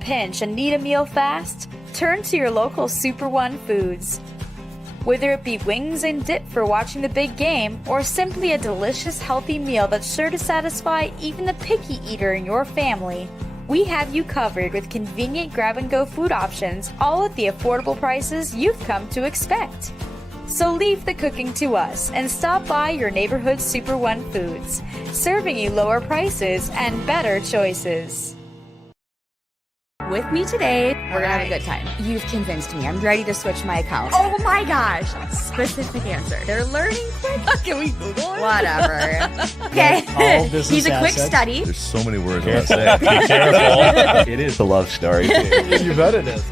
Pinch and need a meal fast? Turn to your local Super One Foods. Whether it be wings and dip for watching the big game, or simply a delicious healthy meal that's sure to satisfy even the picky eater in your family, we have you covered with convenient grab-and-go food options, all at the affordable prices you've come to expect. So leave the cooking to us and stop by your neighborhood Super One Foods, serving you lower prices and better choices. With me today, we're gonna have a good time. You've convinced me. I'm ready to switch my account. Oh my gosh! Specific answer. They're learning quick. Can we Google it? Whatever. Okay. He's a quick study. There's so many words I want to say. Be careful. It is a love story. You bet it is.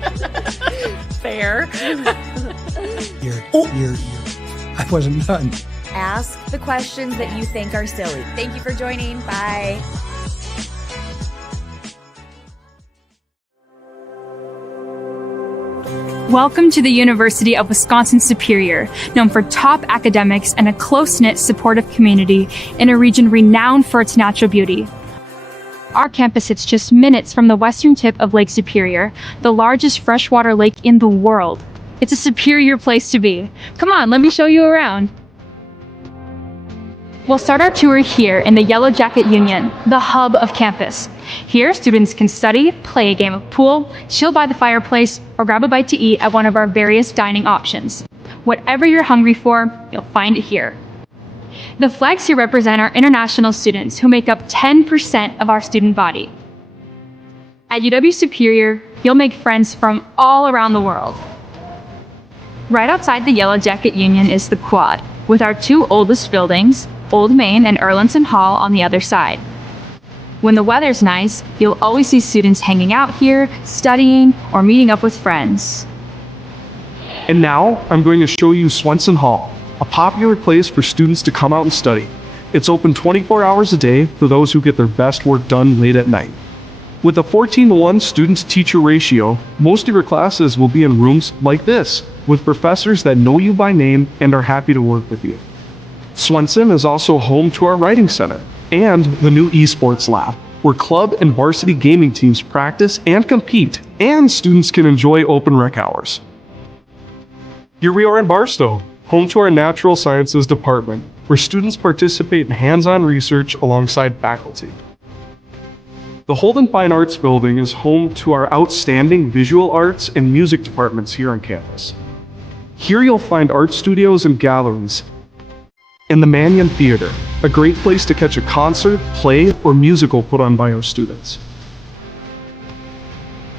Fair. I wasn't done. Ask the questions that you think are silly. Thank you for joining. Bye. Welcome to the University of Wisconsin-Superior, known for top academics and a close-knit, supportive community in a region renowned for its natural beauty. Our campus sits just minutes from the western tip of Lake Superior, the largest freshwater lake in the world. It's a superior place to be. Come on, let me show you around. We'll start our tour here in the Yellow Jacket Union, the hub of campus. Here, students can study, play a game of pool, chill by the fireplace, or grab a bite to eat at one of our various dining options. Whatever you're hungry for, you'll find it here. The flags here represent our international students, who make up 10% of our student body. At UW-Superior, you'll make friends from all around the world. Right outside the Yellow Jacket Union is the Quad, with our two oldest buildings, Old Main and Erlandson Hall, on the other side. When the weather's nice, you'll always see students hanging out here, studying, or meeting up with friends. And now, I'm going to show you Swenson Hall, a popular place for students to come out and study. It's open 24 hours a day for those who get their best work done late at night. With a 14:1 student-to-teacher ratio, most of your classes will be in rooms like this, with professors that know you by name and are happy to work with you. Swenson is also home to our writing center and the new esports lab, where club and varsity gaming teams practice and compete, and students can enjoy open rec hours. Here we are in Barstow, home to our natural sciences department, where students participate in hands-on research alongside faculty. The Holden Fine Arts Building is home to our outstanding visual arts and music departments here on campus. Here you'll find art studios and galleries, and the Mannion Theater, a great place to catch a concert, play, or musical put on by our students.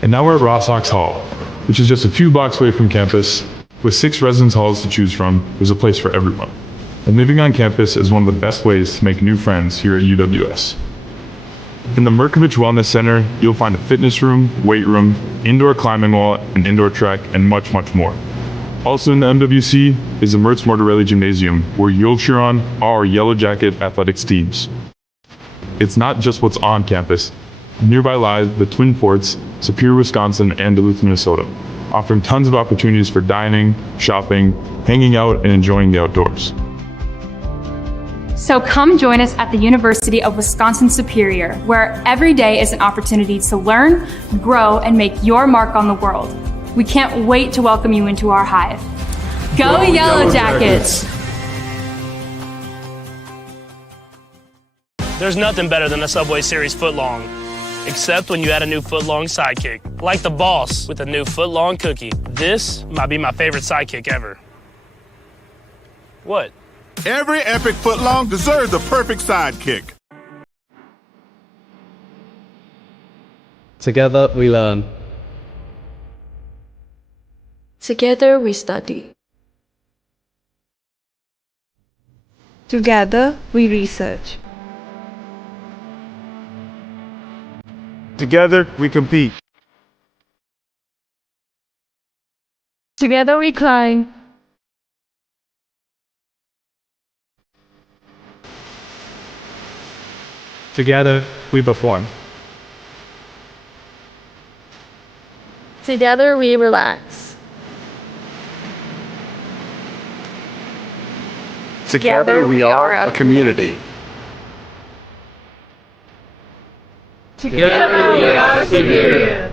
And now we're at Ross Ox Hall, which is just a few blocks away from campus. With 6 residence halls to choose from, there's a place for everyone. And living on campus is one of the best ways to make new friends here at UWS. In the Merkovich Wellness Center, you'll find a fitness room, weight room, indoor climbing wall, an indoor track, and much, much more. Also in the MWC is the Mertz Mortarelli Gymnasium, where you'll cheer on our Yellow Jacket athletics teams. It's not just what's on campus. Nearby lies the Twin Forts, Superior, Wisconsin, and Duluth, Minnesota, offering tons of opportunities for dining, shopping, hanging out, and enjoying the outdoors. So come join us at the University of Wisconsin-Superior, where every day is an opportunity to learn, grow, and make your mark on the world. We can't wait to welcome you into our hive. Go Yellow Jackets! There's nothing better than a Subway Series footlong, except when you add a new footlong sidekick, like the boss with a new footlong cookie. This might be my favorite sidekick ever. What? Every epic footlong deserves a perfect sidekick. Together we learn. Together we study. Together we research. Together, we compete. Together we climb. Together, we perform. Together we relax. Together, we are a community. Together we are superior.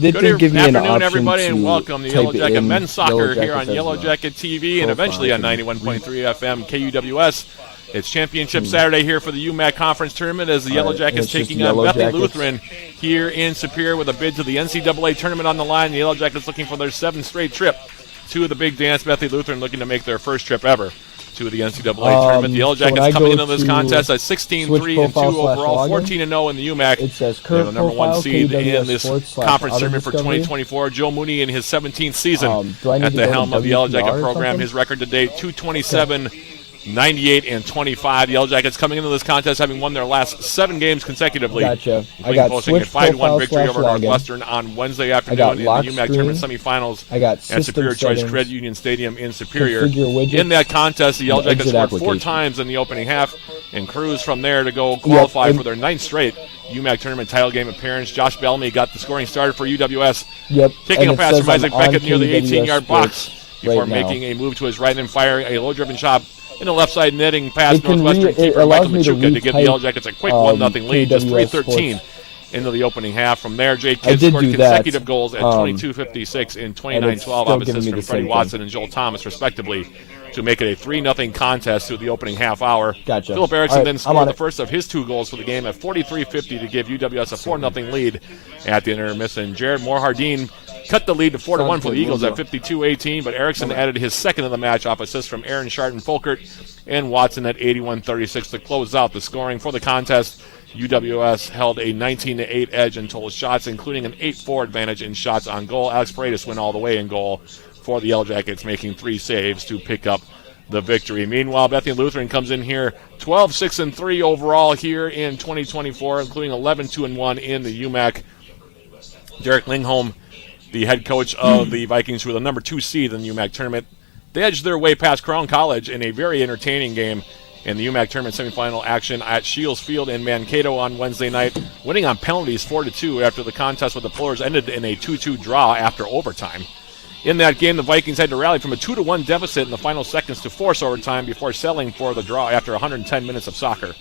did give me an afternoon, option everybody, to and welcome to type Yellow it Jacket in Men's Soccer Yellow here on Jackets Yellow as Jacket TV and profile eventually on and 91.3 FM KUWS. It's Championship Saturday here for the UMAC Conference Tournament as the Yellow Jackets taking on Bethany Lutheran here in Superior with a bid to the NCAA tournament on the line. The Yellow Jackets looking for their 7th straight trip to the big dance. Bethany Lutheran looking to make their first trip ever to the NCAA tournament. The Yellow Jackets coming into this contest at 16-3-2 overall, 14-0 in the UMAC. It says They're current the number one profile, seed in this KWS conference tournament for Discovery. 2024. Joe Mooney in his 17th season Do I need at to the go to helm of the Yellow WPR Jacket or program. something? His record to date, 227, 98, and 25. The Yellow Jackets coming into this contest having won their last 7 games consecutively. Gotcha. I including got posting a switch 5-1 profile victory / over login. Northwestern on Wednesday afternoon got in the lock UMAC screen. tournament semifinals I got at system Superior Choice settings. Credit Union Stadium in Superior. Configure widgets. In that contest, the Yellow and Jackets exit scored 4 application. times in the opening half and cruised from there to go qualify and- for their 9th straight UMAC tournament title game appearance. Josh Bellamy got the scoring started for UWS. Yep. Kicking and a it pass says from Isaac I'm on Beckett near the KWS 18-yard box Sports before right now. making a move to his right and firing a low-driven shot in the left side netting past It can Northwestern it keeper allows Michael me to Machuca to give the retype, Yellow Jackets a quick 1-0 lead, just KWS 3:13 Sports. into the opening half. From there, Jake I Kidd did scored do that, consecutive goals at 22:56 and 29:12 still off giving assists me from the Freddie same Watson thing. and Joel Thomas, respectively, to make it a 3-0 contest through the opening half hour. Gotcha. Philip Erickson All right, then I'm scored on the it. first of his 2 goals for the game at 43:50 to give UWS a 4-0 lead at the intermission. Jared Moore-Hardin cut the lead to 4-1 for the Eagles at 52-18, but Erickson added his second of the match off assist from Aaron Sharton-Folkert and Watson at 81-36 to close out the scoring for the contest. UWS held a 19-8 edge in total shots, including an 8-4 advantage in shots on goal. Alex Paredes went all the way in goal for the Yellow Jackets, making 3 saves to pick up the victory. Meanwhile, Bethany Lutheran comes in here 12-6-3 overall here in 2024, including 11-2-1 in the UMAC. Derek Lingholm, the head coach of the Vikings, who were the number 2 seed in the UMAC tournament, they edged their way past Crown College in a very entertaining game in the UMAC tournament semifinal action at Shields Field in Mankato on Wednesday night, winning on penalties 4-2 after the contest with the Pullers ended in a 2-2 draw after overtime. In that game, the Vikings had to rally from a 2-1 deficit in the final seconds to force overtime before settling for the draw after 110 minutes of soccer.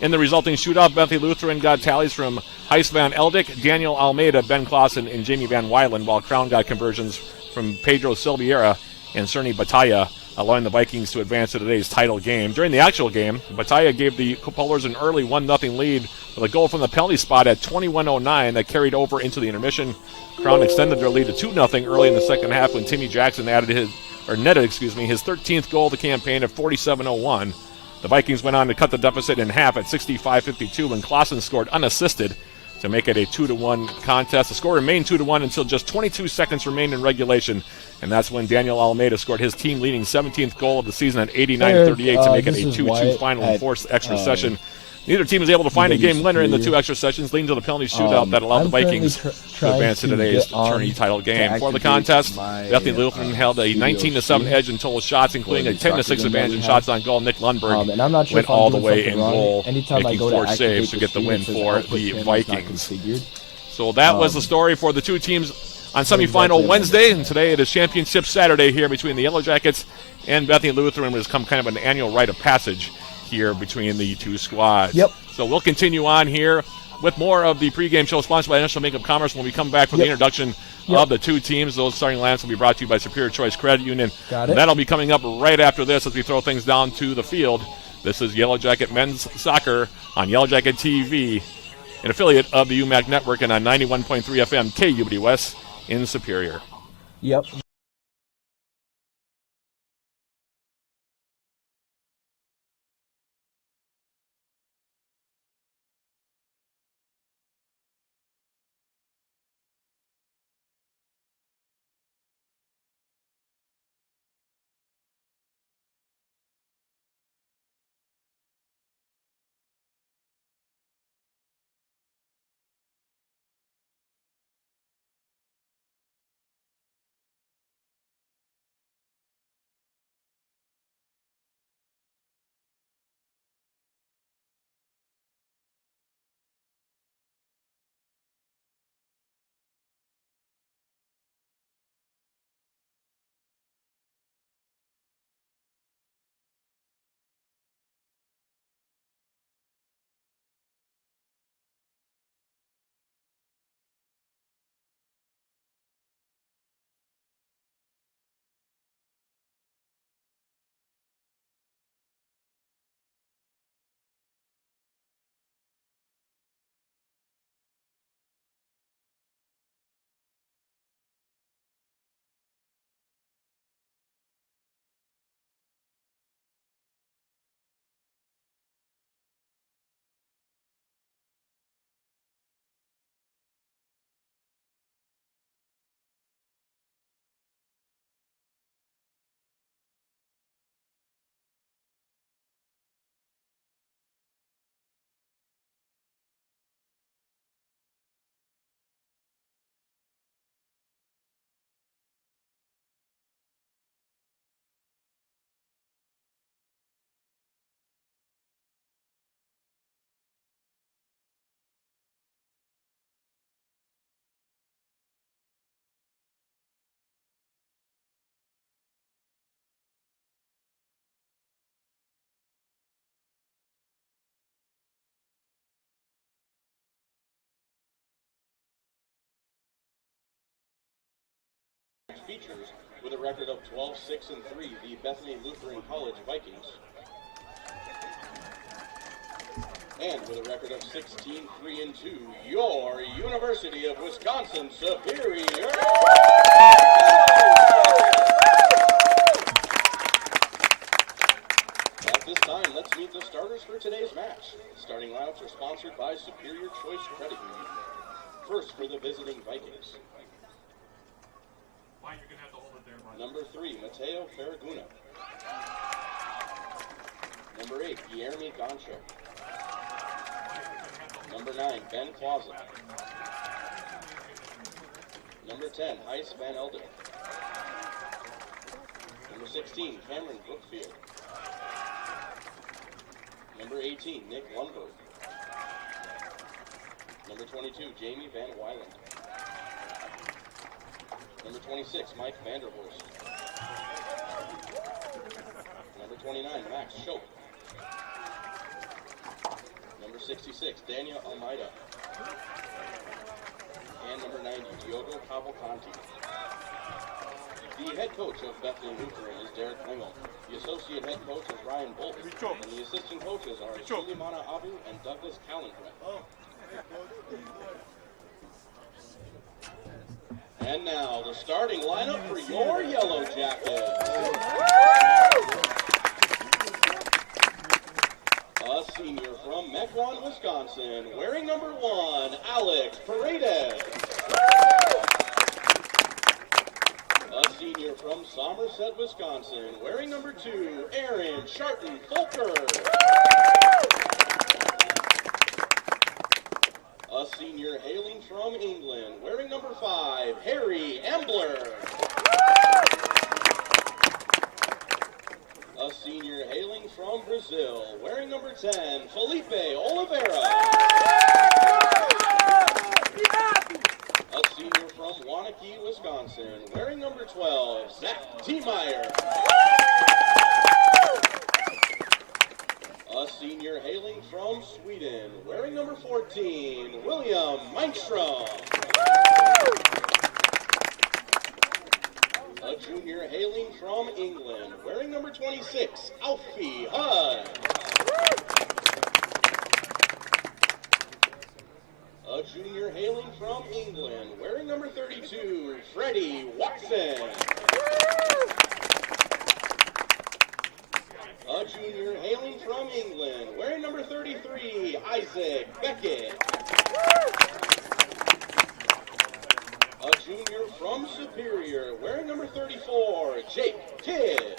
In the resulting shootout, Bethany Lutheran got tallies from Heis Van Eldik, Daniel Almeida, Ben Clausen, and Jamie Van Wylen, while Crown got conversions from Pedro Silveira and Cerny Batalla, allowing the Vikings to advance to today's title game. During the actual game, Batalla gave the Pullers an early 1-0 lead with a goal from the penalty spot at 21:09 that carried over into the intermission. Crown extended their lead to 2-0 early in the second half when Timmy Jackson netted his 13th goal of the campaign at 47:01. The Vikings went on to cut the deficit in half at 65-52 when Clausen scored unassisted to make it a 2-1 contest. The score remained 2-1 until just 22 seconds remained in regulation, and that's when Daniel Almeida scored his team-leading 17th goal of the season at 89-38 to make it a 2-2 final and forced extra session. Neither team was able to find a game winner in the 2 extra sessions, leading to the penalty shootout that allowed the Vikings to advance to today's tourney title game. For the contest, Bethany Lutheran held a 19-7 edge in total shots, including a 10-6 advantage in shots on goal. Nick Lundberg and I'm not sure went if I'm all the doing way something in wrong. goal, Anytime I making go to 4 activate saves to the get the screen, win it says for output the pin is not Vikings. configured. So that was the story for the 2 teams on semifinal Wednesday, and today it is Championship Saturday here between the Yellow Jackets and Bethany Lutheran, which has come kind of an annual rite of passage here between the 2 squads. Yep. So we'll continue on here with more of the pregame show sponsored by National Makeup Commerce when we come back for the introduction of the 2 teams. Those starting lineups will be brought to you by Superior Choice Credit Union. Got it. That'll be coming up right after this as we throw things down to the field. This is Yellow Jacket Men's Soccer on Yellow Jacket TV, an affiliate of the UMAC Network, and on 91.3 FM KUWS in Superior. Yep. teachers with a record of 12-6-3, the Bethany Lutheran College Vikings. And with a record of 16-3-2, your University of Wisconsin Superior. At this time, let's meet the starters for today's match. Starting lineups are sponsored by Superior Choice Credit Union. First for the visiting Vikings. Number 3, Mateo Farraguna. Number 8, Guillermo Gancho. Number 9, Ben Clausen. Number 10, Heis Van Elden. Number 16, Cameron Brookfield. Number 18, Nick Lundberg. Number 22, Jamie Van Weiland. Number 26, Mike Vanderhorst. Number 29, Max Schopp. Number 66, Daniel Almeida. And number 90, Diogo Cavalcanti. The head coach of Bethany Lutheran is Derek Klingel. The associate head coach is Ryan Bolt. And the assistant coaches are Sulimana Abu and Douglas Callenbrett. And now, the starting lineup for your Yellow Jackets. A senior from Mequon, Wisconsin, wearing number 1, Alex Paredes. A senior from Somerset, Wisconsin, wearing number 2, Aaron Sharton Folker. A senior hailing from England, wearing number 5, Harry Ambler. A senior hailing from Brazil, wearing number 10, Felipe Oliveira. A senior from Waunakee, Wisconsin, wearing number 12, Zach Tiemeyer. A senior hailing from Sweden, wearing number 14, William Mainstrom. A junior hailing from England, wearing number 26, Alfie Hudd. A junior hailing from England, wearing number 32, Freddie Watson. A junior hailing from England, wearing number 33, Isaac Beckett. A junior from Superior, wearing number 34, Jake Kidd.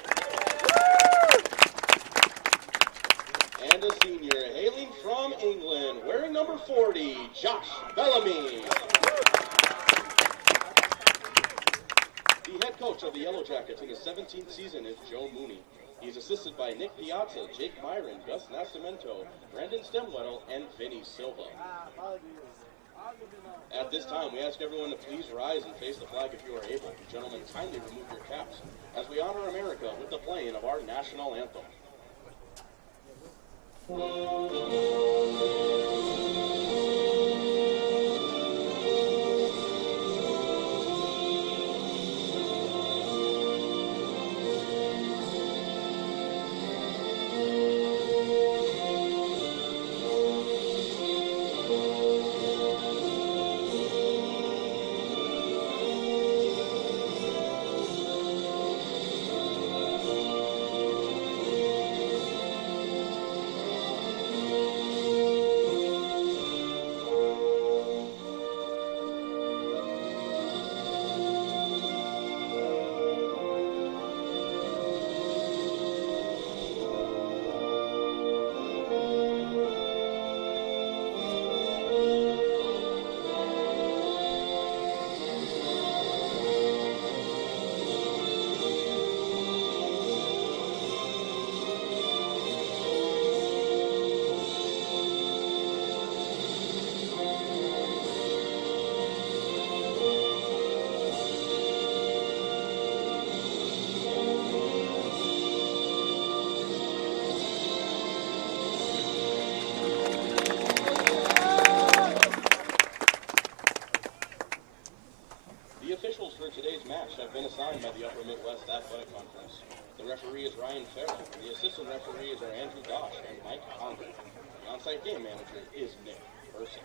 And a senior hailing from England, wearing number 40, Josh Bellamy. The head coach of the Yellow Jackets in his 17th season is Joe Mooney. He's assisted by Nick Piazza, Jake Myron, Gus Nascimento, Brandon Stemwettle, and Vinny Silva. At this time, we ask everyone to please rise and face the flag if you are able. Gentlemen, kindly remove your caps as we honor America with the playing of our national anthem. assigned by the Upper Midwest Athletic Conference. The referee is Ryan Farrell. The assistant referees are Andrew Dosh and Mike Condon. The onsite game manager is Nick Burson.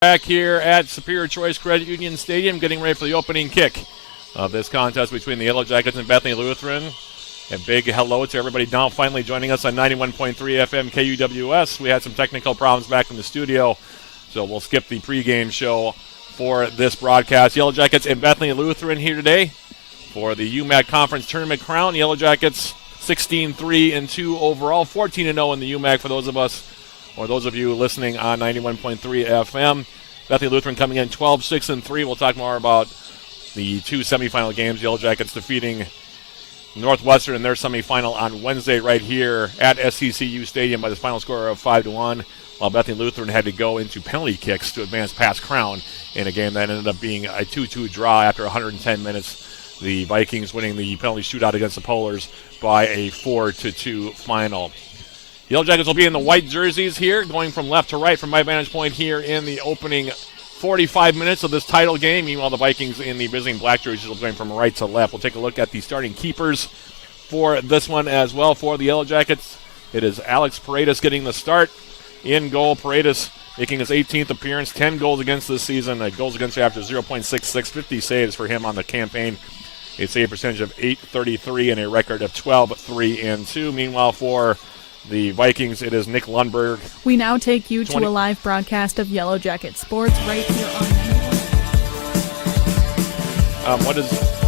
Back here at Superior Choice Credit Union Stadium, getting ready for the opening kick of this contest between the Yellow Jackets and Bethany Lutheran. A big hello to everybody now finally joining us on 91.3 FM KUWS. We had some technical problems back in the studio, so we'll skip the pregame show for this broadcast. Yellow Jackets and Bethany Lutheran here today for the UMAC Conference Tournament crown. Yellow Jackets 16-3-2 overall, 14-0 in the UMAC for those of us, or those of you listening on 91.3 FM. Bethany Lutheran coming in 12-6-3. We'll talk more about the two semifinal games. Yellow Jackets defeating Northwestern in their semifinal on Wednesday right here at SCCU Stadium by the final score of 5-1, while Bethany Lutheran had to go into penalty kicks to advance past Crown in a game that ended up being a 2-2 draw after 110 minutes. The Vikings winning the penalty shootout against the Polars by a 4-2 final. Yellow Jackets will be in the white jerseys here, going from left to right from my vantage point here in the opening 45 minutes of this title game. Meanwhile, the Vikings in the visiting black jerseys will be going from right to left. We'll take a look at the starting keepers for this one as well. For the Yellow Jackets, it is Alex Paredes getting the start. In goal, Paredes making his 18th appearance, 10 goals against this season, goals against after 0.66, 50 saves for him on the campaign. A save percentage of .833 and a record of 12-3-2. Meanwhile, for the Vikings, it is Nick Lundberg. We now take you to a live broadcast of Yellow Jacket Sports right here on what is...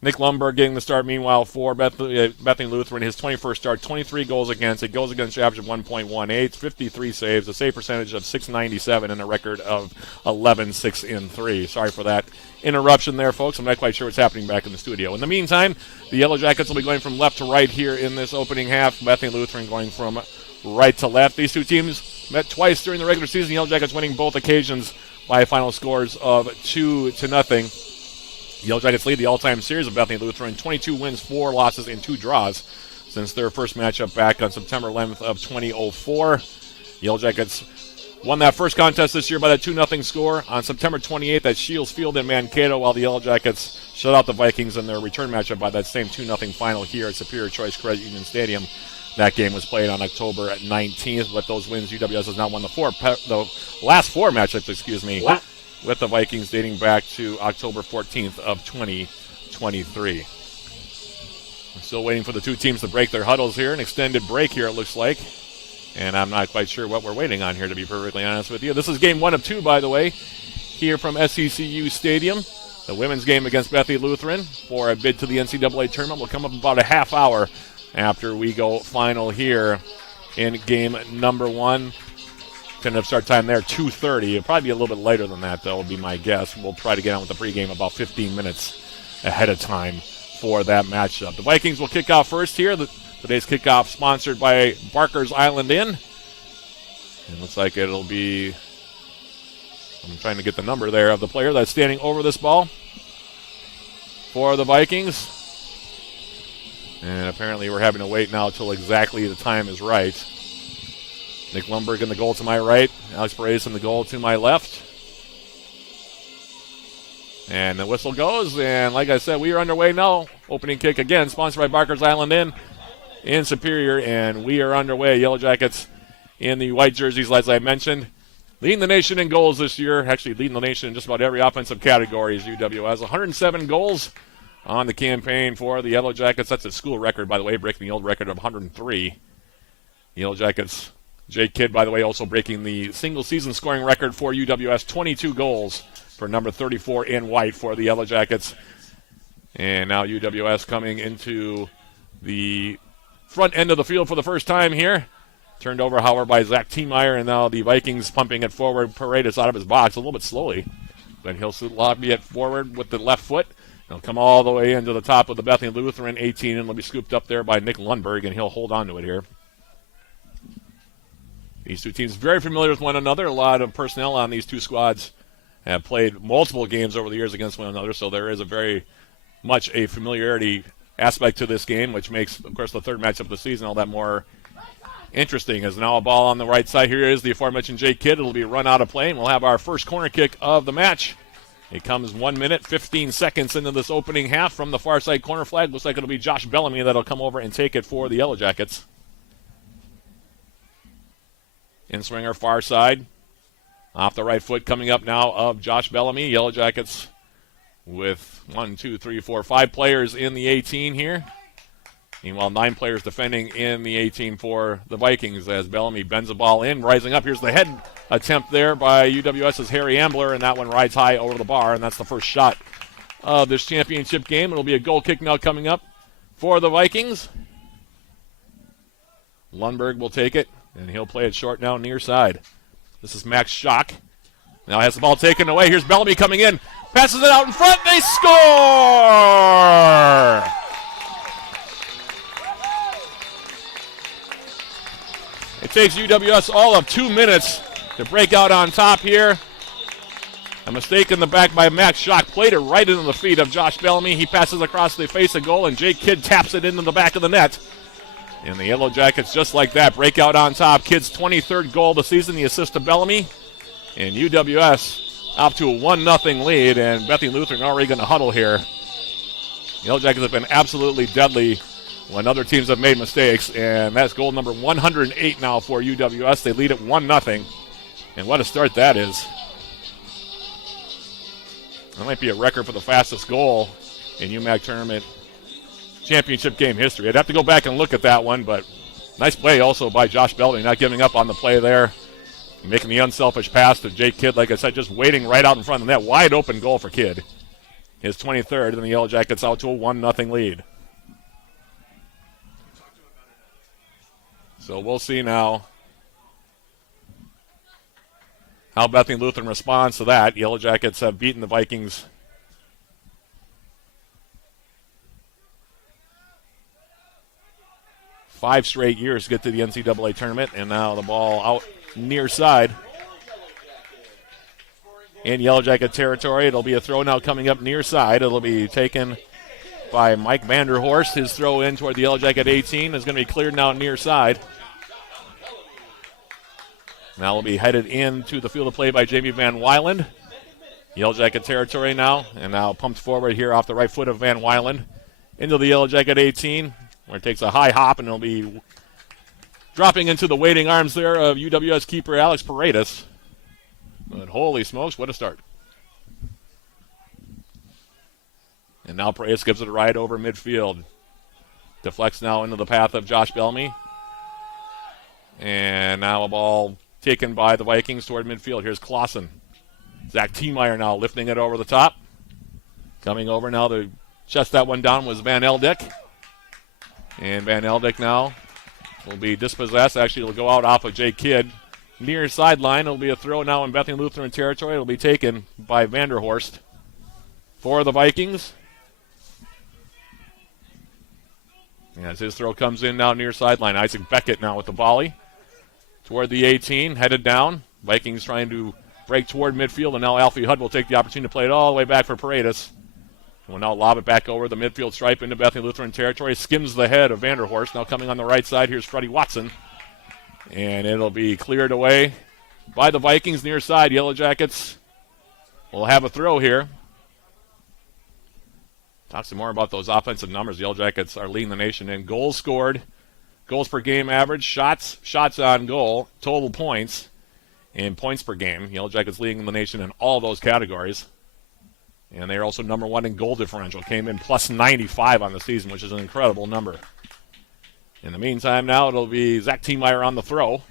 Nick Lundberg getting the start, meanwhile, for Bethany Lutheran, his 21st start, 23 goals against. It goes against average of 1.18, 53 saves, a save percentage of .697, and a record of 11-6-3. Sorry for that interruption there, folks. I'm not quite sure what's happening back in the studio. In the meantime, the Yellow Jackets will be going from left to right here in this opening half. Bethany Lutheran going from right to left. These two teams met twice during the regular season. Yellow Jackets winning both occasions by final scores of 2-0. Yellow Jackets lead the all-time series of Bethany Lutheran, 22 wins, 4 losses, and 2 draws since their first matchup back on September 11th of 2004. Yellow Jackets won that first contest this year by that 2-0 score on September 28th at Shields Field in Mankato, while the Yellow Jackets shut out the Vikings in their return matchup by that same 2-0 final here at Superior Choice Credit Union Stadium. That game was played on October 19th. With those wins, UWS has now won the last 4 matchups, with the Vikings dating back to October 14th of 2023. We're still waiting for the two teams to break their huddles here. An extended break here, it looks like. And I'm not quite sure what we're waiting on here, to be perfectly honest with you. This is game 1 of 2, by the way, here from SCCU Stadium. The women's game against Bethany Lutheran for a bid to the NCAA tournament will come up about a half hour after we go final here in game number 1. Tentative start time there, 2:30. It'll probably be a little bit later than that, though, would be my guess. We'll try to get on with the pregame about 15 minutes ahead of time for that matchup. The Vikings will kick off first here. Today's kickoff sponsored by Barker's Island Inn. It looks like it'll be... I'm trying to get the number there of the player that's standing over this ball for the Vikings. And apparently we're having to wait now until exactly the time is right. Nick Lundberg in the goal to my right. Alex Paredes in the goal to my left. And the whistle goes, and like I said, we are underway now. Opening kick again, sponsored by Barker's Island Inn in Superior, and we are underway. Yellow Jackets in the white jerseys, as I mentioned. Leading the nation in goals this year, actually leading the nation in just about every offensive category is UWS. 107 goals on the campaign for the Yellow Jackets. That's a school record, by the way, breaking the old record of 103. Yellow Jackets, Jake Kidd, by the way, also breaking the single-season scoring record for UWS, 22 goals for number 34 in white for the Yellow Jackets. And now UWS coming into the front end of the field for the first time here. Turned over, however, by Zach Tiemeyer, and now the Vikings pumping it forward. Paredes out of his box a little bit slowly, but he'll lobby it forward with the left foot. They'll come all the way into the top of the Bethany Lutheran 18, and will be scooped up there by Nick Lundberg, and he'll hold on to it here. These two teams very familiar with one another. A lot of personnel on these two squads have played multiple games over the years against one another, so there is a very much a familiarity aspect to this game, which makes, of course, the third matchup of the season all that more interesting. As now a ball on the right side. Here is the aforementioned Jake Kidd. It'll be run out of play, and we'll have our first corner kick of the match. It comes 1 minute, 15 seconds into this opening half from the far side corner flag. Looks like it'll be Josh Bellamy that'll come over and take it for the Yellow Jackets. In-swinger far side. Off the right foot coming up now of Josh Bellamy. Yellow Jackets with 5 players in the 18 here. Meanwhile, 9 players defending in the 18 for the Vikings as Bellamy bends the ball in. Rising up, here's the head attempt there by UWS's Harry Ambler, and that one rides high over the bar, and that's the first shot of this championship game. It'll be a goal kick now coming up for the Vikings. Lundberg will take it, and he'll play it short now near side. This is Max Schock. Now has the ball taken away. Here's Bellamy coming in. Passes it out in front. They score! It takes UWS all of 2 minutes to break out on top here. A mistake in the back by Max Schock. Played it right into the feet of Josh Bellamy. He passes across the face of goal, and Jake Kidd taps it into the back of the net. And the Yellow Jackets, just like that, break out on top. Kidd's 23rd goal of the season, the assist to Bellamy. And UWS up to a 1-0 lead, and Bethany Lutheran already going to huddle here. The Yellow Jackets have been absolutely deadly when other teams have made mistakes, and that's goal number 108 now for UWS. They lead at 1-0, and what a start that is. That might be a record for the fastest goal in UMAC tournament championship game history. I'd have to go back and look at that one, but nice play also by Josh Bellamy, not giving up on the play there, making the unselfish pass to Jake Kidd, like I said, just waiting right out in front of the net. Wide open goal for Kidd. His 23rd, and the Yellow Jackets out to a 1-0 lead. So we'll see now how Bethany Lutheran responds to that. Yellow Jackets have beaten the Vikings 5 straight years to get to the NCAA tournament, and now the ball out near side in Yellow Jacket territory. It'll be a throw now coming up near side. It'll be taken by Mike Vanderhorst. His throw in toward the Yellow Jacket 18 is going to be cleared now near side. Now will be headed into the field of play by Jamie Van Weiland. Yellow Jacket territory now, and now pumped forward here off the right foot of Van Weiland into the Yellow Jacket 18, where it takes a high hop, and it'll be dropping into the waiting arms there of UWS keeper Alex Paredes. But holy smokes, what a start. And now Paredes gives it a ride over midfield. Deflects now into the path of Josh Bellamy. And now a ball taken by the Vikings toward midfield. Here's Clausen. Zach Tiemeyer now lifting it over the top. Coming over now to chest that one down was Van Eldick. And Van Eldick now will be dispossessed. Actually, it'll go out off of Jake Kidd. Near sideline, it'll be a throw now in Bethany Lutheran territory. It'll be taken by Vanderhorst for the Vikings. As his throw comes in now near sideline, Isaac Beckett now with the volley toward the 18, headed down. Vikings trying to break toward midfield, and now Alfie Hudd will take the opportunity to play it all the way back for Paredes. Will now lob it back over the midfield stripe into Bethany Lutheran territory. Skims the head of Vanderhorst. Now coming on the right side, here's Freddie Watson. And it'll be cleared away by the Vikings near side. Yellow Jackets will have a throw here. Talk some more about those offensive numbers. The Yellow Jackets are leading the nation in goals scored, goals per game average, shots on goal, total points, and points per game. Yellow Jackets leading the nation in all those categories. And they're also number 1 in goal differential. Came in plus 95 on the season, which is an incredible number. In the meantime, now it'll be Zach Tiemeyer on the throw.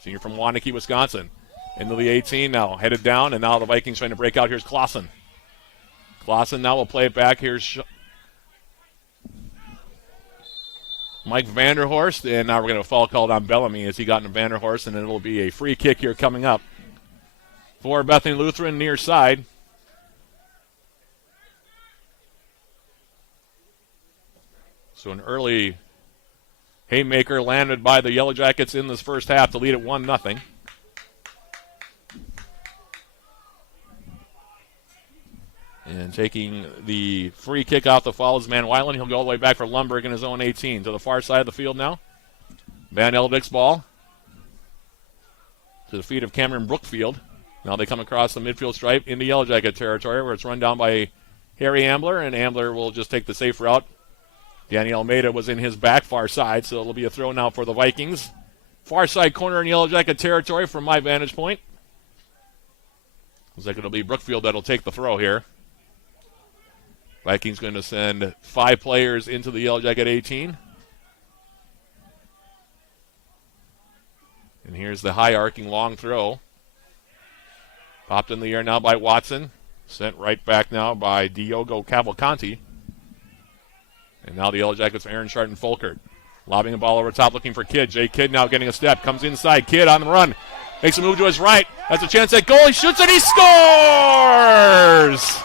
Senior from Waunakee, Wisconsin. Into the 18 now, headed down, and now the Vikings trying to break out. Here's Clausen. Clausen now will play it back. Here's Mike Vanderhorst, and now we're going to have a foul called on Bellamy as he got into Vanderhorst, and it'll be a free kick here coming up for Bethany Lutheran near side. So an early haymaker landed by the Yellow Jackets in this first half to lead at 1-0. And taking the free kick off the foul is Van Wylen. He'll go all the way back for Lundberg in his own 18. To the far side of the field now. Van Elvik's ball. To the feet of Cameron Brookfield. Now they come across the midfield stripe into Yellow Jacket territory where it's run down by Harry Ambler. And Ambler will just take the safe route. Danny Almeida was in his back far side, so it'll be a throw now for the Vikings. Far side corner in Yellow Jacket territory from my vantage point. Looks like it'll be Brookfield that'll take the throw here. Vikings going to send 5 players into the Yellow Jacket 18. And here's the high arcing long throw. Popped in the air now by Watson. Sent right back now by Diogo Cavalcanti. And now the Yellow Jackets, Aaron Sharton Folkert. Lobbing a ball over top looking for Kidd. Jay Kidd now getting a step. Comes inside. Kidd on the run. Makes a move to his right. Has a chance at goal. He shoots and he scores!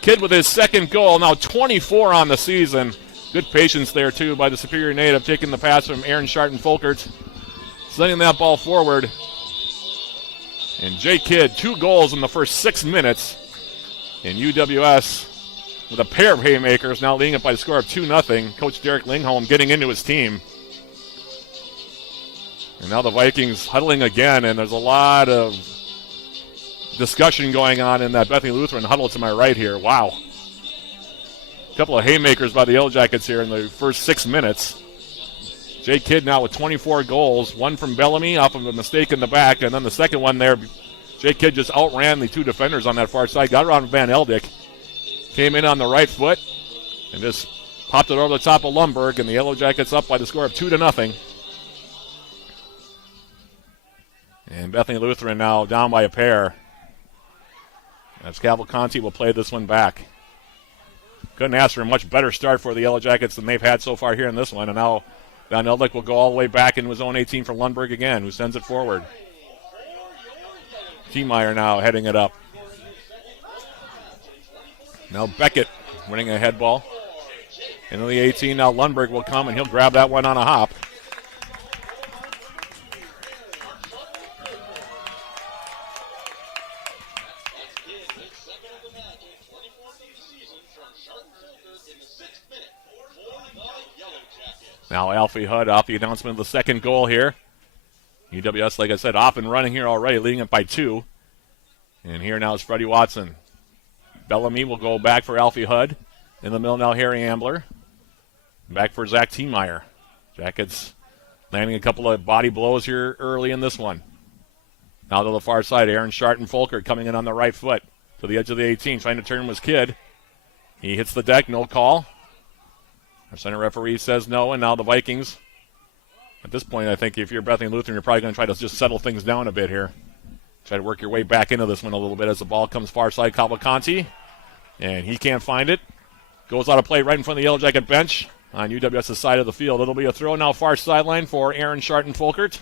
Kidd with his second goal, now 24 on the season. Good patience there, too, by the Superior native, taking the pass from Aaron Sharton Folkert, sending that ball forward. And Jay Kidd, 2 goals in the first 6 minutes. And UWS, with a pair of haymakers, now leading it by the score of 2-0. Coach Derek Lingholm getting into his team. And now the Vikings huddling again, and there's a lot of discussion going on in that Bethany Lutheran huddle to my right here. Wow. A couple of haymakers by the Yellow Jackets here in the first 6 minutes. Jay Kidd now with 24 goals. One from Bellamy off of a mistake in the back, and then the second one there, Jay Kidd just outran the 2 defenders on that far side. Got around Van Eldik. Came in on the right foot and just popped it over the top of Lundberg, and the Yellow Jackets up by the score of 2-0. And Bethany Lutheran now down by a pair. As Cavalcanti will play this one back. Couldn't ask for a much better start for the Yellow Jackets than they've had so far here in this one. And now Van Eldik will go all the way back into his own 18 for Lundberg again, who sends it forward. Tiemeyer now heading it up. Now Beckett winning a head ball. Into the 18, now Lundberg will come, and he'll grab that one on a hop. Now Alfie Hudd off the announcement of the second goal here. UWS, like I said, off and running here already, leading it by 2. And here now is Freddie Watson. Bellamy will go back for Alfie Hudd. In the middle now, Harry Ambler. Back for Zach Tiemeyer. Jackets landing a couple of body blows here early in this one. Now to the far side, Aaron Sharton Folkert coming in on the right foot to the edge of the 18, trying to turn was Kidd. He hits the deck, no call. Our center referee says no, and now the Vikings. At this point, I think if you're Bethany Lutheran, you're probably going to try to just settle things down a bit here. Try to work your way back into this one a little bit as the ball comes far side, Cavalcanti. And he can't find it. Goes out of play right in front of the Yellow Jacket bench on UWS's side of the field. It'll be a throw now far sideline for Aaron Sharton Folkert.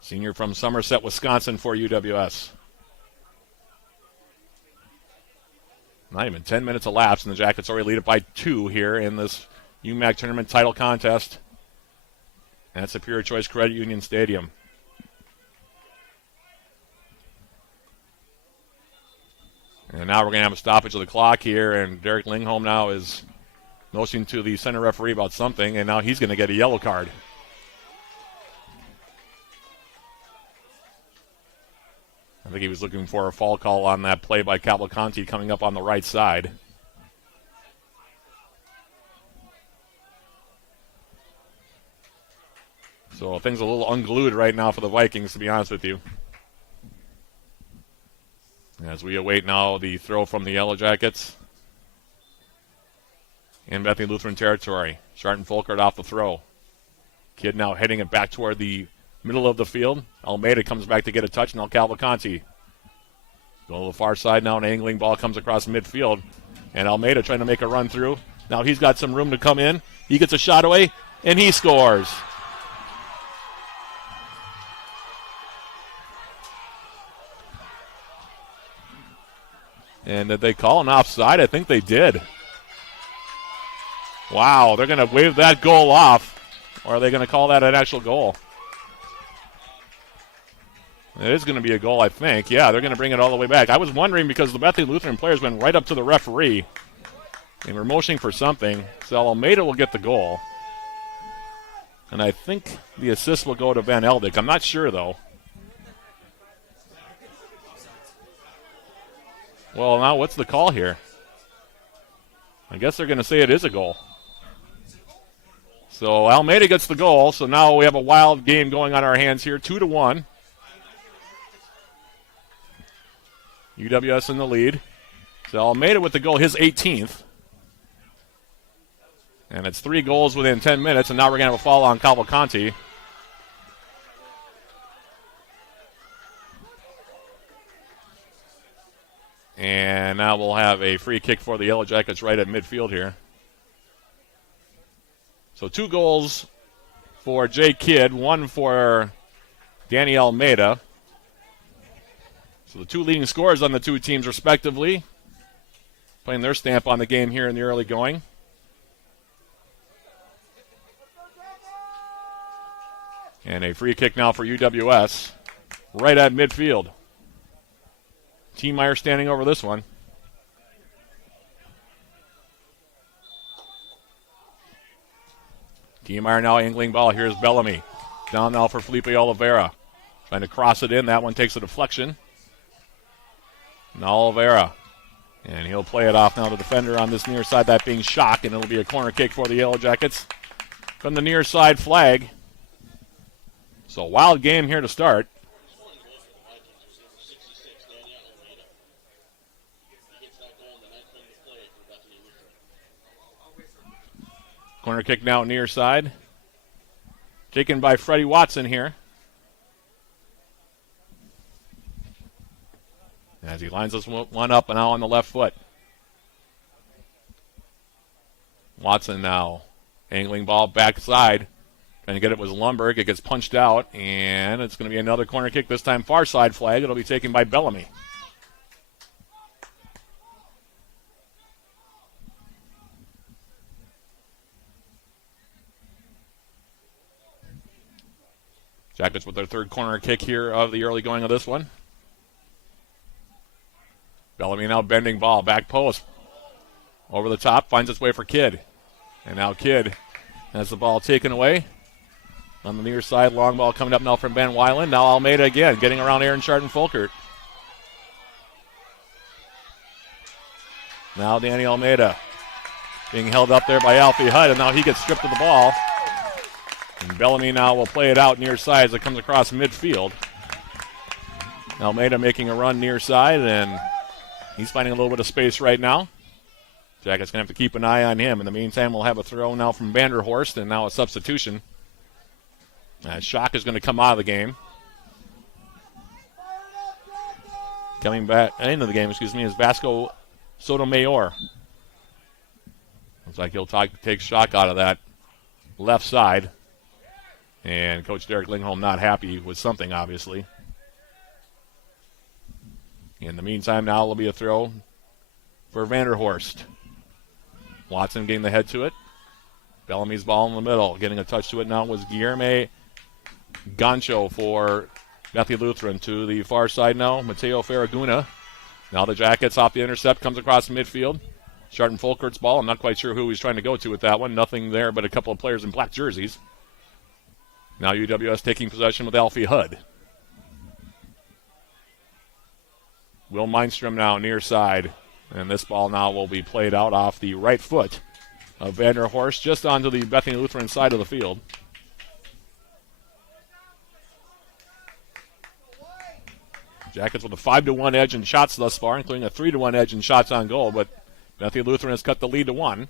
Senior from Somerset, Wisconsin for UWS. Not even 10 minutes elapsed, and the Jackets already lead it by 2 here in this UMAC tournament title contest at Superior Choice Credit Union Stadium. And now we're going to have a stoppage of the clock here, and Derek Lingholm now is motioning to the center referee about something, and now he's going to get a yellow card. I think he was looking for a fall call on that play by Cavalcanti coming up on the right side. So things are a little unglued right now for the Vikings, to be honest with you. As we await now the throw from the Yellow Jackets in Bethany Lutheran territory. Sharton Folkert off the throw. Kidd now heading it back toward the middle of the field. Almeida comes back to get a touch. Now Cavalcanti Go to the far side now, an angling ball comes across midfield. And Almeida trying to make a run through. Now he's got some room to come in. He gets a shot away, and he scores. And did they call an offside? I think they did. Wow, they're going to wave that goal off. Or are they going to call that an actual goal? It is going to be a goal, I think. Yeah, they're going to bring it all the way back. I was wondering because the Bethany Lutheran players went right up to the referee. And were motioning for something. So Almeida will get the goal. And I think the assist will go to Van Eldik. I'm not sure, though. Well, now what's the call here? I guess they're going to say it is a goal. So Almeida gets the goal. So now we have a wild game going on our hands here. 2-1. UWS in the lead. So Almeida with the goal, his 18th. And it's 3 goals within 10 minutes, and now we're going to have a foul on Cavalcanti. And now we'll have a free kick for the Yellow Jackets right at midfield here. So 2 goals for Jay Kidd, 1 for Danny Almeida. So the 2 leading scorers on the 2 teams respectively, putting their stamp on the game here in the early going. And a free kick now for UWS right at midfield. T-Meyer standing over this one. T-Meyer now angling ball. Here's Bellamy. Down now for Felipe Oliveira. Trying to cross it in. That one takes a deflection. Now Oliveira. And he'll play it off now to the defender on this near side, that being Schock, and it'll be a corner kick for the Yellow Jackets from the near side flag. So wild game here to start. Corner kick now near side. Taken by Freddie Watson here. As he lines this one up and now on the left foot. Watson now angling ball backside. Trying to get it was Lundberg. It gets punched out, and it's going to be another corner kick, this time far side flag. It'll be taken by Bellamy. Jackets with their 3rd corner kick here of the early going of this one. Bellamy now bending ball, back post. Over the top, finds its way for Kidd. And now Kidd has the ball taken away. On the near side, long ball coming up now from Ben Weiland. Now Almeida again, getting around Aaron Charton-Folkert. Now Danny Almeida being held up there by Alfie Hudd, and now he gets stripped of the ball. And Bellamy now will play it out near side as it comes across midfield. Almeida making a run near side, and he's finding a little bit of space right now. Jackets going to have to keep an eye on him. In the meantime, we'll have a throw now from Vanderhorst, and now a substitution. Schock is going to come out of the game. Coming back into the game, is Vasco Sotomayor. Looks like he'll take Schock out of that left side. And Coach Derek Lingholm not happy with something, obviously. In the meantime, now it'll be a throw for Vanderhorst. Watson getting the head to it. Bellamy's ball in the middle. Getting a touch to it now was Guillermo Gancho for Bethany Lutheran. To the far side now, Mateo Farraguna. Now the Jackets off the intercept, comes across the midfield. Charton-Folkert's ball. I'm not quite sure who he's trying to go to with that one. Nothing there but a couple of players in black jerseys. Now UWS taking possession with Alfie Hudd. Will Mindstrom now near side. And this ball now will be played out off the right foot of Vanderhorst, just onto the Bethany Lutheran side of the field. Jackets with a 5-1 edge in shots thus far, including a 3-1 edge in shots on goal, but Bethany Lutheran has cut the lead to 1.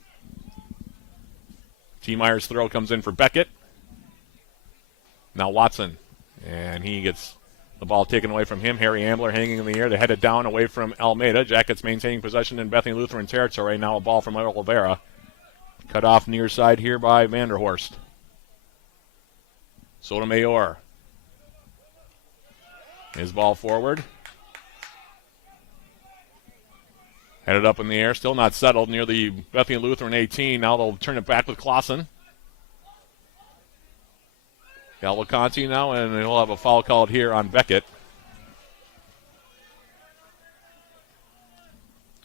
T-Meyer's throw comes in for Beckett. Now Watson, and he gets The ball taken away from him. Harry Ambler hanging in the air. They head it down away from Almeida. Jackets maintaining possession in Bethany Lutheran territory. Now a ball from Oliveira. Cut off near side here by Vanderhorst. Sotomayor. His ball forward. Headed up in the air. Still not settled near the Bethany Lutheran 18. Now they'll turn it back with Clausen. Galvacanti now, and he'll have a foul called here on Beckett.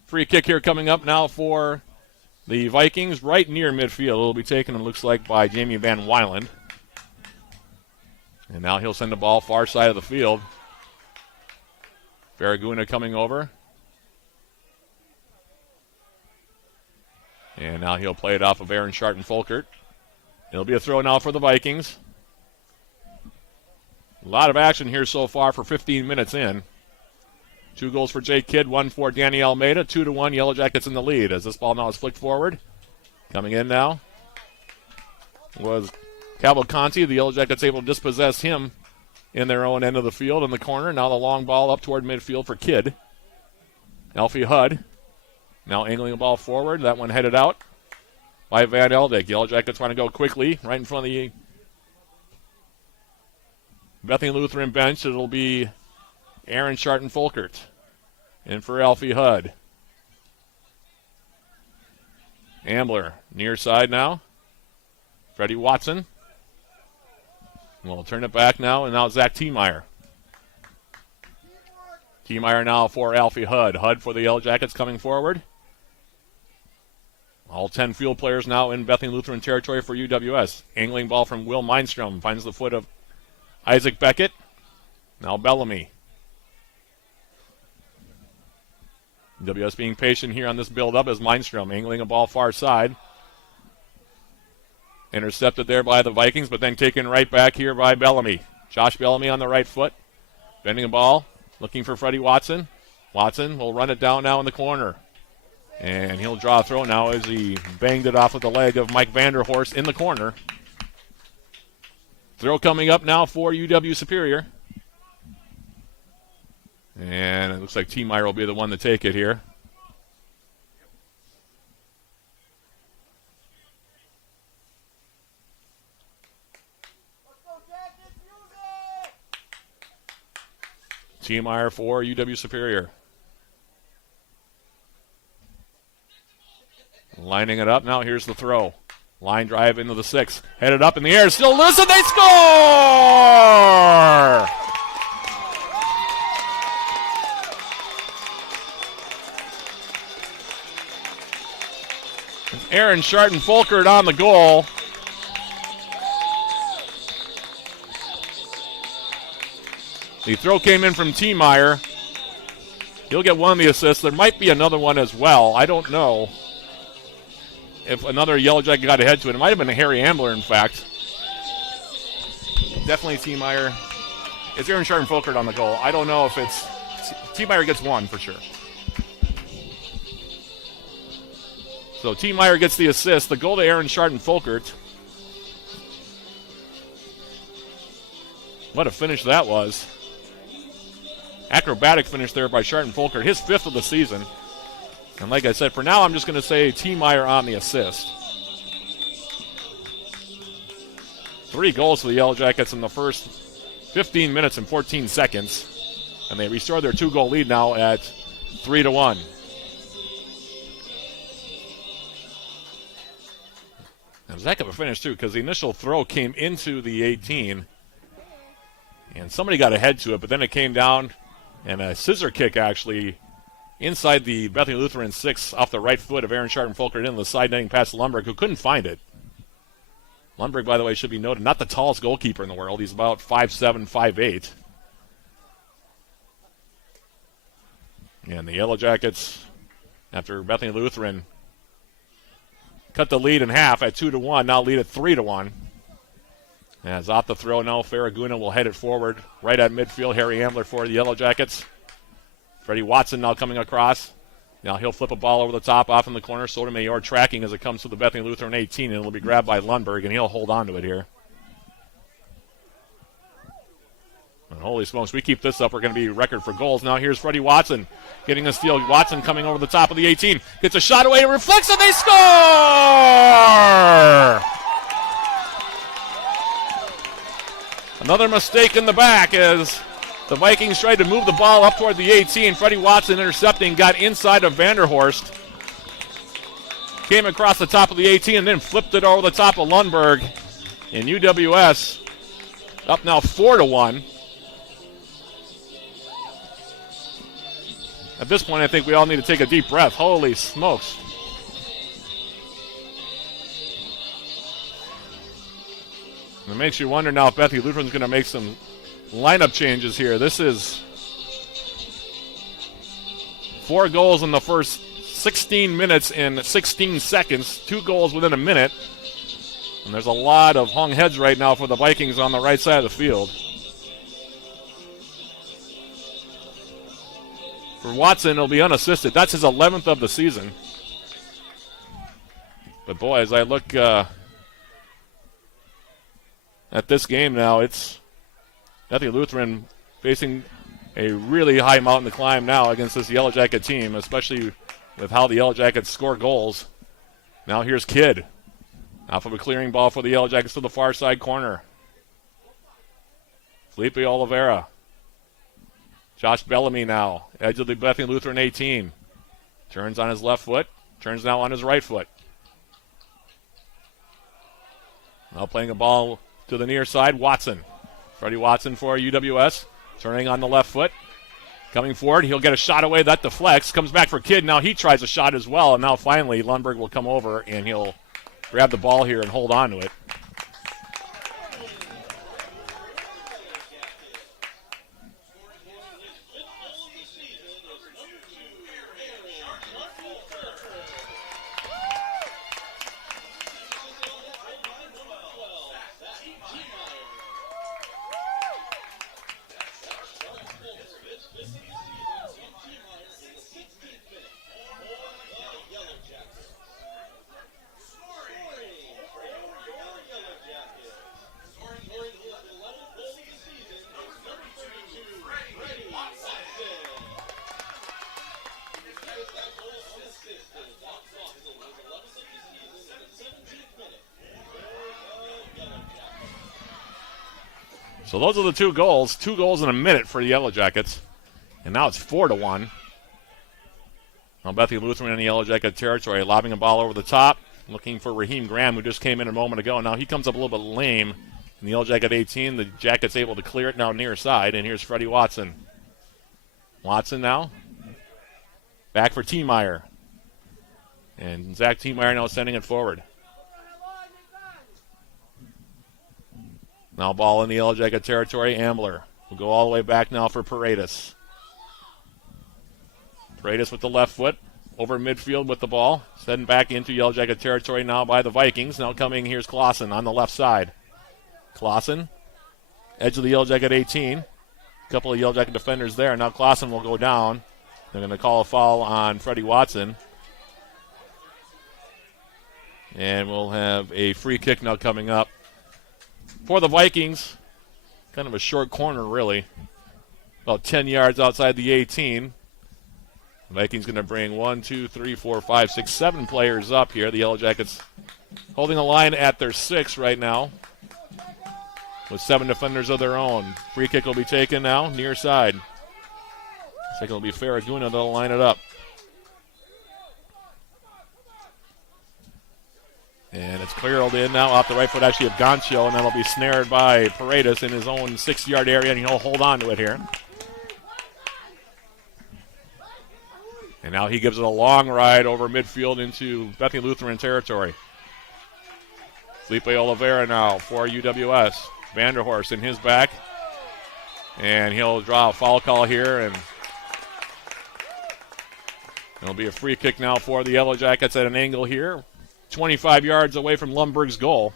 Free kick here coming up now for the Vikings, right near midfield. It'll be taken, it looks like, by Jamie Van Weiland. And now he'll send the ball far side of the field. Farraguna coming over. And now he'll play it off of Aaron Sharton-Folkert. It'll be a throw now for the Vikings. A lot of action here so far for 15 minutes in. 2 goals for Jake Kidd, 1 for Danny Almeida. 2-1, Yellow Jackets in the lead as this ball now is flicked forward. Coming in now was Cavalcanti. The Yellow Jackets able to dispossess him in their own end of the field in the corner. Now the long ball up toward midfield for Kidd. Alfie Hudd now angling the ball forward. That one headed out by Van Eldick. Yellow Jackets want to go quickly right in front of the Bethany Lutheran bench. It'll be Aaron Sharton-Folkert in for Alfie Hudd. Ambler near side now. Freddie Watson. We'll turn it back now, and now Zach Tiemeyer. Tiemeyer now for Alfie Hudd. Hudd for the Yellow Jackets coming forward. All 10 field players now in Bethany Lutheran territory for UWS. Angling ball from Will Mindstrom. Finds the foot of Isaac Beckett. Now Bellamy. WS being patient here on this build-up as Mindstrom angling a ball far side. Intercepted there by the Vikings, but then taken right back here by Bellamy. Josh Bellamy on the right foot. Bending the ball, looking for Freddie Watson. Watson will run it down now in the corner. And he'll draw a throw now as he banged it off with the leg of Mike Vanderhorst in the corner. Throw coming up now for UW Superior. And it looks like Tiemeyer will be the one to take it here. Tiemeyer for UW Superior. Lining it up now. Here's the throw. Line drive into the 6. Headed up in the air. Still loose, and they score! Aaron Sharton-Folkert on the goal. The throw came in from Tiemeyer. He'll get one of the assists. There might be another one as well. I don't know if another Yellow Jacket got ahead to it. It might have been a Harry Ambler, in fact. Definitely Tiemeyer. It's Aaron Sharton-Folkert on the goal. I don't know if it's... Tiemeyer gets one for sure. So Tiemeyer gets the assist. The goal to Aaron Sharton-Folkert. What a finish that was. Acrobatic finish there by Sharton-Folkert. His 5th of the season. And like I said, for now I'm just going to say Tiemeyer on the assist. 3 goals for the Yellow Jackets in the first 15 minutes and 14 seconds. And they restore their 2-goal lead now at 3-1. It was a heck of a finish, too, because the initial throw came into the 18. And somebody got ahead to it, but then it came down. And a scissor kick, actually, inside the Bethany Lutheran 6 off the right foot of Aaron Sharton-Folkert into the side netting past Lundberg, who couldn't find it. Lundberg, by the way, should be noted, not the tallest goalkeeper in the world. He's about 5'7", 5'8". And the Yellow Jackets, after Bethany Lutheran cut the lead in half at 2-1, now lead at 3-1. As off the throw now, Farraguna will head it forward right at midfield. Harry Ambler for the Yellow Jackets. Freddie Watson now coming across. Now he'll flip a ball over the top off in the corner. Sotomayor tracking as it comes to the Bethany Lutheran 18, and it'll be grabbed by Lundberg, and he'll hold on to it here. And holy smokes, we keep this up, we're going to be record for goals. Now here's Freddie Watson getting a steal. Watson coming over the top of the 18. Gets a shot away, reflects, and they score! Another mistake in the back as the Vikings tried to move the ball up toward the 18. Freddie Watson intercepting, got inside of Vanderhorst. Came across the top of the 18 and then flipped it over the top of Lundberg. And UWS up now 4-1. At this point, I think we all need to take a deep breath. Holy smokes. And it makes you wonder now if Bethany Lutheran's going to make some lineup changes here. This is 4 goals in the first 16 minutes and 16 seconds. 2 goals within a minute. And there's a lot of hung heads right now for the Vikings on the right side of the field. For Watson, it'll be unassisted. That's his 11th of the season. But boy, as I look at this game now, it's Bethany Lutheran facing a really high mountain to climb now against this Yellow Jacket team, especially with how the Yellow Jackets score goals. Now here's Kidd. Off of a clearing ball for the Yellow Jackets to the far side corner. Felipe Oliveira. Josh Bellamy now, edge of the Bethany Lutheran 18. Turns on his left foot, turns now on his right foot. Now playing a ball to the near side, Watson. Freddie Watson for UWS, turning on the left foot. Coming forward, he'll get a shot away, that deflects, comes back for Kidd. Now he tries a shot as well, and now finally Lundberg will come over and he'll grab the ball here and hold on to it. So those are the 2 goals. 2 goals in a minute for the Yellow Jackets. And now it's 4-1. Now Bethany Lutheran in the Yellow Jacket territory, lobbing a ball over the top, looking for Raheem Graham, who just came in a moment ago. Now he comes up a little bit lame in the Yellow Jacket 18. The Jackets able to clear it now near side, and here's Freddie Watson. Watson now. Back for Tiemeyer. And Zach Tiemeyer now sending it forward. Now ball in the Yellow Jacket territory. Ambler will go all the way back now for Paredes. Paredes with the left foot over midfield with the ball. Sending back into Yellow Jacket territory now by the Vikings. Now coming, here's Clausen on the left side. Clausen, edge of the Yellow Jacket 18. A couple of Yellow Jacket defenders there. Now Clausen will go down. They're going to call a foul on Freddie Watson. And we'll have a free kick now coming up for the Vikings. Kind of a short corner, really. About 10 yards outside the 18. The Vikings going to bring 1, 2, 3, 4, 5, 6, 7 players up here. The Yellow Jackets holding a line at their 6 right now, with 7 defenders of their own. Free kick will be taken now, near side. Looks like it'll be Farraguna that'll line it up. And it's cleared in now off the right foot, actually, of Gancio, and that'll be snared by Paredes in his own 6-yard area, and he'll hold on to it here. And now he gives it a long ride over midfield into Bethany Lutheran territory. Felipe Oliveira now for UWS. Vanderhorst in his back. And he'll draw a foul call here, and it'll be a free kick now for the Yellow Jackets at an angle here. 25 yards away from Lundberg's goal.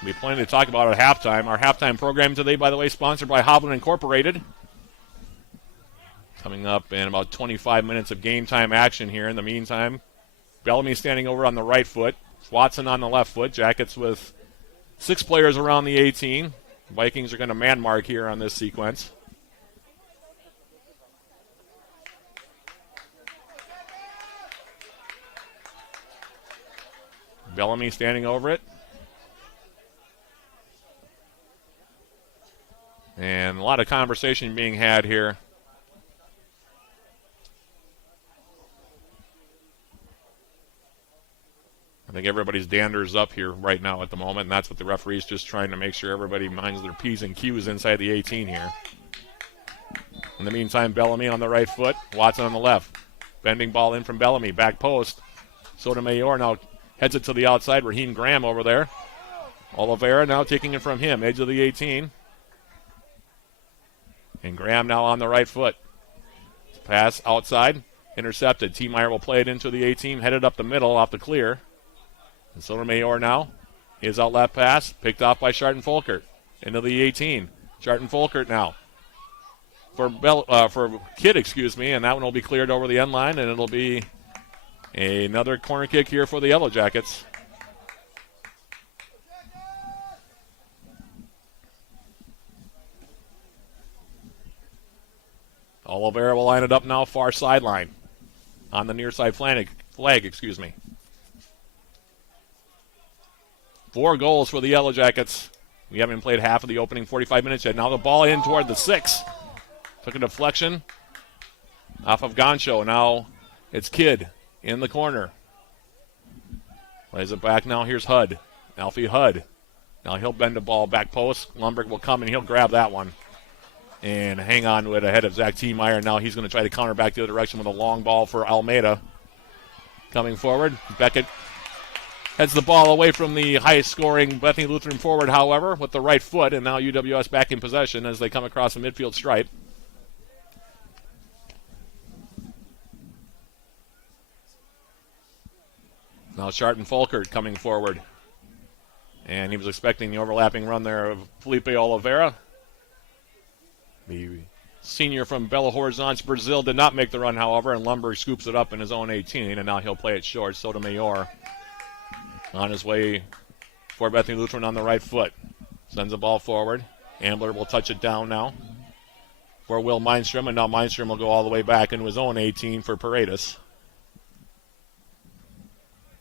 We'll be plenty to talk about at halftime. Our halftime program today, by the way, sponsored by Hovland Incorporated. Coming up in about 25 minutes of game time action here. In the meantime, Bellamy standing over on the right foot. Watson on the left foot. Jackets with 6 players around the 18. Vikings are going to man mark here on this sequence. Bellamy standing over it. And a lot of conversation being had here. I think everybody's dander's up here right now at the moment, and that's what the referee's just trying to make sure everybody minds their P's and Q's inside the 18 here. In the meantime, Bellamy on the right foot, Watson on the left. Bending ball in from Bellamy, back post. Sotomayor now heads it to the outside. Raheem Graham over there. Oliveira now taking it from him, edge of the 18. And Graham now on the right foot. Pass outside, intercepted. T. Meyer will play it into the 18, headed up the middle off the clear. And Sotomayor now, his out left pass, picked off by Sharton Folkert. Into the 18. Sharton Folkert now. For Kidd, and that one will be cleared over the end line, and it'll be another corner kick here for the Yellow Jackets. Oliveira will line it up now, far sideline. On the near side flag. 4 goals for the Yellow Jackets. We haven't played half of the opening 45 minutes yet. Now the ball in toward the 6. Took a deflection off of Goncho. Now it's Kidd in the corner. Plays it back now. Here's Hudd. Alfie Hudd. Now he'll bend the ball back post. Lundberg will come and he'll grab that one and hang on to it ahead of Zach T. Meyer. Now he's going to try to counter back the other direction with a long ball for Almeida. Coming forward. Beckett heads the ball away from the high-scoring Bethany Lutheran forward, however, with the right foot, and now UWS back in possession as they come across the midfield stripe. Now Sharton Folkert coming forward. And he was expecting the overlapping run there of Felipe Oliveira. The senior from Belo Horizonte, Brazil, did not make the run, however, and Lundberg scoops it up in his own 18, and now he'll play it short. Sotomayor on his way for Bethany Lutheran on the right foot. Sends the ball forward. Ambler will touch it down now for Will Mindstrom, and now Mindstrom will go all the way back into his own 18 for Paredes.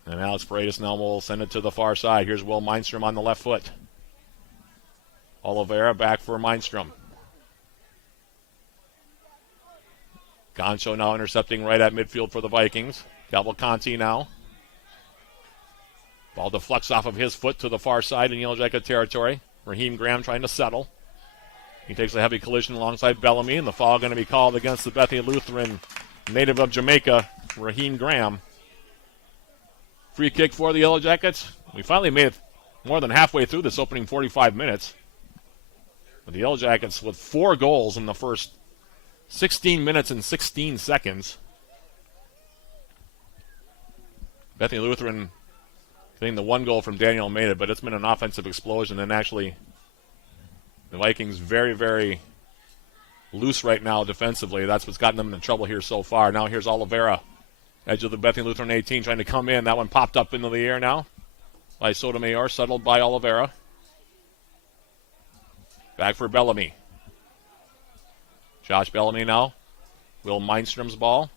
And Alex Paredes now will send it to the far side. Here's Will Mindstrom on the left foot. Oliveira back for Mindstrom. Goncho now intercepting right at midfield for the Vikings. Cavalcanti now. Ball deflects off of his foot to the far side in Yellow Jacket territory. Raheem Graham trying to settle. He takes a heavy collision alongside Bellamy, and the foul going to be called against the Bethany Lutheran native of Jamaica, Raheem Graham. Free kick for the Yellow Jackets. We finally made it more than halfway through this opening 45 minutes. But the Yellow Jackets with 4 goals in the first 16 minutes and 16 seconds. Bethany Lutheran getting the 1 goal from Daniel Almeida, but it's been an offensive explosion, and actually the Vikings very, very loose right now defensively. That's what's gotten them in trouble here so far. Now here's Oliveira, edge of the Bethany Lutheran 18, trying to come in. That one popped up into the air now by Sotomayor, settled by Oliveira. Back for Bellamy. Josh Bellamy now. Will Mindstrom's ball.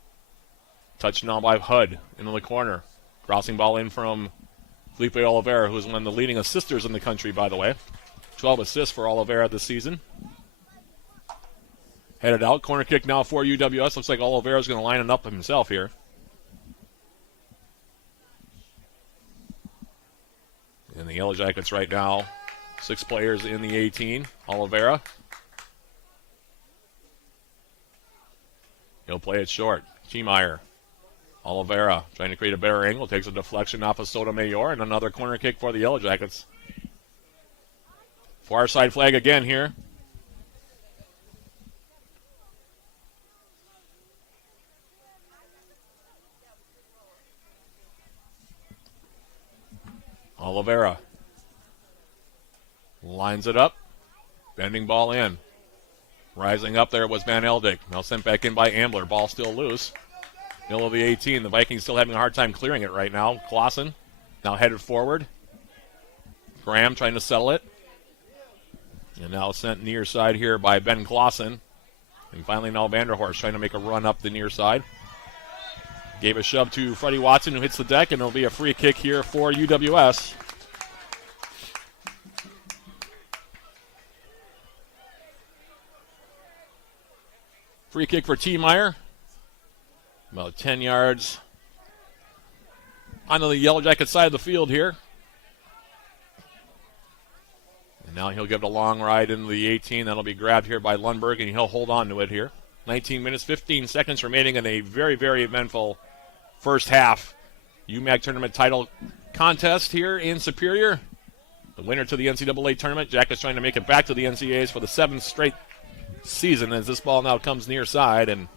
Touched now by Hudd into the corner. Crossing ball in from Felipe Oliveira, who is one of the leading assisters in the country, by the way. 12 assists for Oliveira this season. Headed out. Corner kick now for UWS. Looks like Oliveira's going to line it up himself here. And the Yellow Jackets right now, 6 players in the 18. Oliveira. He'll play it short. Chemeyer. Oliveira trying to create a better angle. Takes a deflection off of Sotomayor, and another corner kick for the Yellow Jackets. Far side flag again here. Oliveira lines it up. Bending ball in. Rising up there was Van Eldik. Now sent back in by Ambler. Ball still loose. Middle of the 18. The Vikings still having a hard time clearing it right now. Clausen now headed forward. Graham trying to settle it. And now sent near side here by Ben Clausen. And finally now Vanderhorst trying to make a run up the near side. Gave a shove to Freddie Watson, who hits the deck, and it'll be a free kick here for UWS. Free kick for T. Meyer. About 10 yards onto the Yellow Jacket side of the field here. And now he'll give it a long ride into the 18. That'll be grabbed here by Lundberg, and he'll hold on to it here. 19 minutes, 15 seconds remaining in a very, very eventful first half UMAC tournament title contest here in Superior. The winner to the NCAA tournament. Jackets trying to make it back to the NCAAs for the 7th straight season as this ball now comes near side. And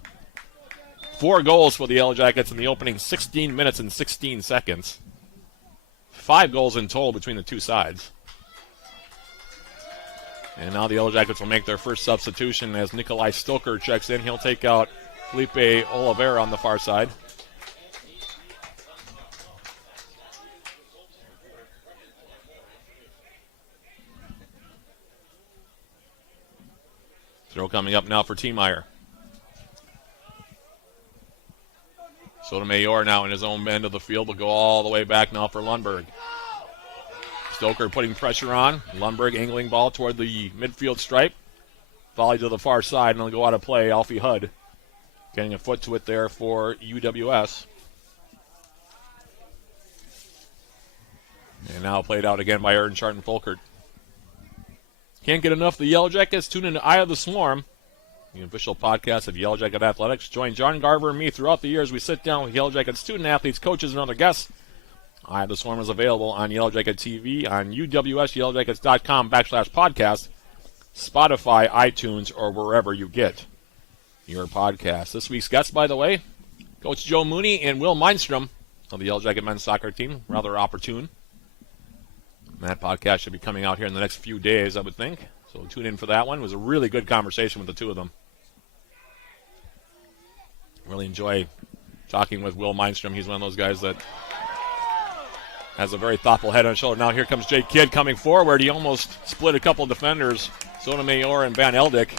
4 goals for the Yellow Jackets in the opening 16 minutes and 16 seconds. 5 goals in total between the two sides. And now the Yellow Jackets will make their first substitution as Nikolai Stoker checks in. He'll take out Felipe Oliveira on the far side. Throw coming up now for T. Meyer. Sotomayor now in his own end of the field will go all the way back now for Lundberg. Stoker putting pressure on. Lundberg angling ball toward the midfield stripe. Volley to the far side, and he'll go out of play. Alfie Hudd getting a foot to it there for UWS. And now played out again by Ernst and Folkert. Can't get enough of the Yellow Jackets. Tune in to Eye of the Swarm, the official podcast of Yellow Jacket Athletics. Join John Garver and me throughout the years. We sit down with Yellow Jacket student athletes, coaches, and other guests. Eye of the Swarm is available on Yellow Jacket TV, on UWSYellowJackets.com/podcast, Spotify, iTunes, or wherever you get your podcast. This week's guests, by the way, Coach Joe Mooney and Will Mindstrom of the Yellow Jacket men's soccer team. Rather opportune. That podcast should be coming out here in the next few days, I would think. So tune in for that one. It was a really good conversation with the two of them. Really enjoy talking with Will Mindstrom. He's one of those guys that has a very thoughtful head on his shoulder. Now here comes Jake Kidd coming forward. He almost split a couple defenders, Sotomayor and Van Eldick.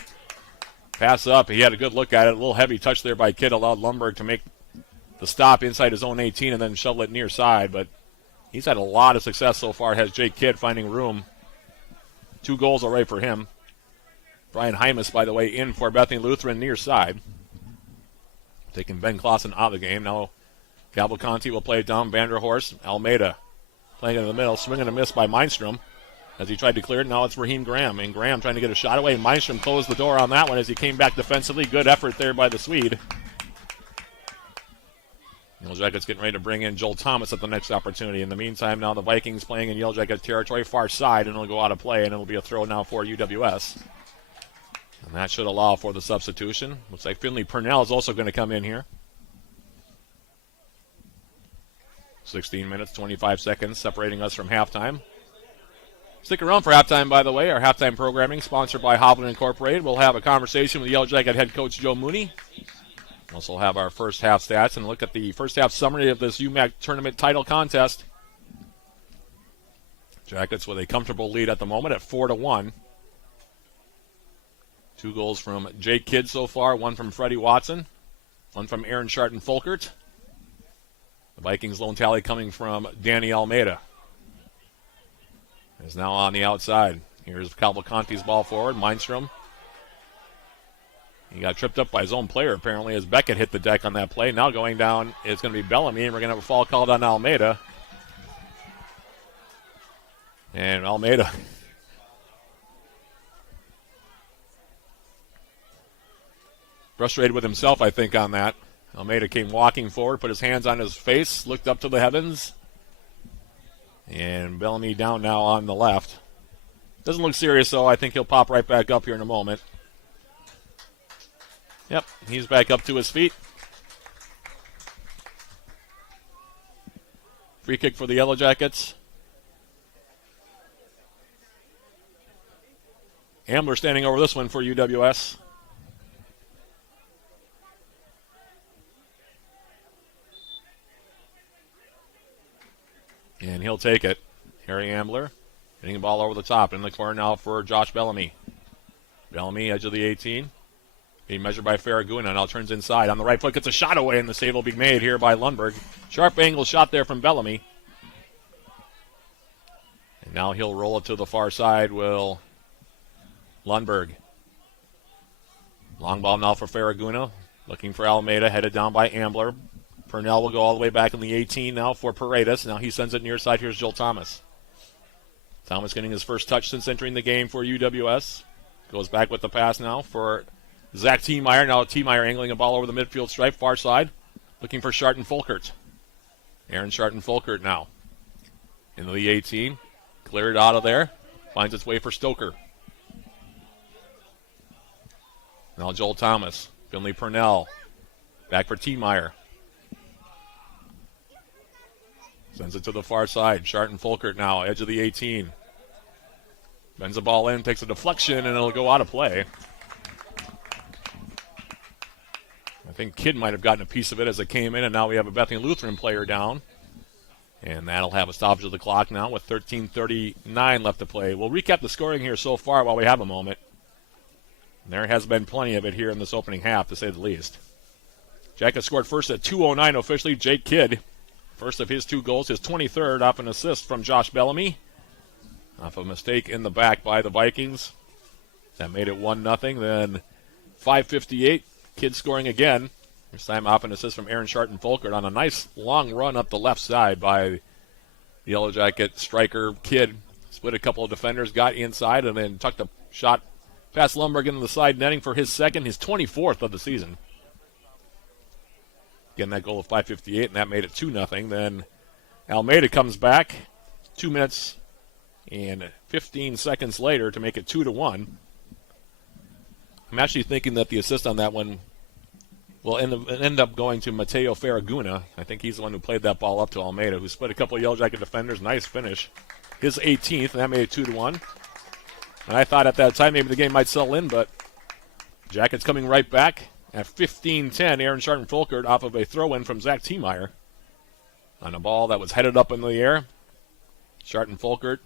Pass up. He had a good look at it. A little heavy touch there by Kidd allowed Lundberg to make the stop inside his own 18 and then shovel it near side. But he's had a lot of success so far, has Jake Kidd finding room. 2 goals already for him. Brian Hymas, by the way, in for Bethany Lutheran near side. Taking Ben Clausen out of the game. Now Cavalcanti will play it down. Vanderhorst, Almeida playing in the middle. Swing and a miss by Mindstrom as he tried to clear it. Now it's Raheem Graham. And Graham trying to get a shot away. Mindstrom closed the door on that one as he came back defensively. Good effort there by the Swede. Yellow Jackets getting ready to bring in Joel Thomas at the next opportunity. In the meantime, now the Vikings playing in Yellow Jacket territory, far side, and it'll go out of play, and it'll be a throw now for UWS. And that should allow for the substitution. Looks like Finley Purnell is also going to come in here. 16 minutes, 25 seconds separating us from halftime. Stick around for halftime, by the way. Our halftime programming, sponsored by Hovland Incorporated. We'll have a conversation with Yellow Jacket head coach Joe Mooney. We'll also have our first half stats and look at the first half summary of this UMAC tournament title contest. Jackets with a comfortable lead at the moment at 4-1. 2 goals from Jake Kidd so far, 1 from Freddie Watson, 1 from Aaron Sharton Folkert. The Vikings' lone tally coming from Danny Almeida. Is now on the outside. Here's Cavalcanti's ball forward. Mindstrom. He got tripped up by his own player, apparently, as Beckett hit the deck on that play. Now going down, it's going to be Bellamy, and we're going to have a foul called on Almeida. And Almeida frustrated with himself, I think, on that. Almeida came walking forward, put his hands on his face, looked up to the heavens. And Bellamy down now on the left. Doesn't look serious, though. I think he'll pop right back up here in a moment. Yep, he's back up to his feet. Free kick for the Yellow Jackets. Ambler standing over this one for UWS. And he'll take it. Harry Ambler Getting the ball over the top. In the corner now for Josh Bellamy. Bellamy, edge of the 18. Being measured by Farraguna. Now turns inside. On the right foot, gets a shot away, and the save will be made here by Lundberg. Sharp angle shot there from Bellamy. And now he'll roll it to the far side, will Lundberg. Long ball now for Farraguna. Looking for Almeida, headed down by Ambler. Purnell will go all the way back in the 18 now for Paredes. Now he sends it near side. Here's Joel Thomas. Thomas getting his first touch since entering the game for UWS. Goes back with the pass now for Zach Tiemeyer. Now Tiemeyer angling a ball over the midfield stripe, far side. Looking for Sharton Folkert. Aaron Sharton Folkert now. Into the 18. Cleared out of there. Finds its way for Stoker. Now Joel Thomas. Finley Purnell. Back for Tiemeyer. Sends it to the far side. Sharton Folkert now, edge of the 18. Bends the ball in, takes a deflection, and it'll go out of play. I think Kidd might have gotten a piece of it as it came in, and now we have a Bethany Lutheran player down. And that'll have a stoppage of the clock now with 13:39 left to play. We'll recap the scoring here so far while we have a moment. There has been plenty of it here in this opening half, to say the least. Jackets scored first at 2:09 officially. Jake Kidd, first of his 2 goals, his 23rd off an assist from Josh Bellamy. Off a mistake in the back by the Vikings. That made it 1-0. Then 5:58, Kidd scoring again. This time off an assist from Aaron Sharton Folkert on a nice long run up the left side by the Yellow Jacket striker Kidd. Split a couple of defenders, got inside, and then tucked a shot past Lundberg into the side netting for his second, his 24th of the season. Again, that goal of 5:58, and that made it 2-0. Then Almeida comes back 2 minutes and 15 seconds later to make it 2-1. I'm actually thinking that the assist on that one will end up going to Mateo Farraguna. I think he's the one who played that ball up to Almeida, who split a couple of Yellow Jacket defenders. Nice finish. His 18th, and that made it 2-1. And I thought at that time maybe the game might settle in, but Jackets coming right back. At 15:10, Aaron Sharton Folkert off of a throw-in from Zach Tiemeyer on a ball that was headed up in the air. Sharton Folkert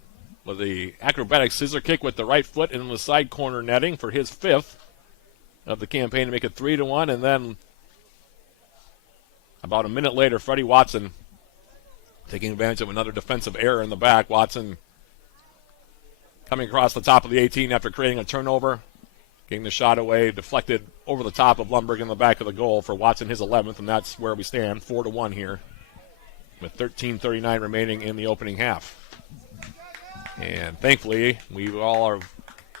with the acrobatic scissor kick with the right foot in the side corner netting for his 5th of the campaign to make it 3-1. And then about a minute later, Freddie Watson taking advantage of another defensive error in the back. Watson coming across the top of the 18 after creating a turnover. Getting the shot away, deflected over the top of Lundberg in the back of the goal for Watson, his 11th, and that's where we stand, 4-1 here, with 13:39 remaining in the opening half. And thankfully, we all have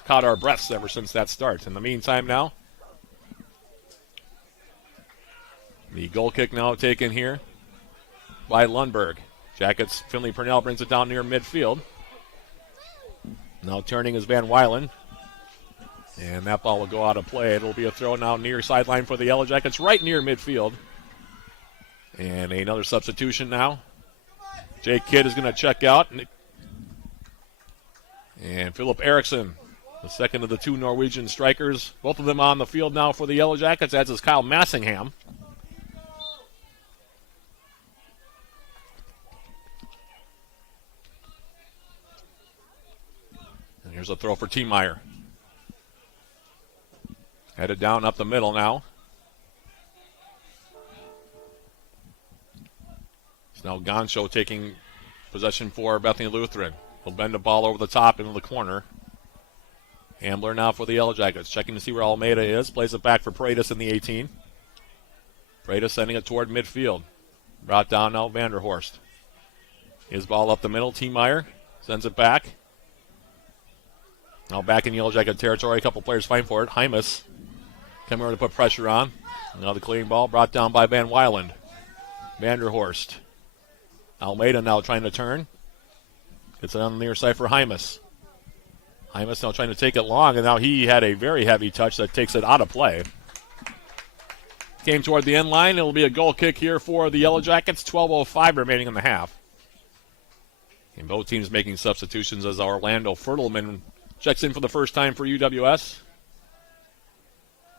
caught our breaths ever since that start. In the meantime now, the goal kick now taken here by Lundberg. Jackets, Finley Purnell brings it down near midfield. Now turning is Van Weilen. And that ball will go out of play. It'll be a throw now near sideline for the Yellow Jackets, right near midfield. And another substitution now. Jake Kidd is going to check out. And Philip Eriksson, the second of the 2 Norwegian strikers. Both of them on the field now for the Yellow Jackets, as is Kyle Massingham. And here's a throw for Tiemeyer. Headed down up the middle now. It's now Goncho taking possession for Bethany Lutheran. He'll bend the ball over the top into the corner. Ambler now for the Yellow Jackets. Checking to see where Almeida is. Plays it back for Paredes in the 18. Paredes sending it toward midfield. Brought down now Vanderhorst. His ball up the middle. Tiemeyer sends it back. Now back in Yellow Jacket territory. A couple players fighting for it. Hymas coming over to put pressure on. Now the clean ball brought down by Van Weiland. Vanderhorst. Almeida now trying to turn. Gets it on the near side for Hymas. Hymas now trying to take it long, and now he had a very heavy touch that takes it out of play. Came toward the end line. It'll be a goal kick here for the Yellow Jackets. 12:05 remaining in the half. And both teams making substitutions as Orlando Fertelman checks in for the first time for UWS.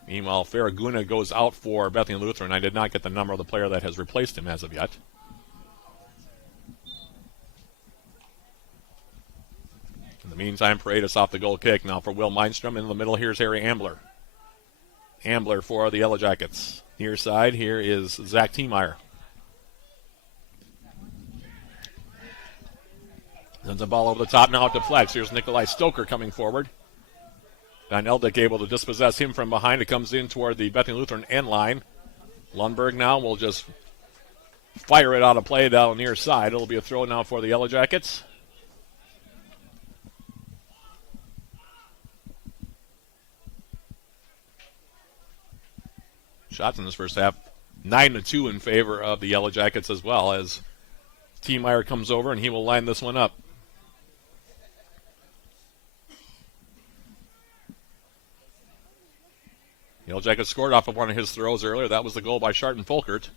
Meanwhile, Farraguna goes out for Bethany Lutheran. I did not get the number of the player that has replaced him as of yet. Meantime, Paredes off the goal kick. Now for Will Mindstrom. In the middle, here's Harry Ambler. Ambler for the Yellow Jackets. Near side, here is Zach Tiemeyer. Sends the ball over the top, now it deflects. Here's Nikolai Stoker coming forward. Van Eldick able to dispossess him from behind. It comes in toward the Bethany Lutheran end line. Lundberg now will just fire it out of play down near side. It'll be a throw now for the Yellow Jackets. Shots in this first half, 9-2 in favor of the Yellow Jackets as well, as Tiemeyer comes over and he will line this one up. Yellow Jackets scored off of one of his throws earlier. That was the goal by Sharton Folkert.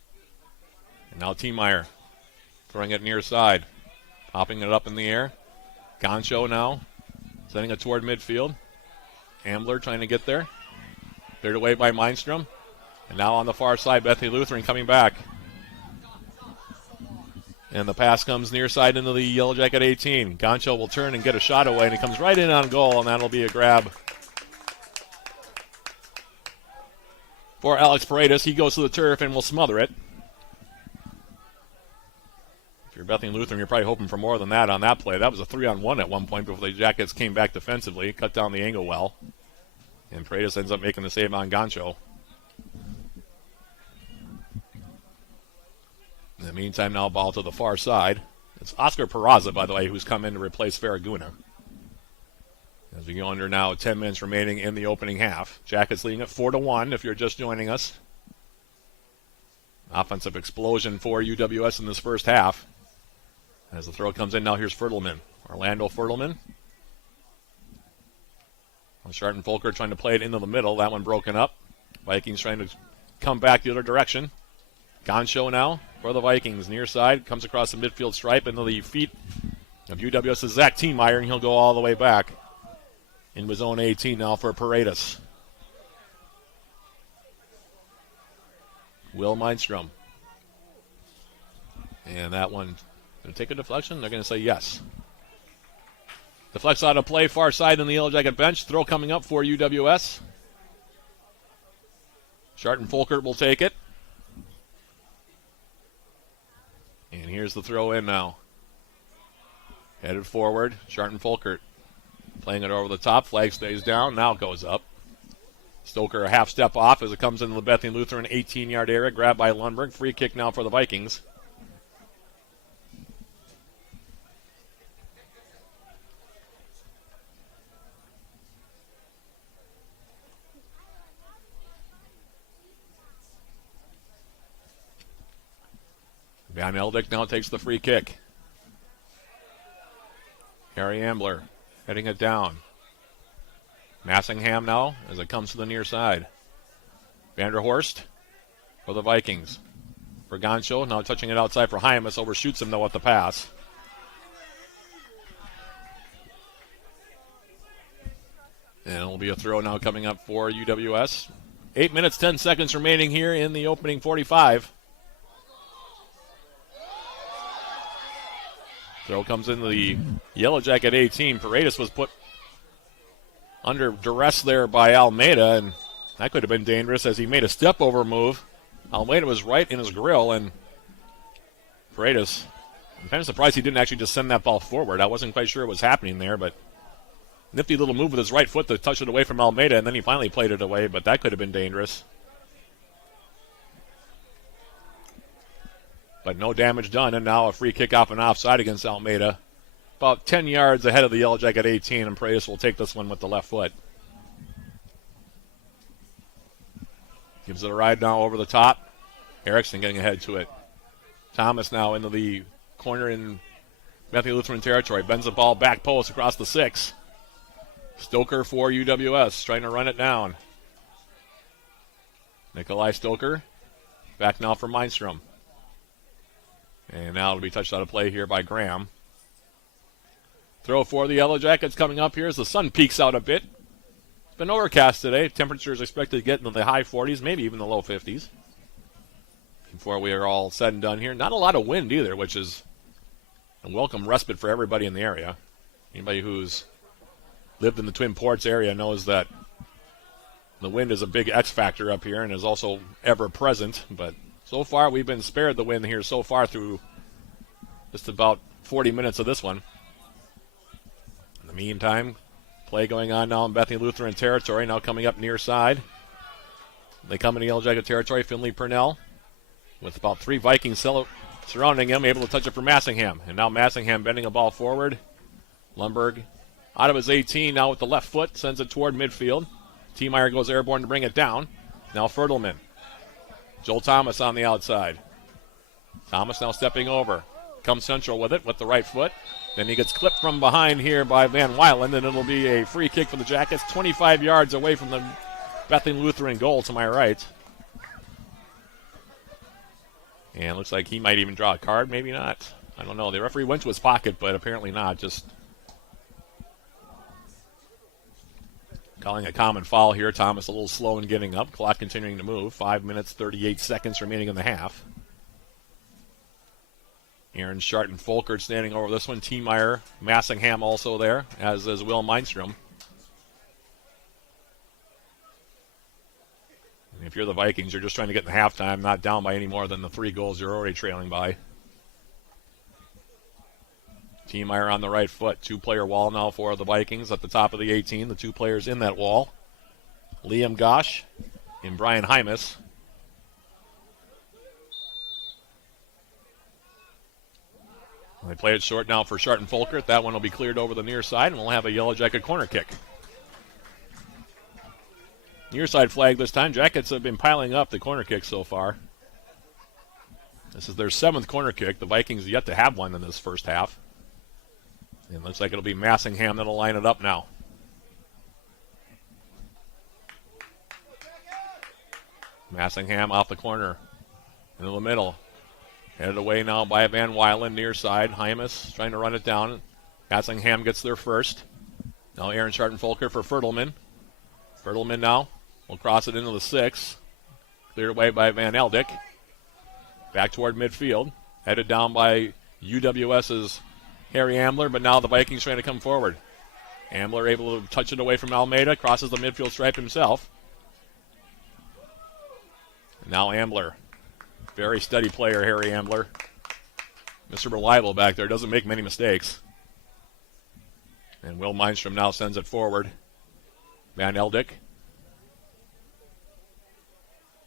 And now Tiemeyer throwing it near side, popping it up in the air. Goncho now sending it toward midfield. Ambler trying to get there. Cleared away by Mindstrom. And now on the far side, Bethany Lutheran coming back. And the pass comes near side into the Yellow Jacket 18. Goncho will turn and get a shot away, and he comes right in on goal, and that'll be a grab for Alex Paredes. He goes to the turf and will smother it. If you're Bethany Lutheran, you're probably hoping for more than that on that play. That was a 3-on-1 at one point before the Jackets came back defensively, cut down the angle well. And Paredes ends up making the save on Goncho. In the meantime, now ball to the far side. It's Oscar Peraza, by the way, who's come in to replace Farraguna. As we go under now, 10 minutes remaining in the opening half. Jackets leading at 4-1 if you're just joining us. Offensive explosion for UWS in this first half. As the throw comes in, now here's Fertelman. Orlando Fertelman. Sharton Folkert trying to play it into the middle. That one broken up. Vikings trying to come back the other direction. Goncho now for the Vikings. Near side, comes across the midfield stripe into the feet of UWS's Zach Tiemeyer, and he'll go all the way back into zone 18 now for Paredes. Will Mindstrom. And that one, going to take a deflection? They're going to say yes. Deflects out of play, far side in the Yellow Jacket bench. Throw coming up for UWS. Sharton Folkert will take it. And here's the throw in now. Headed forward, Sharton Folkert. Playing it over the top, flag stays down, now goes up. Stoker a half step off as it comes into the Bethany Lutheran 18-yard area, grabbed by Lundberg. Free kick now for the Vikings. Van Eldick now takes the free kick. Harry Ambler heading it down. Massingham now as it comes to the near side. Vanderhorst for the Vikings. For Goncho, now touching it outside for Hymas. Overshoots him though at the pass. And it'll be a throw now coming up for UWS. 8 minutes, 10 seconds remaining here in the opening 45. Throw comes into the Yellow Jacket 18. Paredes was put under duress there by Almeida, and that could have been dangerous as he made a step-over move. Almeida was right in his grill, and Paredes, I'm kind of surprised he didn't actually just send that ball forward. I wasn't quite sure what was happening there, but nifty little move with his right foot to touch it away from Almeida, and then he finally played it away, but that could have been dangerous. But no damage done, and now a free kick off and offside against Almeida. About 10 yards ahead of the Yellow Jacket 18, and Paredes will take this one with the left foot. Gives it a ride now over the top. Erickson getting ahead to it. Thomas now into the corner in Bethany Lutheran territory. Bends the ball back post across the 6. Stoker for UWS, trying to run it down. Nikolai Stoker, back now for Mindstrom. And now it'll be touched out of play here by Graham. Throw for the Yellow Jackets coming up here as the sun peeks out a bit. It's been overcast today. Temperatures expected to get into the high 40s, maybe even the low 50s. Before we are all said and done here. Not a lot of wind either, which is a welcome respite for everybody in the area. Anybody who's lived in the Twin Ports area knows that the wind is a big X factor up here and is also ever present. But so far, we've been spared the wind here so far through just about 40 minutes of this one. In the meantime, play going on now in Bethany Lutheran territory, now coming up near side. They come into Yellow Jacket territory, Finley Purnell, with about 3 Vikings surrounding him, able to touch it for Massingham. And now Massingham bending a ball forward. Lundberg out of his 18 now with the left foot, sends it toward midfield. T-Meyer goes airborne to bring it down. Now Fertelman. Joel Thomas on the outside. Thomas now stepping over. Comes central with it with the right foot. Then he gets clipped from behind here by Van Weiland, and it'll be a free kick for the Jackets, 25 yards away from the Bethany Lutheran goal to my right. And looks like he might even draw a card, maybe not. I don't know. The referee went to his pocket, but apparently not. Just calling a common foul here. Thomas a little slow in getting up. Clock continuing to move. 5 minutes, 38 seconds remaining in the half. Aaron Shart and Folkert standing over this one. T-Meyer, Massingham also there, as is Will Mindstrom. And if you're the Vikings, you're just trying to get in the halftime, not down by any more than the 3 goals you're already trailing by. T-Meyer on the right foot. 2-player wall now for the Vikings at the top of the 18. The 2 players in that wall. Liam Gosh and Brian Hymas. They play it short now for Shart and Folkert. That one will be cleared over the near side, and we'll have a Yellow Jacket corner kick. Near side flag this time. Jackets have been piling up the corner kick so far. This is their 7th corner kick. The Vikings yet to have one in this first half. And looks like it'll be Massingham that'll line it up now. Massingham off the corner. Into the middle. Headed away now by Van Weiland near side. Hymas trying to run it down. Massingham gets there first. Now Aaron Shart and Folkert for Fertelman. Fertelman now will cross it into the 6. Cleared away by Van Eldick. Back toward midfield. Headed down by UWS's Harry Ambler, but now the Vikings trying to come forward. Ambler able to touch it away from Almeida. Crosses the midfield stripe himself. And now Ambler. Very steady player, Harry Ambler. Mr. Reliable back there. Doesn't make many mistakes. And Will Mindstrom now sends it forward. Van Eldick.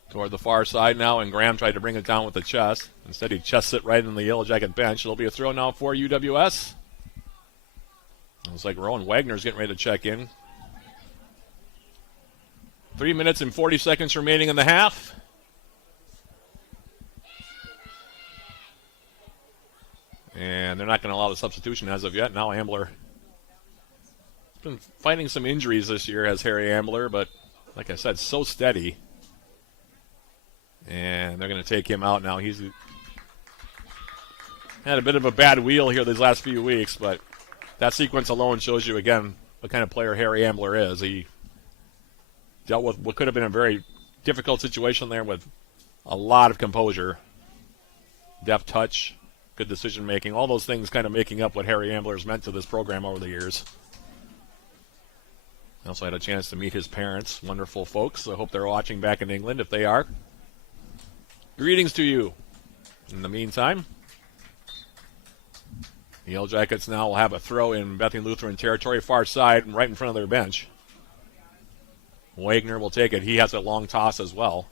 Toward the far side now, and Graham tried to bring it down with the chest. Instead, he chests it right in the Yellow Jacket bench. It'll be a throw now for UWS. Looks like Rowan Wagner's getting ready to check in. 3 minutes and 40 seconds remaining in the half. And they're not going to allow the substitution as of yet. Now Ambler has been fighting some injuries this year as Harry Ambler, but like I said, so steady. And they're going to take him out now. He's had a bit of a bad wheel here these last few weeks, but that sequence alone shows you, again, what kind of player Harry Ambler is. He dealt with what could have been a very difficult situation there with a lot of composure, deft touch, good decision-making, all those things kind of making up what Harry Ambler's meant to this program over the years. I also had a chance to meet his parents, wonderful folks. I hope they're watching back in England. If they are, greetings to you. In the meantime, the Yellow Jackets now will have a throw in Bethany Lutheran territory, far side, and right in front of their bench. Wagner will take it. He has a long toss as well.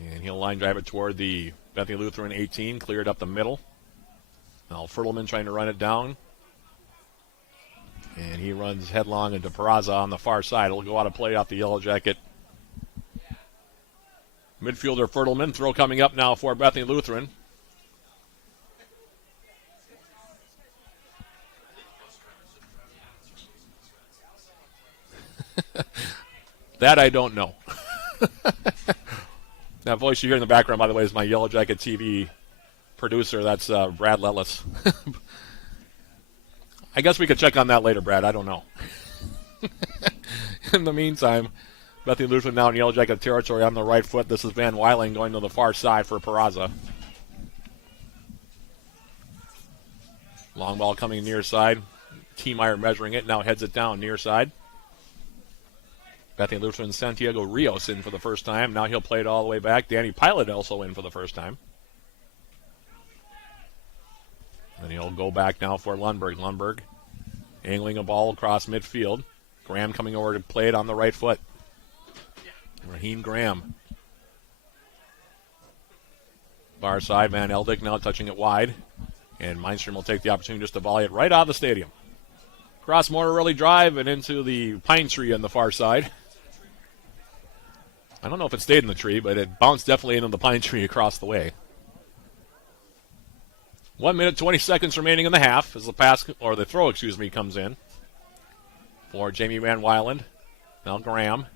And he'll line drive it toward the Bethany Lutheran 18, cleared up the middle. Now Fertelman trying to run it down. And he runs headlong into Peraza on the far side. It'll go out of play off the Yellow Jacket midfielder Fertelman. Throw coming up now for Bethany Lutheran. That I don't know. That voice you hear in the background, by the way, is my Yellow Jacket TV producer. That's Brad Lellis. I guess we could check on that later, Brad. I don't know. In the meantime, Bethany Lutheran now in Yellow Jacket territory on the right foot. This is Van Weiling going to the far side for Peraza. Long ball coming near side. T. Meyer measuring it, now heads it down near side. Bethany Lutheran Santiago Rios in for the first time. Now he'll play it all the way back. Danny Pilot also in for the first time. And he'll go back now for Lundberg. Lundberg angling a ball across midfield. Graham coming over to play it on the right foot. Raheem Graham. Far side, Van Eldick now touching it wide. And Mindstrom will take the opportunity just to volley it right out of the stadium. Cross Mortarelli Drive and into the pine tree on the far side. I don't know if it stayed in the tree, but it bounced definitely into the pine tree across the way. 1 minute, 20 seconds remaining in the half as the pass, or the throw, comes in. For Jamie Van Weiland. Now Graham.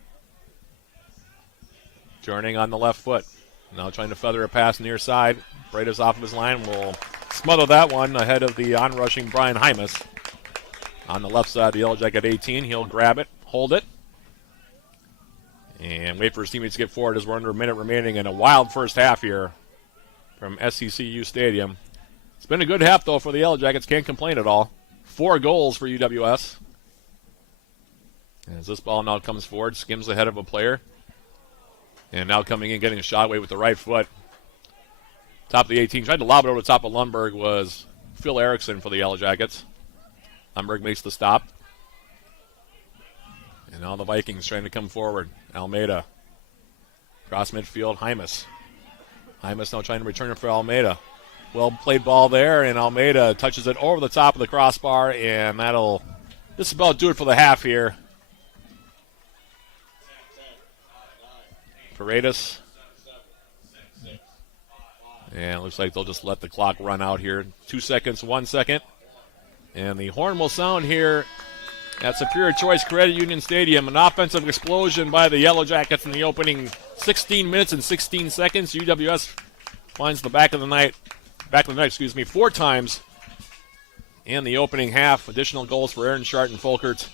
Turning on the left foot. Now trying to feather a pass near side. Breda's off of his line. Will smother that one ahead of the onrushing Brian Hymas. On the left side of the Yellow Jacket 18. He'll grab it, hold it, and wait for his teammates to get forward as we're under a minute remaining in a wild first half here from SCCU Stadium. It's been a good half, though, for the Yellow Jackets. Can't complain at all. 4 goals for UWS. As this ball now comes forward, skims ahead of a player. And now coming in, getting a shot away with the right foot. Top of the 18. Tried to lob it over the top of Lundberg was Phil Erickson for the Yellow Jackets. Lundberg makes the stop. And now the Vikings trying to come forward. Almeida. Cross midfield, Hymas. Hymas now trying to return it for Almeida. Well played ball there, and Almeida touches it over the top of the crossbar, and that'll just about do it for the half here. Paredes. And it looks like they'll just let the clock run out here. 2 seconds, 1 second. And the horn will sound here at Superior Choice Credit Union Stadium. An offensive explosion by the Yellow Jackets in the opening 16 minutes and 16 seconds. UWS finds the back of the net, 4 times in the opening half. Additional goals for Aaron Shart and Folkert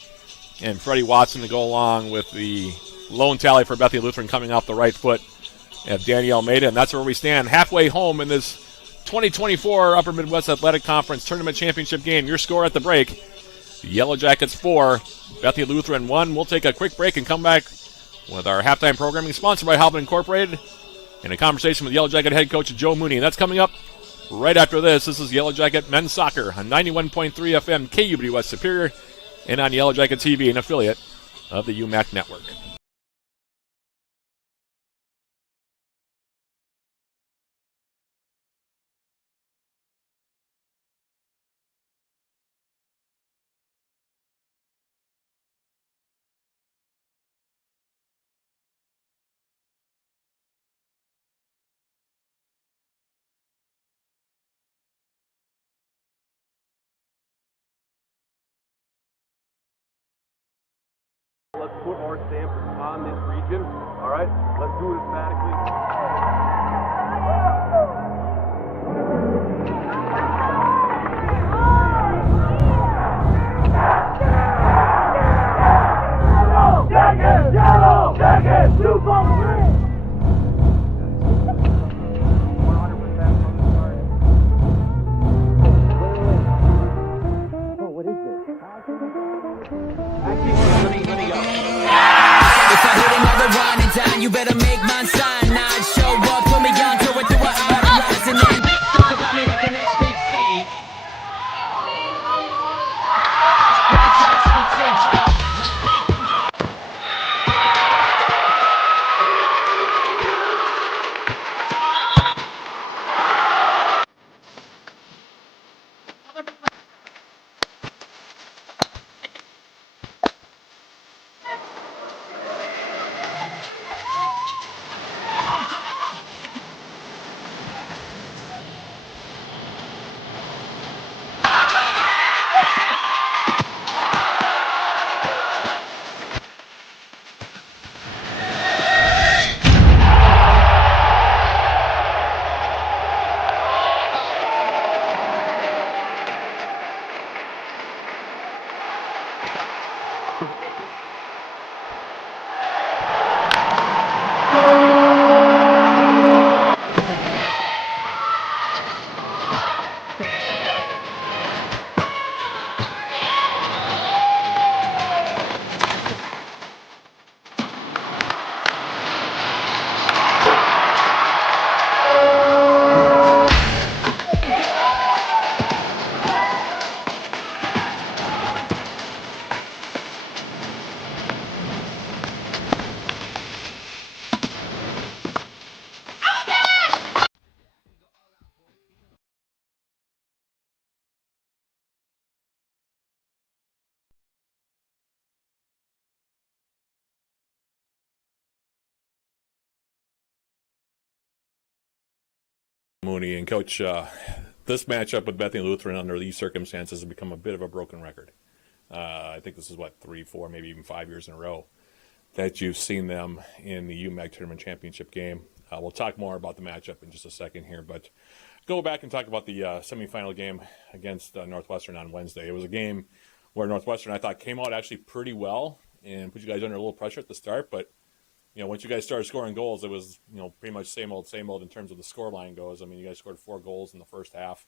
and Freddie Watson to go along with the lone tally for Bethany Lutheran coming off the right foot of Danny Almeida. And that's where we stand halfway home in this 2024 Upper Midwest Athletic Conference Tournament Championship game. Your score at the break, the Yellow Jackets 4, Bethany Lutheran 1. We'll take a quick break and come back with our halftime programming sponsored by Halvin Incorporated and a conversation with Yellow Jacket head coach Joe Mooney. And that's coming up right after this. This is Yellow Jacket Men's Soccer on 91.3 FM KUBD Superior and on Yellow Jacket TV, an affiliate of the UMAC Network. Let's put our stamp on this region. All right, let's do it emphatically. Yellow Jackets, 2-3. If I hit another run and down, you better make mine sign. I'd show up, put me on, throw it through an eye, rising in. Mooney. And Coach, this matchup with Bethany Lutheran under these circumstances has become a bit of a broken record. I think this is, 3, 4, maybe even 5 years in a row that you've seen them in the UMAC Tournament Championship game. We'll talk more about the matchup in just a second here, but go back and talk about the semifinal game against Northwestern on Wednesday. It was a game where Northwestern, I thought, came out actually pretty well and put you guys under a little pressure at the start, but once you guys started scoring goals, it was, pretty much same old in terms of the score line goes. I mean, you guys scored 4 goals in the first half.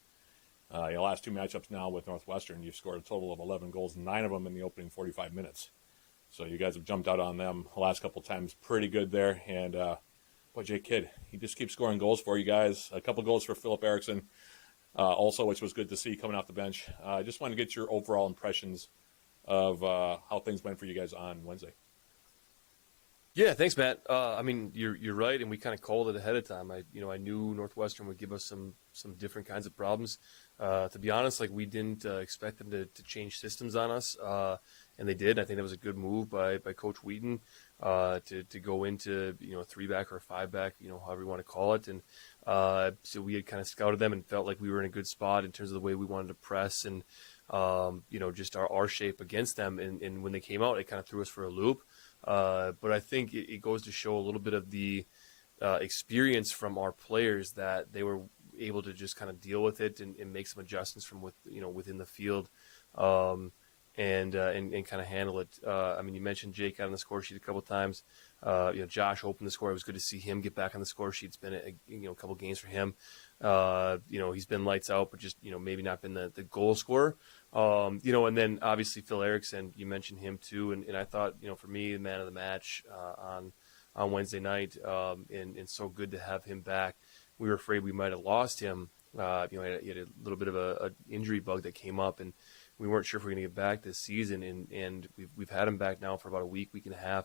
Last 2 matchups now with Northwestern, you've scored a total of 11 goals, 9 of them in the opening 45 minutes. So you guys have jumped out on them the last couple times. Pretty good there. And, Jake Kidd, he just keeps scoring goals for you guys. A couple goals for Philip Erickson also, which was good to see coming off the bench. I just wanted to get your overall impressions of how things went for you guys on Wednesday. Yeah, thanks, Matt. I mean, you're right, and we kind of called it ahead of time. I knew Northwestern would give us some different kinds of problems. To be honest, we didn't expect them to change systems on us, and they did. I think that was a good move by Coach Wheaton to go into a 3-back or a 5-back, however you want to call it. And so we had kind of scouted them and felt like we were in a good spot in terms of the way we wanted to press and just our shape against them. And when they came out, it kind of threw us for a loop. But I think it goes to show a little bit of the experience from our players that they were able to just kind of deal with it and make some adjustments from within the field and kind of handle it. I mean, you mentioned Jake got on the score sheet a couple of times. Josh opened the score. It was good to see him get back on the score sheet. It's been a couple games for him. He's been lights out, but just maybe not been the goal scorer. And then obviously Phil Erickson, you mentioned him too, and I thought for me the man of the match on Wednesday night, and so good to have him back. We were afraid we might have lost him. He had a little bit of a injury bug that came up, and we weren't sure if we were going to get back this season. And we've had him back now for about a week and a half,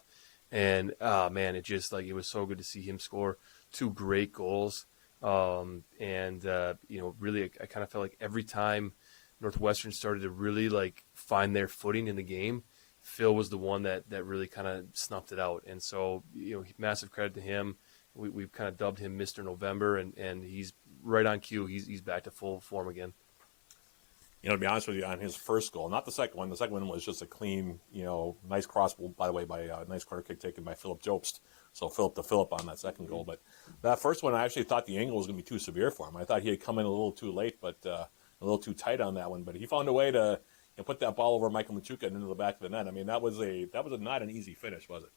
and man, it just it was so good to see him score 2 great goals. Really, I kind of felt like every time Northwestern started to really find their footing in the game, Phil was the one that really kind of snuffed it out. And so, massive credit to him. We've kind of dubbed him Mr. November, and he's right on cue. He's back to full form again. To be honest with you, on his first goal, not the second one. The second one was just a clean, nice cross, by the way, by a nice corner kick taken by Philip Jobst. So Philip on that second goal. But that first one, I actually thought the angle was going to be too severe for him. I thought he had come in a little too late, but a little too tight on that one. But he found a way to put that ball over Michael Machuca and into the back of the net. I mean, that was not an easy finish, was it?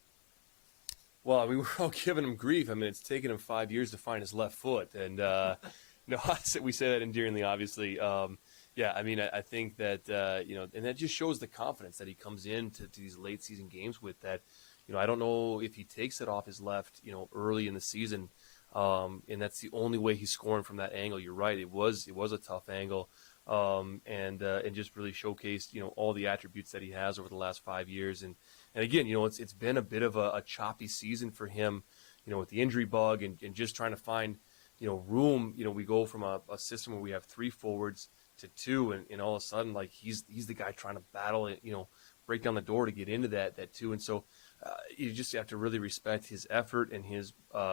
Well, we were all giving him grief. I mean, it's taken him 5 years to find his left foot, and we say that endearingly, obviously. Yeah, I mean, I think that and that just shows the confidence that he comes into these late season games with. That I don't know if he takes it off his left, early in the season, and that's the only way he's scoring from that angle. You're right; it was a tough angle, and just really showcased all the attributes that he has over the last 5 years. And again, it's been a bit of a choppy season for him, with the injury bug and just trying to find room. We go from a system where we have 3 forwards to 2, and all of a sudden he's the guy trying to battle it, break down the door to get into that 2. And so you just have to really respect his effort and his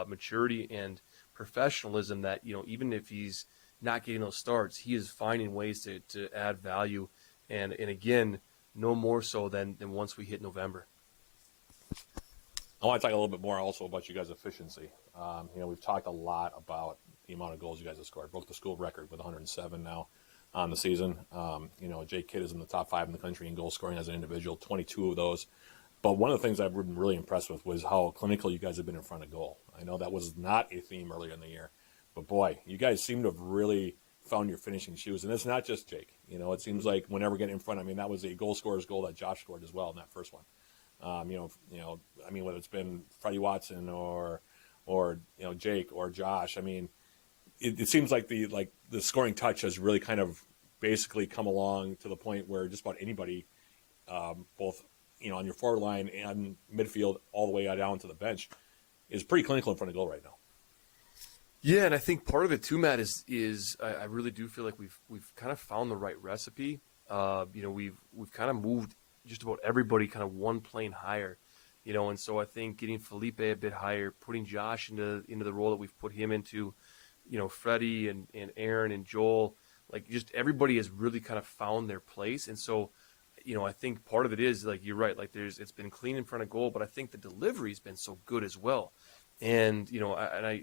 maturity and professionalism that even if he's not getting those starts, he is finding ways to add value, and again, no more so than once we hit November. I want to talk a little bit more also about you guys' efficiency. We've talked a lot about the amount of goals you guys have scored. Broke the school record with 107 now on the season. Jake Kidd is in the top 5 in the country in goal scoring as an individual, 22 of those. But one of the things I've been really impressed with was how clinical you guys have been in front of goal. I know that was not a theme earlier in the year, but boy, you guys seem to have really found your finishing shoes. And it's not just Jake. It seems like whenever we get in front, I mean, that was a goal scorer's goal that Josh scored as well in that first one. I mean, whether it's been Freddie Watson or Jake or Josh, I mean, it seems like the scoring touch has really kind of basically come along to the point where just about anybody, both on your forward line and midfield, all the way down to the bench, is pretty clinical in front of goal right now. Yeah, and I think part of it too, Matt, is I really do feel like we've kind of found the right recipe. We've kind of moved just about everybody kind of one plane higher, and so I think getting Felipe a bit higher, putting Josh into the role that we've put him into, Freddie and Aaron and Joel, like just everybody has really kind of found their place. And so, I think part of it is like, you're right, like it's been clean in front of goal, but I think the delivery's been so good as well. And, I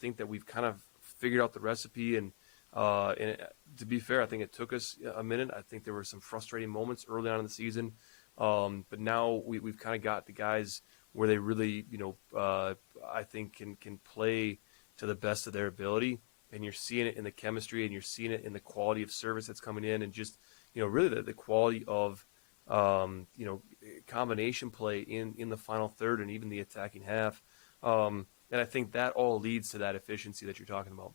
think that we've kind of figured out the recipe and to be fair, I think it took us a minute. I think there were some frustrating moments early on in the season. But now we've kind of got the guys where they really, I think can play to the best of their ability, and you're seeing it in the chemistry, and you're seeing it in the quality of service that's coming in, and just, really the quality of, combination play in the final third and even the attacking half. And I think that all leads to that efficiency that you're talking about.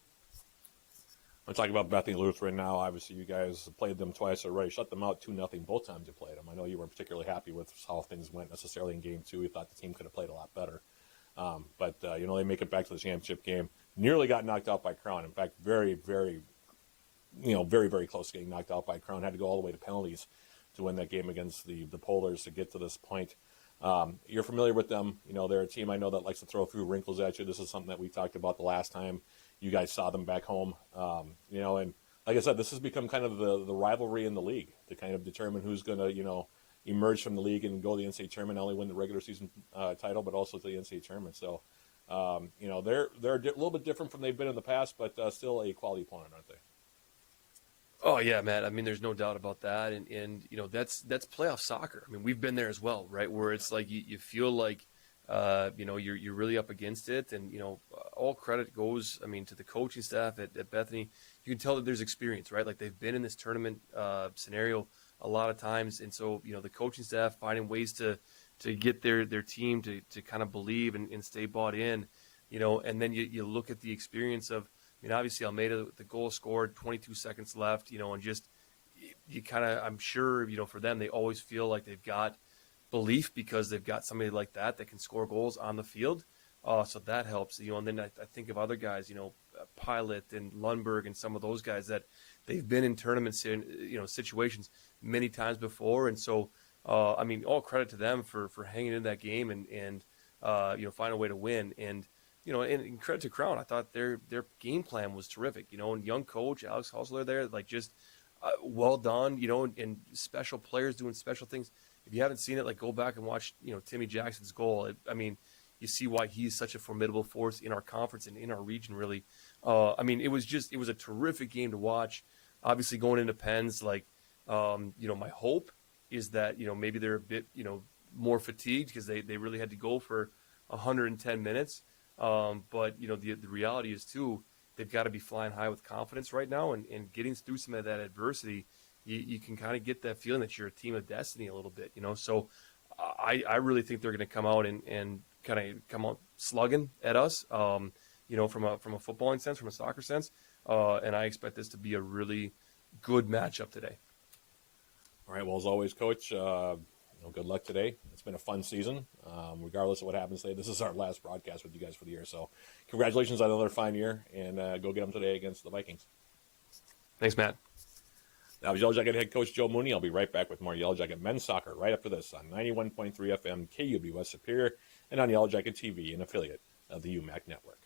I'm talking about Bethany Lutheran now. Obviously, you guys played them twice already. Shut them out 2-0 both times you played them. I know you weren't particularly happy with how things went necessarily in Game 2. You thought the team could have played a lot better. But they make it back to the championship game. Nearly got knocked out by Crown. In fact, very, very, very, very close to getting knocked out by Crown. Had to go all the way to penalties to win that game against the Polars to get to this point. You're familiar with them. They're a team I know that likes to throw a few wrinkles at you. This is something that we talked about the last time you guys saw them back home. And like I said, this has become kind of the rivalry in the league to kind of determine who's going to, emerge from the league and go to the NCAA tournament, not only win the regular season title, but also to the NCAA tournament. So, they're a little bit different from they've been in the past, but still a quality opponent, aren't they? Oh yeah, Matt. I mean, there's no doubt about that, and that's playoff soccer. I mean, we've been there as well, right? Where it's like you feel like you're really up against it, and all credit goes, I mean, to the coaching staff at Bethany. You can tell that there's experience, right? Like they've been in this tournament scenario a lot of times, and so the coaching staff finding ways to get their team to kind of believe and stay bought in, and then you look at the experience of. I mean, obviously Almeida, the goal scored, 22 seconds left, and just you kind of, I'm sure, for them, they always feel like they've got belief because they've got somebody like that can score goals on the field. So that helps, and then I think of other guys, Pilot and Lundberg and some of those guys that they've been in tournaments in, situations many times before. And so, I mean, all credit to them for hanging in that game and find a way to win. And, and credit to Crown. I thought their game plan was terrific, and young coach, Alex Hausler there, like just well done, and special players doing special things. If you haven't seen it, like go back and watch, Timmy Jackson's goal. I mean, you see why he's such a formidable force in our conference and in our region, really. I mean, it was a terrific game to watch. Obviously going into Pens, like, my hope is that, maybe they're a bit, more fatigued because they really had to go for 110 minutes. But the reality is too, they've got to be flying high with confidence right now and getting through some of that adversity. You can kind of get that feeling that you're a team of destiny a little bit, so I really think they're going to come out and kind of come out slugging at us, from a footballing sense, from a soccer sense. And I expect this to be a really good matchup today. All right. Well, as always, Coach, good luck today. It's been a fun season. Regardless of what happens today, this is our last broadcast with you guys for the year. So congratulations on another fine year, and go get them today against the Vikings. Thanks, Matt. That was Yellow Jacket head coach Joe Mooney. I'll be right back with more Yellow Jacket men's soccer right after this on 91.3 FM KUB Superior and on Yellow Jacket TV, an affiliate of the UMAC network.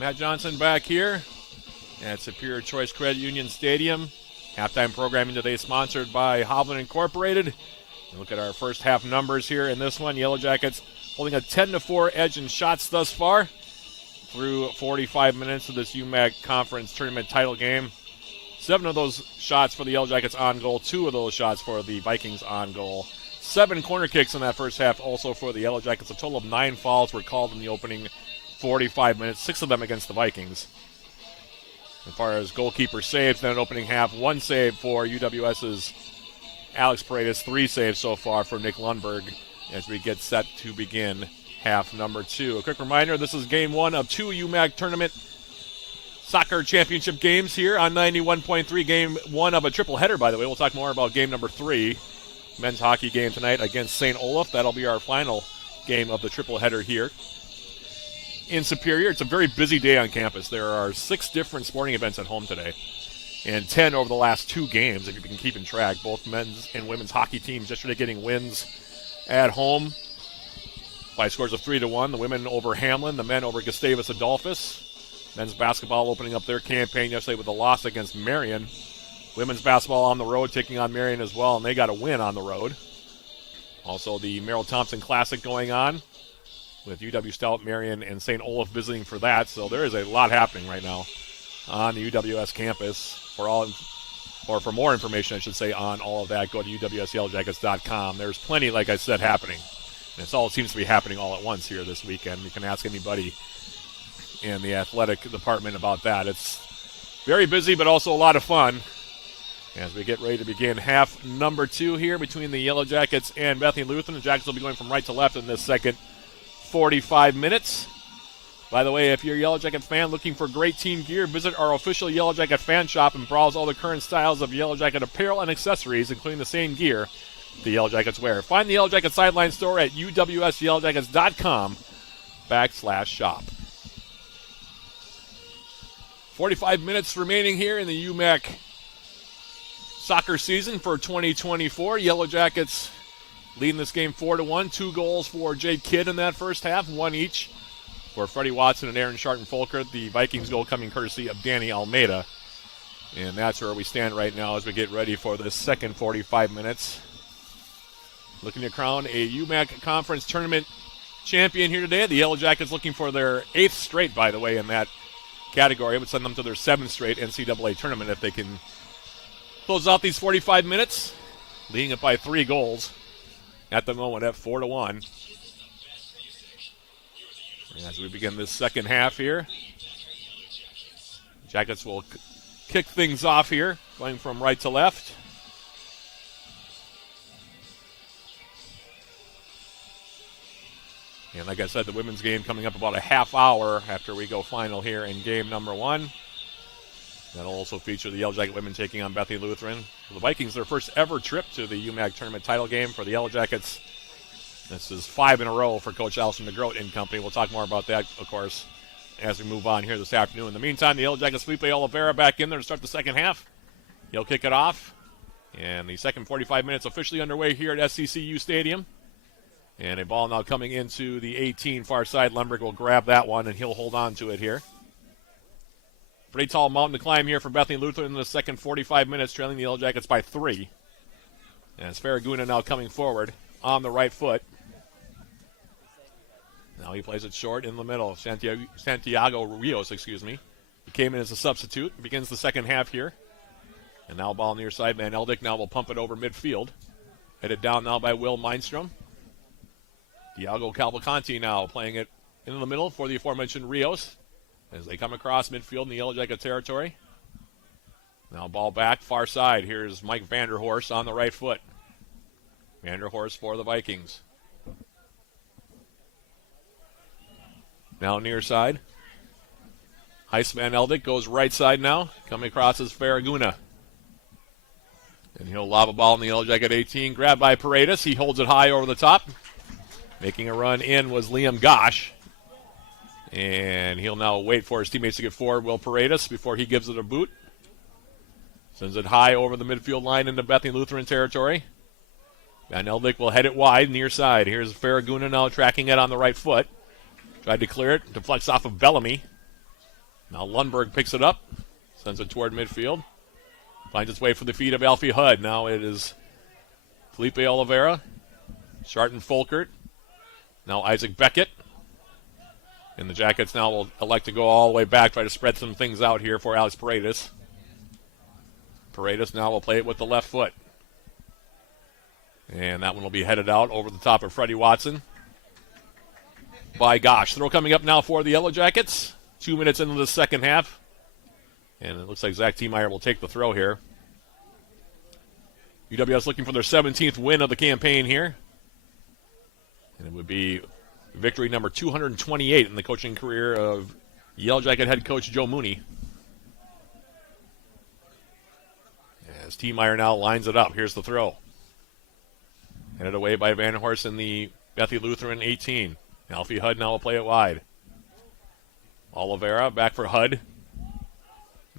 Matt Johnson back here at Superior Choice Credit Union Stadium. Halftime programming today sponsored by Hovland Incorporated. Look at our first half numbers here in this one. Yellow Jackets holding a 10-4 edge in shots thus far through 45 minutes of this UMAC Conference Tournament title game. 7 of those shots for the Yellow Jackets on goal, 2 of those shots for the Vikings on goal. 7 corner kicks in that first half also for the Yellow Jackets. A total of 9 fouls were called in the opening 45 minutes, 6 of them against the Vikings. As far as goalkeeper saves in that opening half, 1 save for UWS's Alex Paredes, 3 saves so far for Nick Lundberg as we get set to begin half number 2. A quick reminder, this is game 1 of 2 UMAC tournament soccer championship games here on 91.3. Game 1 of a triple header, by the way. We'll talk more about game number 3. Men's hockey game tonight against St. Olaf. That'll be our final game of the triple header here in Superior. It's a very busy day on campus. There are 6 different sporting events at home today, and 10 over the last 2 games, if you've been keeping track. Both men's and women's hockey teams yesterday getting wins at home by scores of 3-1. The women over Hamlin, the men over Gustavus Adolphus. Men's basketball opening up their campaign yesterday with a loss against Marion. Women's basketball on the road taking on Marion as well, and they got a win on the road. Also the Merrill Thompson Classic going on with UW Stout, Marion, and St. Olaf visiting for that. So there is a lot happening right now on the UWS campus. For more information, I should say, on all of that, go to uwsyellowjackets.com. There's plenty, like I said, happening. And it seems to be happening all at once here this weekend. You can ask anybody in the athletic department about that. It's very busy, but also a lot of fun as we get ready to begin half number 2 here between the Yellow Jackets and Bethany Lutheran. The Jackets will be going from right to left in this second 45 minutes. By the way, if you're a Yellow Jacket fan looking for great team gear, visit our official Yellow Jacket fan shop and browse all the current styles of Yellow Jacket apparel and accessories, including the same gear the Yellow Jackets wear. Find the Yellow Jacket sideline store at uwsyellowjackets.com/shop. 45 minutes remaining here in the UMAC soccer season for 2024. Yellow Jackets leading this game 4-1. 2 goals for Jake Kidd in that first half, 1 each for Freddie Watson and Aaron Sharton-Folkert. The Vikings goal coming courtesy of Danny Almeida. And that's where we stand right now as we get ready for this second 45 minutes. Looking to crown a UMAC Conference Tournament champion here today. The Yellow Jackets looking for their 8th straight, by the way, in that category. It would send them to their 7th straight NCAA tournament if they can close out these 45 minutes, leading it by 3 goals at the moment at 4-1. As we begin this second half here, Jackets will kick things off here, going from right to left. And like I said, the women's game coming up about a half hour after we go final here in game number 1. That'll also feature the Yellow Jacket women taking on Bethany Lutheran. The Vikings, their first ever trip to the UMAC tournament title game. For the Yellow Jackets, this is 5 in a row for Coach Allison DeGroat and company. We'll talk more about that, of course, as we move on here this afternoon. In the meantime, the Yellow Jackets, Felipe Oliveira back in there to start the second half. He'll kick it off. And the second 45 minutes officially underway here at SCCU Stadium. And a ball now coming into the 18 far side. Lundberg will grab that one, and he'll hold on to it here. Pretty tall mountain to climb here for Bethany Lutheran in the second 45 minutes, trailing the Yellow Jackets by 3. And it's Faraguna now coming forward on the right foot. Now he plays it short in the middle. Santiago Rios, He came in as a substitute. Begins the second half here. And now ball near side. Van Eldick now will pump it over midfield. Headed down now by Will Mindstrom. Diago Cavalcanti now playing it in the middle for the aforementioned Rios as they come across midfield in the Yellow Jacket territory. Now ball back, far side. Here's Mike Vanderhorst on the right foot. Vanderhorst for the Vikings. Now near side. Heist Van Eldick goes right side now. Coming across is Faraguna. And he'll lob a ball in the Yellow Jacket 18. Grabbed by Paredes. He holds it high over the top. Making a run in was Liam Gosh. And he'll now wait for his teammates to get forward, Will Paredes, before he gives it a boot. Sends it high over the midfield line into Bethany Lutheran territory. Van Eldick will head it wide, near side. Here's Faraguna now tracking it on the right foot. Tried to clear it, deflects off of Bellamy. Now Lundberg picks it up, sends it toward midfield. Finds its way for the feet of Alfie Hudd. Now it is Felipe Oliveira, Sharton Folkert, now Isaac Beckett. And the Jackets now will elect to go all the way back, try to spread some things out here for Alex Paredes. Paredes now will play it with the left foot. And that one will be headed out over the top of Freddie Watson. By gosh, throw coming up now for the Yellow Jackets. 2 minutes into the second half. And it looks like Zach Tiemeyer will take the throw here. UWS looking for their 17th win of the campaign here. And it would be victory number 228 in the coaching career of Yellow Jacket head coach Joe Mooney. As Tiemeyer now lines it up. Here's the throw. Headed away by Van Horst in the Bethany Lutheran 18. Alfie Hudd now will play it wide. Oliveira back for Hudd.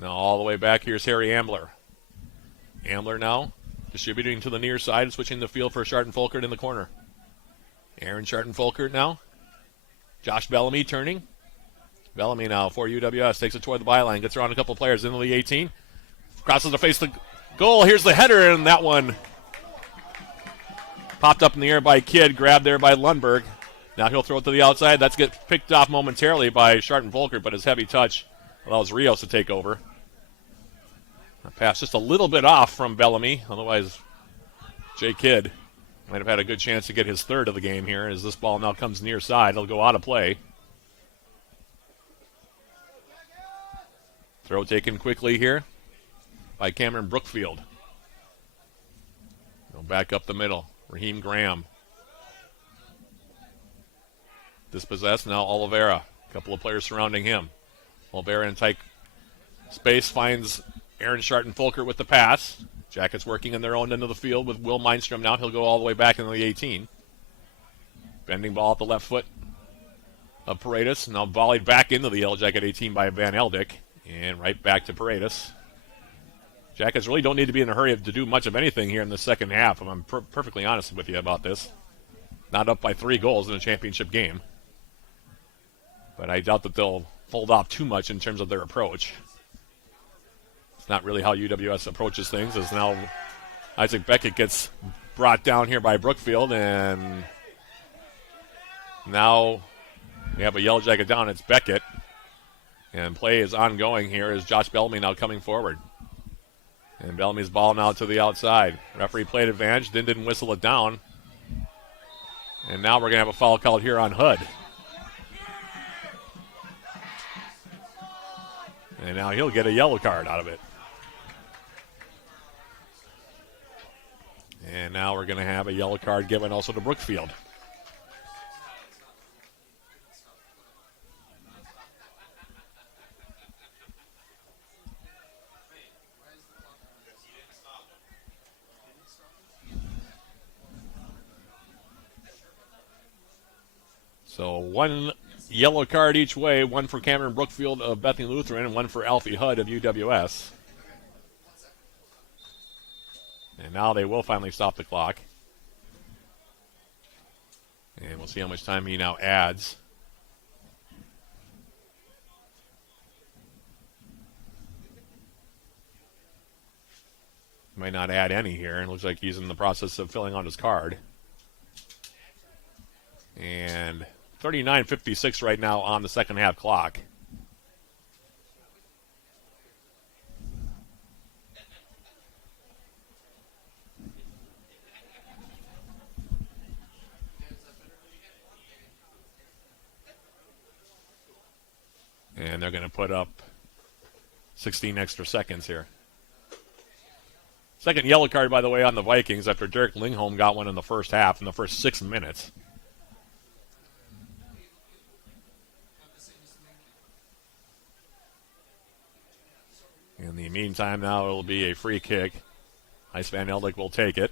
Now all the way back, here's Harry Ambler. Ambler now distributing to the near side, switching the field for Sharton Folkert in the corner. Aaron Sharton Folkert now. Josh Bellamy turning. Bellamy now for UWS. Takes it toward the byline. Gets around a couple players into the 18. Crosses to face the goal. Here's the header, and that one popped up in the air by Kidd. Grabbed there by Lundberg. Now he'll throw it to the outside. That's get picked off momentarily by Sharton Folkert, but his heavy touch allows Rios to take over. That pass just a little bit off from Bellamy. Otherwise, Jay Kidd might have had a good chance to get his third of the game here as this ball now comes near side. It'll go out of play. Throw taken quickly here by Cameron Brookfield. Go back up the middle. Raheem Graham. Dispossessed. Now Oliveira. A couple of players surrounding him. Oliveira in tight space finds Aaron Sharton Folkert with the pass. Jackets working in their own end of the field with Will Mindstrom now. He'll go all the way back into the 18. Bending ball at the left foot of Paredes. Now volleyed back into the Yellow Jacket 18 by Van Eldick. And right back to Paredes. Jackets really don't need to be in a hurry to do much of anything here in the second half. I'm perfectly honest with you about this. Not up by 3 goals in a championship game. But I doubt that they'll hold off too much in terms of their approach. It's not really how UWS approaches things, as now Isaac Beckett gets brought down here by Brookfield, and now we have a Yellow Jacket down. It's Beckett. And play is ongoing here as Josh Bellamy now coming forward. And Bellamy's ball now to the outside. Referee played advantage, then didn't whistle it down. And now we're going to have a foul called here on Hood. And now he'll get a yellow card out of it. And now we're going to have a yellow card given also to Brookfield. So one yellow card each way, one for Cameron Brookfield of Bethany Lutheran and one for Alfie Hudd of UWS. And now they will finally stop the clock. And we'll see how much time he now adds. Might not add any here. It looks like he's in the process of filling out his card. And 39:56 right now on the second half clock. And they're going to put up 16 extra seconds here. Second yellow card, by the way, on the Vikings after Derek Lingholm got one in the first half in the first 6 minutes. In the meantime, now it'll be a free kick. Ice Van Eldick will take it.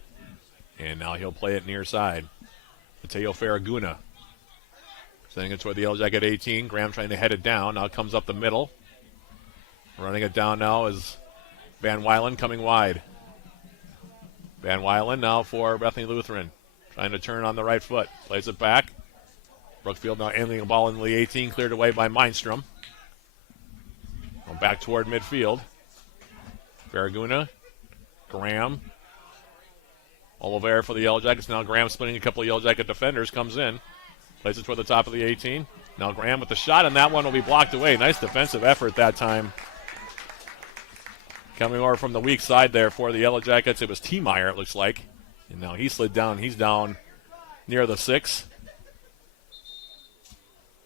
And now he'll play it near side. Mateo Farraguna sending it toward the Yellow Jacket 18. Graham trying to head it down. Now it comes up the middle. Running it down now is Van Wylen coming wide. Van Wylen now for Bethany Lutheran. Trying to turn on the right foot. Plays it back. Brookfield now handling the ball into the 18. Cleared away by Mindstrom. back toward midfield. Farraguna, Graham, Oliveira for the Yellow Jackets. Now Graham splitting a couple of Yellow Jacket defenders, comes in, plays it toward the top of the 18. Now Graham with the shot, and that one will be blocked away. Nice defensive effort that time. Coming over from the weak side there for the Yellow Jackets, it was T-Meyer, it looks like. And now he slid down. He's down near the 6.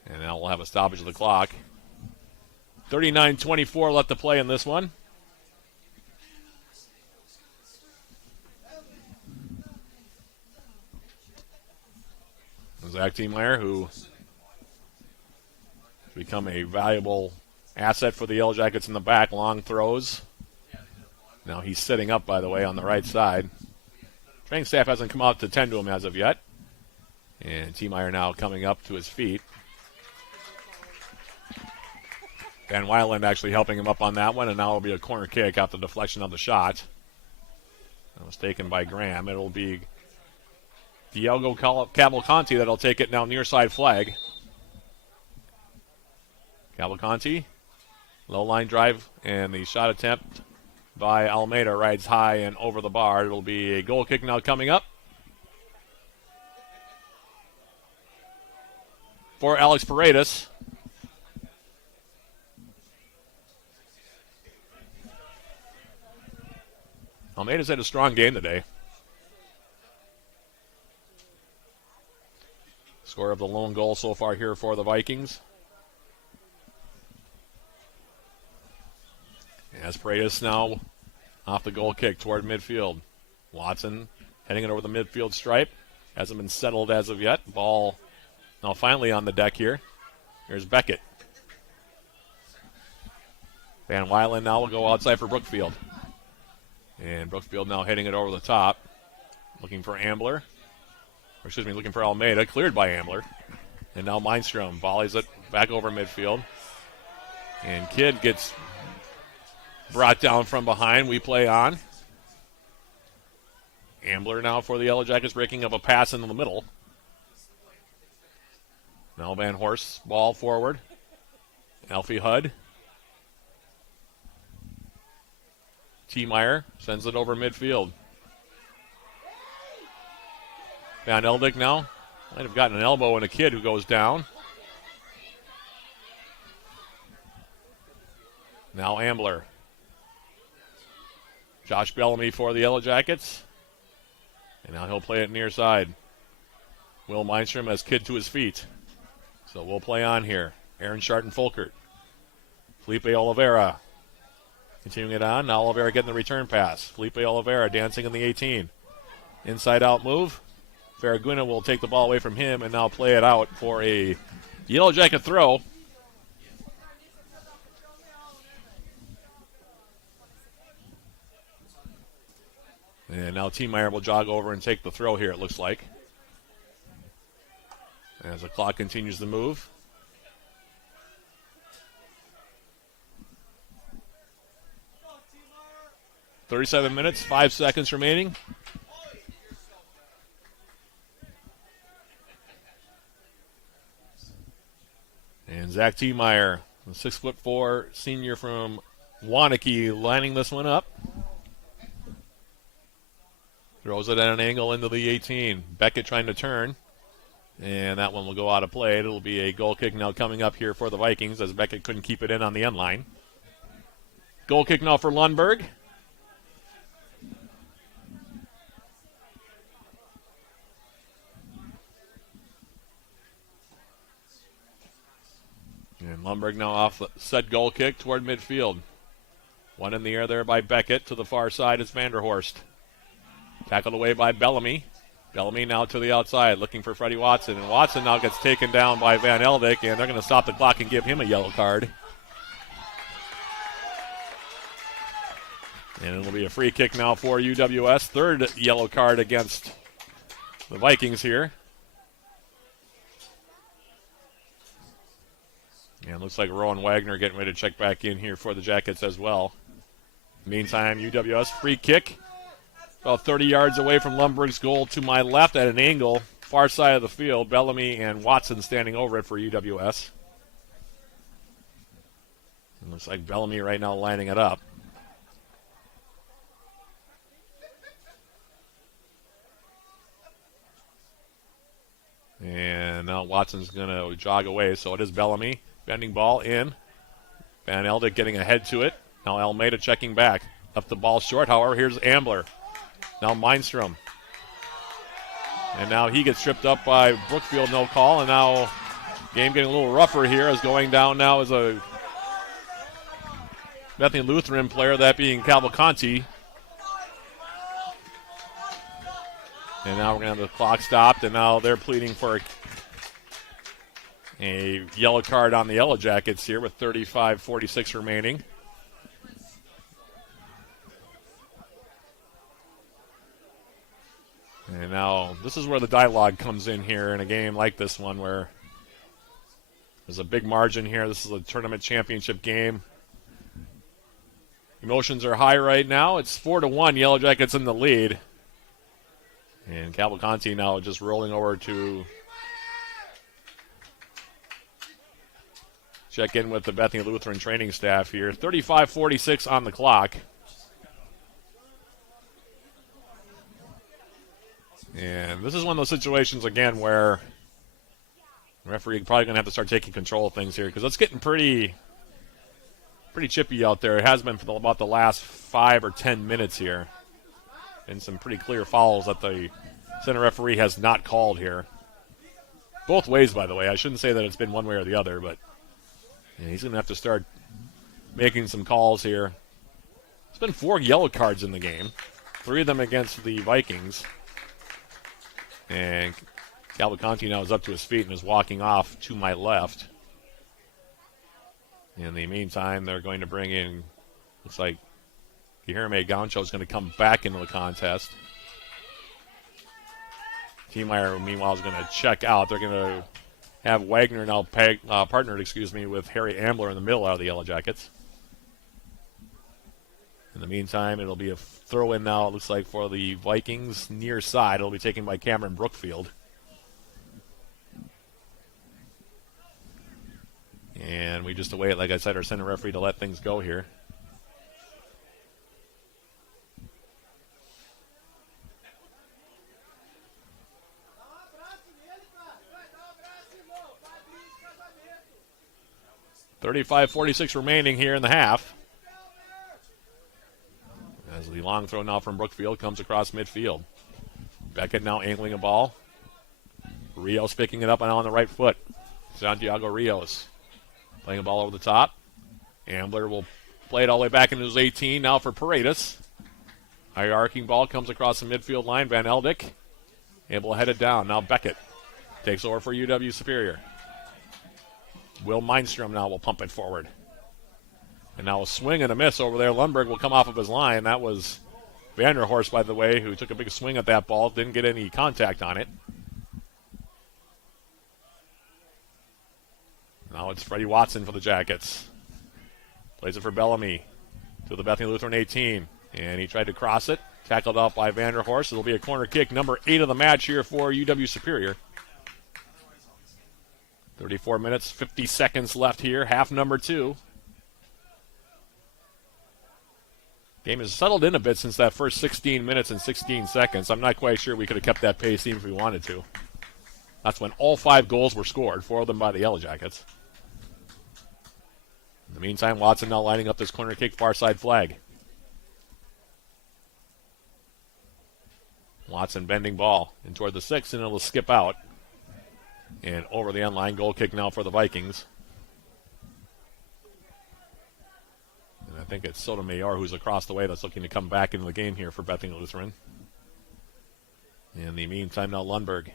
And now we'll have a stoppage of the clock. 39-24 left to play in this one. Zach T-Meyer, who has become a valuable asset for the Yellow Jackets in the back. Long throws. Now he's sitting up, by the way, on the right side. Training staff hasn't come out to tend to him as of yet. And T-Meyer now coming up to his feet. Van Weiland actually helping him up on that one, and now it'll be a corner kick out the deflection of the shot. That was taken by Graham. It'll be Diego Cavalcanti that'll take it now near side flag. Cavalcanti, low line drive, and the shot attempt by Almeida rides high and over the bar. It'll be a goal kick now coming up for Alex Paredes. Almeida's had a strong game today. Score of the lone goal so far here for the Vikings. As Paredes now off the goal kick toward midfield. Watson heading it over the midfield stripe. Hasn't been settled as of yet. Ball now finally on the deck here. Here's Beckett. Van Weiland now will go outside for Brookfield. And Brookfield now heading it over the top. Looking for Ambler. Looking for Almeida. Cleared by Ambler. And now Mindstrom volleys it back over midfield. And Kidd gets brought down from behind. We play on. Ambler now for the Yellow Jackets, breaking up a pass into the middle. Now Van Horst, ball forward. Alfie Hudd. T-Meyer sends it over midfield. Van Eldick now. Might have gotten an elbow in a Kid who goes down. Now Ambler. Josh Bellamy for the Yellow Jackets. And now he'll play it near side. Will Mindstrom has Kid to his feet. So we'll play on here. Aaron Sharton Folkert. Felipe Oliveira. Continuing it on. Now Oliveira getting the return pass. Felipe Oliveira dancing in the 18. Inside out move. Farraguna will take the ball away from him and now play it out for a Yellow Jacket throw. And now T-Meyer will jog over and take the throw here, it looks like. As the clock continues to move. .37 minutes, 5 seconds remaining. And Zach T-Meyer, the 6'4" senior from Waunakee, lining this one up. Throws it at an angle into the 18. Beckett trying to turn. And that one will go out of play. It'll be a goal kick now coming up here for the Vikings as Beckett couldn't keep it in on the end line. Goal kick now for Lundberg. And Lundberg now off the set goal kick toward midfield. One in the air there by Beckett. To the far side is Vanderhorst. Tackled away by Bellamy. Bellamy now to the outside looking for Freddie Watson. And Watson now gets taken down by Van Eldick, and they're going to stop the clock and give him a yellow card. And it'll be a free kick now for UWS. Third yellow card against the Vikings here. And it looks like Rowan Wagner getting ready to check back in here for the Jackets as well. Meantime, UWS free kick. About 30 yards away from Lundberg's goal to my left at an angle. Far side of the field. Bellamy and Watson standing over it for UWS. It looks like Bellamy right now lining it up. And now Watson's going to jog away, so it is Bellamy. Bending ball in. Van Eldick getting ahead to it. Now Almeida checking back. Up the ball short, however, here's Ambler. Now Mindstrom. And now he gets tripped up by Brookfield, no call. And now game getting a little rougher here as going down now is a Bethany Lutheran player, that being Cavalcanti. And now we're going to have the clock stopped, and now they're pleading for a yellow card on the Yellow Jackets here with 35:46 remaining. And now this is where the dialogue comes in here in a game like this one, where there's a big margin here. This is a tournament championship game. Emotions are high right now. It's 4-1. Yellow Jackets in the lead. And Cavalcanti now just rolling over to check in with the Bethany Lutheran training staff here. 35:46 on the clock. And this is one of those situations, again, where the referee probably going to have to start taking control of things here, because it's getting pretty chippy out there. It has been for about the last 5 or 10 minutes here. And some pretty clear fouls that the center referee has not called here. Both ways, by the way. I shouldn't say that it's been one way or the other, but he's going to have to start making some calls here. There's been 4 yellow cards in the game, 3 of them against the Vikings. And Cavalcanti now is up to his feet and is walking off to my left. In the meantime, they're going to bring in, looks like Guilherme Gancho is going to come back into the contest. Tiemeyer, meanwhile, is going to check out. They're going to have Wagner now partnered, with Harry Ambler in the middle out of the Yellow Jackets. In the meantime, it'll be a throw-in now, it looks like, for the Vikings near side. It'll be taken by Cameron Brookfield. And we just await, like I said, our center referee to let things go here. .35:46 remaining here in the half. As the long throw now from Brookfield comes across midfield. Beckett now angling a ball. Rios picking it up and on the right foot. Santiago Rios playing a ball over the top. Ambler will play it all the way back into his 18 now for Paredes. High arcing ball comes across the midfield line. Van Eldick able to head it down. Now Beckett takes over for UW Superior. Will Mindstrom now will pump it forward. And now a swing and a miss over there. Lundberg will come off of his line. That was Vanderhorst, by the way, who took a big swing at that ball. Didn't get any contact on it. Now it's Freddie Watson for the Jackets. Plays it for Bellamy to the Bethany Lutheran 18. And he tried to cross it. Tackled out by Vanderhorst. It'll be a corner kick, number 8 of the match here for UW Superior. 34 minutes, 50 seconds left here. Half number 2. Game has settled in a bit since that first 16 minutes and 16 seconds. I'm not quite sure we could have kept that pace even if we wanted to. That's when all 5 goals were scored, 4 of them by the Yellow Jackets. In the meantime, Watson now lining up this corner kick far side flag. Watson bending ball in toward the 6, and it'll skip out. And over the end line, goal kick now for the Vikings. And I think it's Sotomayor who's across the way that's looking to come back into the game here for Bethany Lutheran. In the meantime, now Lundberg.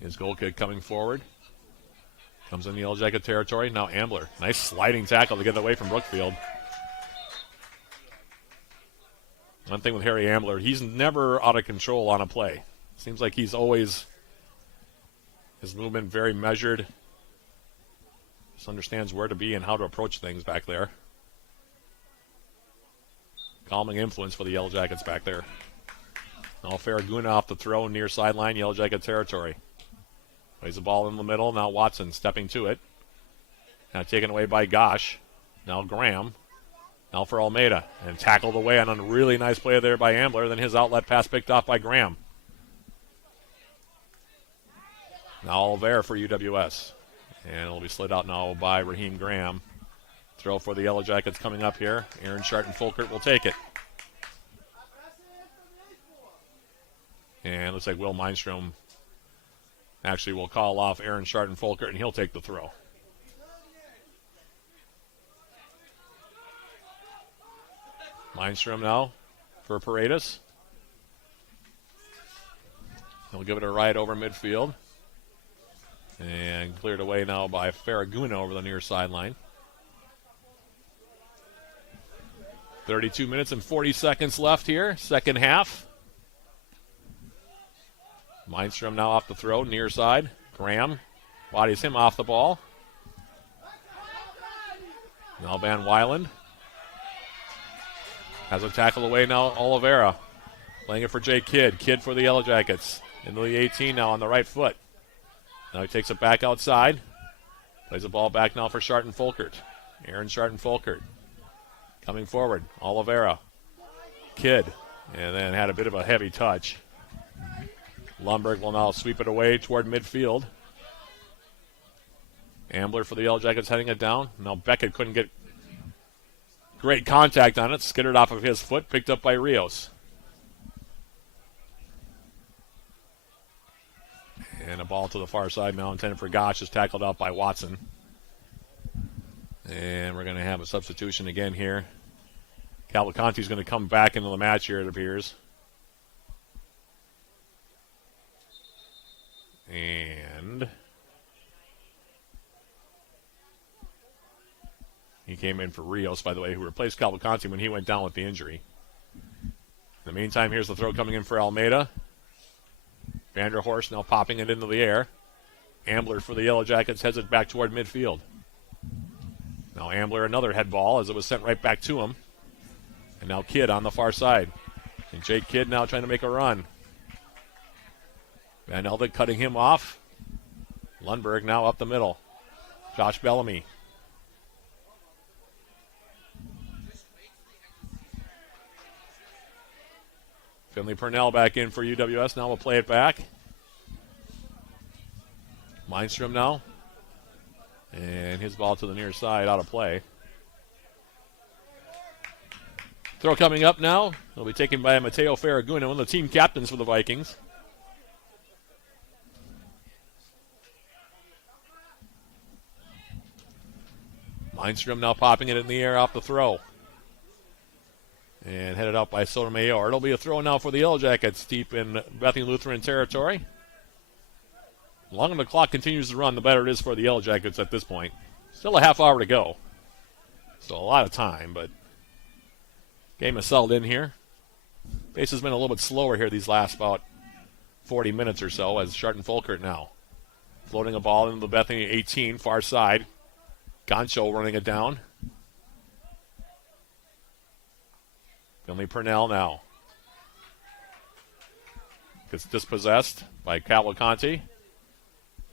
His goal kick coming forward. Comes in the Yellow Jacket territory. Now Ambler. Nice sliding tackle to get away from Brookfield. One thing with Harry Ambler, he's never out of control on a play. Seems like he's always, his movement very measured. Just understands where to be and how to approach things back there. Calming influence for the Yellow Jackets back there. Now Farraguna off the throw near sideline, Yellow Jacket territory. Plays the ball in the middle. Now Watson stepping to it. Now taken away by Gosh. Now Graham. Now for Almeida. And tackled away on a really nice play there by Ambler. Then his outlet pass picked off by Graham. Now Olvera for UWS. And it'll be slid out now by Raheem Graham. Throw for the Yellow Jackets coming up here. Aaron Sharton-Folkert will take it. And looks like Will Mindstrom actually will call off Aaron Sharton-Folkert, and he'll take the throw. Mindstrom now for Paredes. He'll give it a ride over midfield. And cleared away now by Farraguna over the near sideline. 32 minutes and 40 seconds left here, second half. Mindstrom now off the throw, near side. Graham bodies him off the ball. Now Van Weiland has a tackle away now, Oliveira. Playing it for Jake Kidd. Kidd for the Yellow Jackets. Into the 18 now on the right foot. Now he takes it back outside. Plays the ball back now for Sharton-Folkert. Aaron Sharton-Folkert coming forward. Oliveira. Kidd. And then had a bit of a heavy touch. Lundberg will now sweep it away toward midfield. Ambler for the Yellow Jackets heading it down. Now Beckett couldn't get great contact on it. Skittered off of his foot. Picked up by Rios. And a ball to the far side now intended for Gosh is tackled out by Watson. And we're going to have a substitution again here. Cavalcanti's going to come back into the match here, it appears. And he came in for Rios, by the way, who replaced Cavalcanti when he went down with the injury. In the meantime, here's the throw coming in for Almeida. Vanderhorst now popping it into the air. Ambler for the Yellow Jackets heads it back toward midfield. Now Ambler another head ball as it was sent right back to him. And now Kidd on the far side. And Jake Kidd now trying to make a run. Van Elden cutting him off. Lundberg now up the middle. Josh Bellamy. Finley Purnell back in for UWS. Now we'll play it back. Mindstrom now. And his ball to the near side, out of play. Throw coming up now. It'll be taken by Mateo Farraguna, one of the team captains for the Vikings. Mindstrom now popping it in the air off the throw. And headed out by Sotomayor. It'll be a throw now for the Yellow Jackets deep in Bethany Lutheran territory. The longer the clock continues to run, the better it is for the Yellow Jackets at this point. Still a half hour to go. So a lot of time, but game has settled in here. Pace has been a little bit slower here these last about 40 minutes or so as Sharton-Folkert now floating a ball into the Bethany 18, far side. Goncho running it down. Finley Purnell now gets dispossessed by Cavalcanti.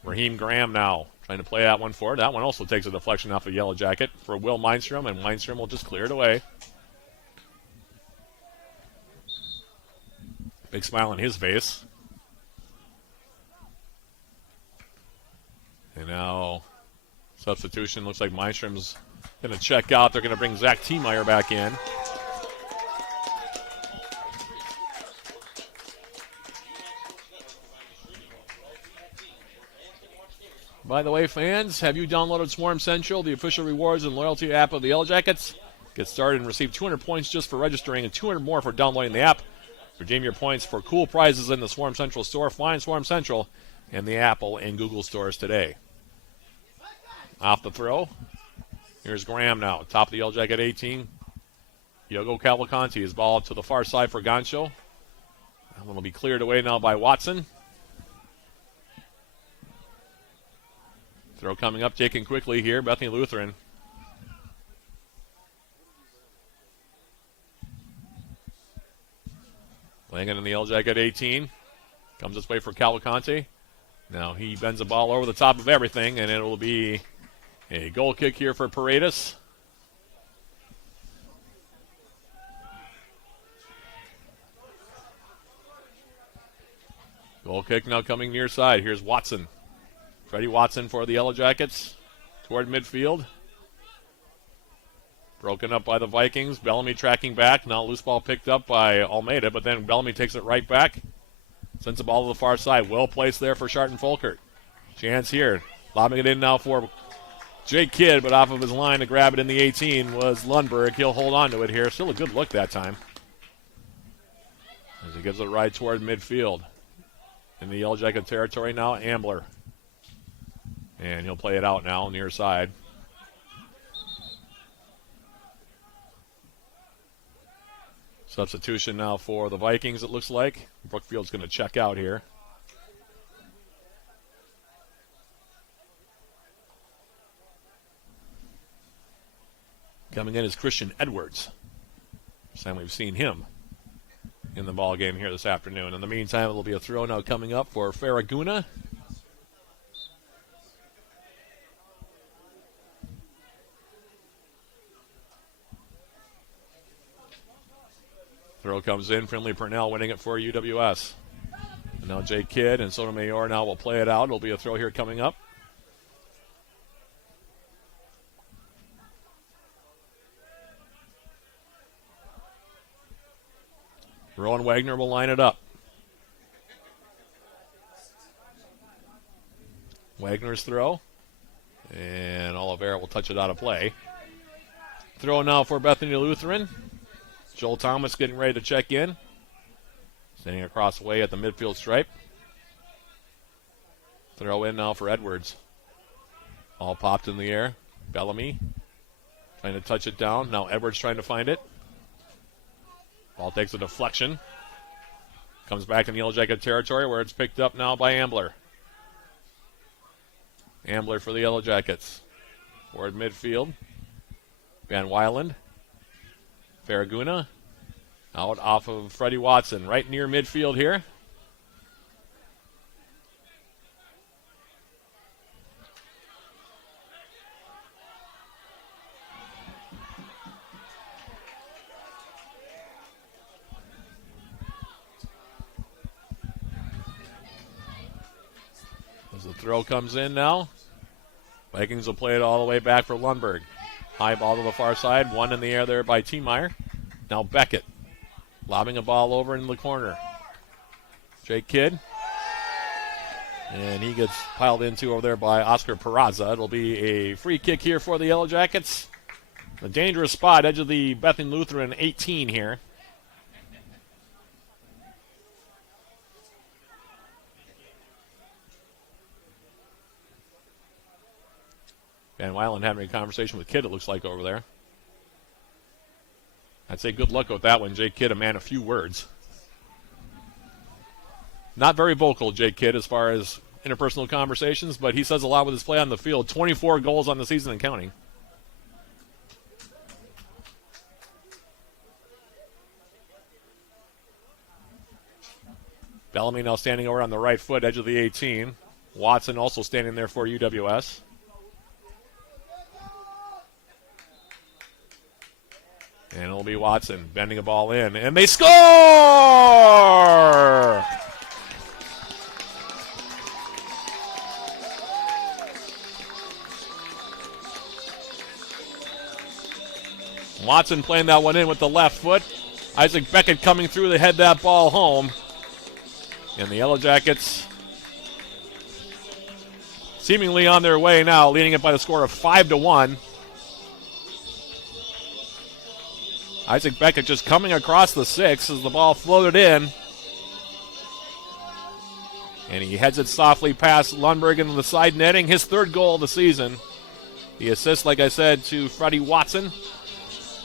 Raheem Graham now trying to play that one forward. That one also takes a deflection off the Yellow Jacket for Will Mindstrom, and Mindstrom will just clear it away. Big smile on his face. And now substitution. Looks like Mindstrom's going to check out. They're going to bring Zach Tiemeyer back in. By the way, fans, have you downloaded Swarm Central, the official rewards and loyalty app of the Yellow Jackets? Get started and receive 200 points just for registering and 200 more for downloading the app. Redeem your points for cool prizes in the Swarm Central store. Find Swarm Central in the Apple and Google stores today. Off the throw. Here's Graham now. Top of the Yellow Jacket 18. Yogo Cavalcanti. His ball to the far side for Goncho. That one will be cleared away now by Watson. Throw coming up, taken quickly here. Bethany Lutheran. Playing it in the Yellow Jacket 18. Comes this way for Cavalcanti. Now he bends the ball over the top of everything, and it will be a goal kick here for Paredes. Goal kick now coming near side. Here's Watson. Freddie Watson for the Yellow Jackets toward midfield. Broken up by the Vikings. Bellamy tracking back. Now loose ball picked up by Almeida, but then Bellamy takes it right back. Sends the ball to the far side. Well placed there for Sharton Folkert. Chance here. Lobbing it in now for Jake Kidd, but off of his line to grab it in the 18 was Lundberg. He'll hold on to it here. Still a good look that time. As he gives it right toward midfield. In the Yellow Jacket territory now, Ambler. And he'll play it out now near side. Substitution now for the Vikings, it looks like. Brookfield's going to check out here. Coming in is Christian Edwards. First time we've seen him in the ball game here this afternoon. In the meantime, it'll be a throw now coming up for Farraguna. Throw comes in. Finley Purnell winning it for UWS. And now Jake Kidd and Sotomayor now will play it out. It'll be a throw here coming up. Rowan Wagner will line it up. Wagner's throw. And Oliveira will touch it out of play. Throw now for Bethany Lutheran. Joel Thomas getting ready to check in. Standing across the way at the midfield stripe. Throw in now for Edwards. All popped in the air. Bellamy trying to touch it down. Now Edwards trying to find it. Ball takes a deflection. Comes back in the Yellow Jacket territory where it's picked up now by Ambler. Ambler for the Yellow Jackets. Toward midfield. Van Weiland. Farraguna out off of Freddie Watson, right near midfield here. As the throw comes in now, Vikings will play it all the way back for Lundberg. High ball to the far side. One in the air there by T-Meyer. Now Beckett. Lobbing a ball over in the corner. Jake Kidd. And he gets piled into over there by Oscar Peraza. It'll be a free kick here for the Yellow Jackets. A dangerous spot. Edge of the Bethany Lutheran 18 here. Van Weiland having a conversation with Kidd, it looks like, over there. I'd say good luck with that one. Jake Kidd, a man of few words. Not very vocal, Jake Kidd, as far as interpersonal conversations, but he says a lot with his play on the field. 24 goals on the season and counting. Bellamy now standing over on the right foot, edge of the 18. Watson also standing there for UWS. And it'll be Watson bending a ball in. And they score! Watson playing that one in with the left foot. Isaac Beckett coming through to head that ball home. And the Yellow Jackets seemingly on their way now, leading it by the score of 5-1. Isaac Beckett just coming across the 6 as the ball floated in. And he heads it softly past Lundberg into the side netting. His third goal of the season. The assist, like I said, to Freddie Watson.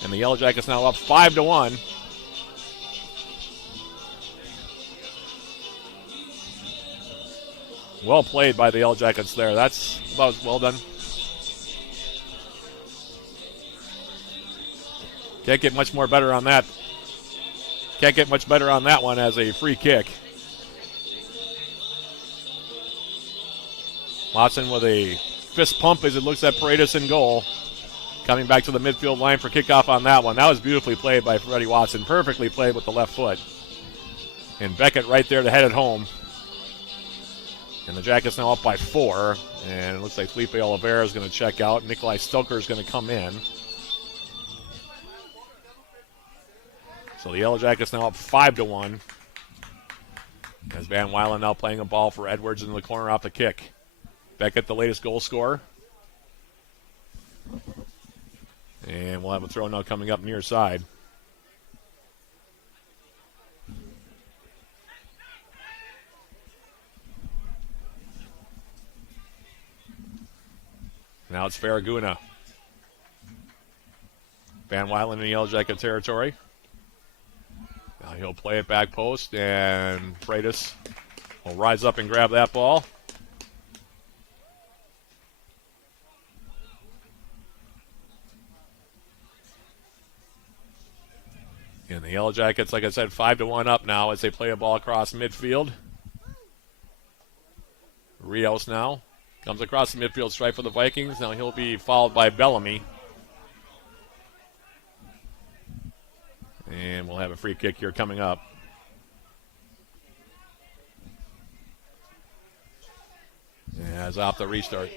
And the Yellow Jackets now up 5-1. Well played by the Yellow Jackets there. That was well done. Can't get much more better on that. Can't get much better on that one as a free kick. Watson with a fist pump as it looks at Paredes in goal. Coming back to the midfield line for kickoff on that one. That was beautifully played by Freddie Watson. Perfectly played with the left foot. And Beckett right there to head it home. And the Jackets now up by 4. And it looks like Felipe Oliveira is going to check out. Nikolai Stoker is going to come in. So the Yellow Jackets now up 5-1. As Van Weilen now playing a ball for Edwards in the corner off the kick. Beckett, the latest goal scorer. And we'll have a throw now coming up near side. Now it's Farraguna. Van Weilen in the Yellow Jacket territory. Now he'll play it back post, and Freitas will rise up and grab that ball. And the Yellow Jackets, like I said, 5-1 up now as they play a ball across midfield. Rios now comes across the midfield stripe for the Vikings. Now he'll be followed by Bellamy. And we'll have a free kick here coming up. As off the restart.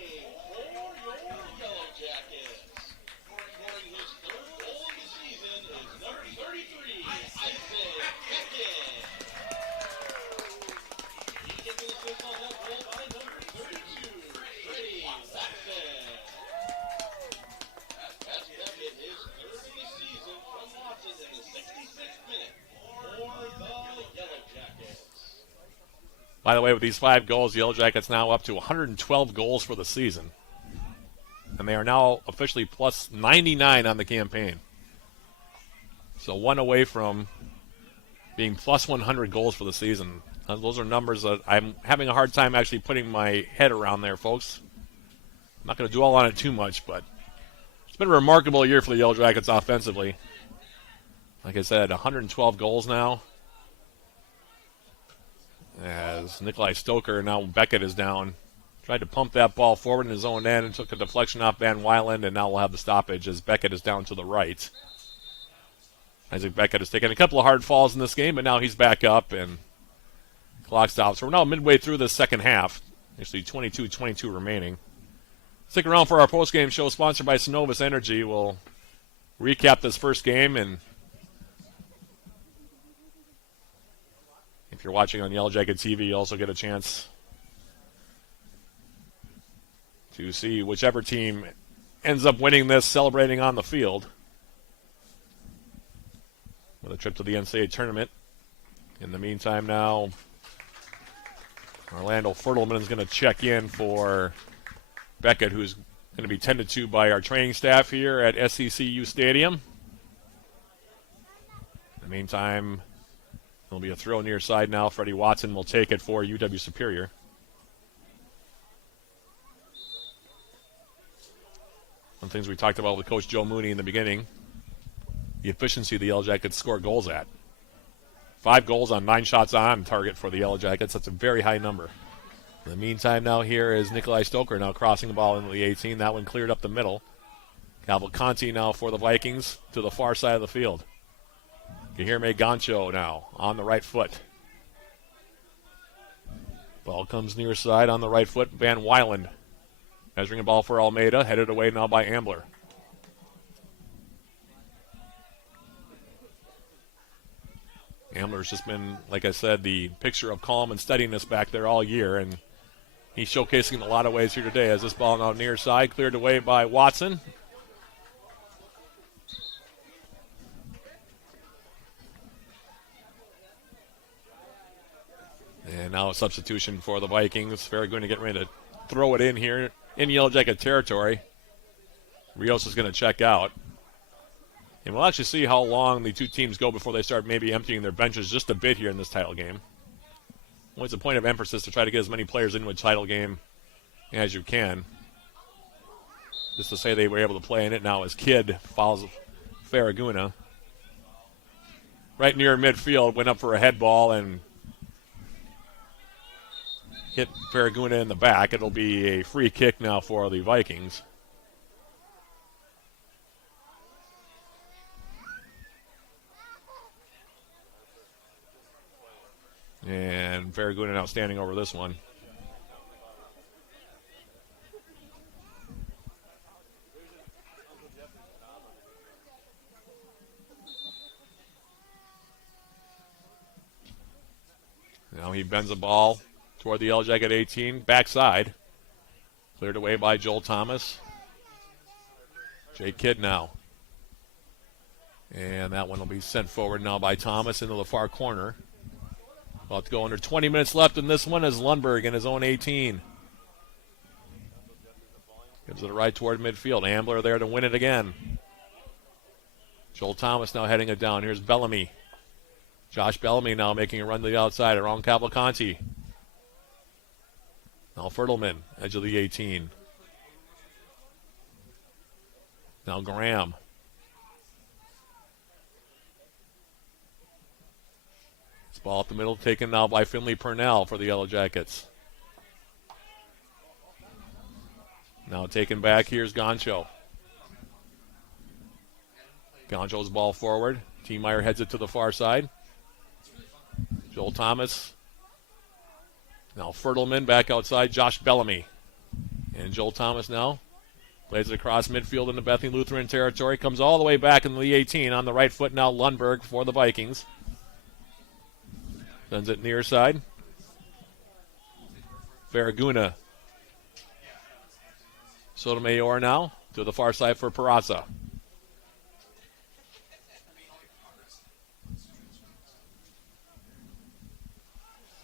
By the way, with these 5 goals, the Yellow Jackets now up to 112 goals for the season. And they are now officially plus 99 on the campaign. So 1 away from being plus 100 goals for the season. Those are numbers that I'm having a hard time actually putting my head around there, folks. I'm not going to dwell on it too much, but it's been a remarkable year for the Yellow Jackets offensively. Like I said, 112 goals now. As Nikolai Stoker, now Beckett is down. Tried to pump that ball forward in his own end and took a deflection off Van Weilen, and now we'll have the stoppage as Beckett is down to the right. Isaac Beckett has taken a couple of hard falls in this game, but now he's back up and clock stops. So we're now midway through the second half. Actually 22-22 remaining. Stick around for our post-game show sponsored by Synovus Energy. We'll recap this first game, and if you're watching on Yellow Jacket TV, you also get a chance to see whichever team ends up winning this, celebrating on the field with a trip to the NCAA tournament. In the meantime now, Orlando Fertelman is going to check in for Beckett, who's going to be tended to by our training staff here at SCCU Stadium. In the meantime, there'll be a throw near side now. Freddie Watson will take it for UW Superior. One of the things we talked about with Coach Joe Mooney in the beginning, the efficiency the Yellow Jackets score goals at. 5 goals on 9 shots on target for the Yellow Jackets. That's a very high number. In the meantime now here is Nikolai Stoker now crossing the ball into the 18. That one cleared up the middle. Cavalcanti now for the Vikings to the far side of the field. Guilherme Gancho now on the right foot. Ball comes near side on the right foot. Van Weilen measuring a ball for Almeida. Headed away now by Ambler. Ambler's just been, like I said, the picture of calm and steadiness back there all year, and he's showcasing in a lot of ways here today as this ball now near side, cleared away by Watson. And now a substitution for the Vikings. Farraguna getting ready to throw it in here in Yellow Jacket territory. Rios is going to check out. And we'll actually see how long the two teams go before they start maybe emptying their benches just a bit here in this title game. Always a point of emphasis to try to get as many players into a title game as you can. Just to say they were able to play in it now as Kidd follows Farraguna. Right near midfield, went up for a head ball, and hit Farraguna in the back. It'll be a free kick now for the Vikings. And Farraguna now standing over this one. Now he bends the ball toward the Yellow Jacket 18, backside. Cleared away by Joel Thomas. Jake Kidd now. And that one will be sent forward now by Thomas into the far corner. About to go under 20 minutes left in this one as Lundberg in his own 18. Gives it right toward midfield. Ambler there to win it again. Joel Thomas now heading it down. Here's Bellamy. Josh Bellamy now making a run to the outside around Cavalcanti. Now Fertelman, edge of the 18. Now Graham. Ball up the middle, taken now by Finley Purnell for the Yellow Jackets. Now taken back, here's Goncho. Goncho's ball forward. T. Meyer heads it to the far side. Joel Thomas. Now Fertelman back outside, Josh Bellamy. And Joel Thomas now plays it across midfield into Bethany Lutheran territory. Comes all the way back into the 18 on the right foot now, Lundberg for the Vikings. Sends it near side. Farraguna. Sotomayor now to the far side for Peraza.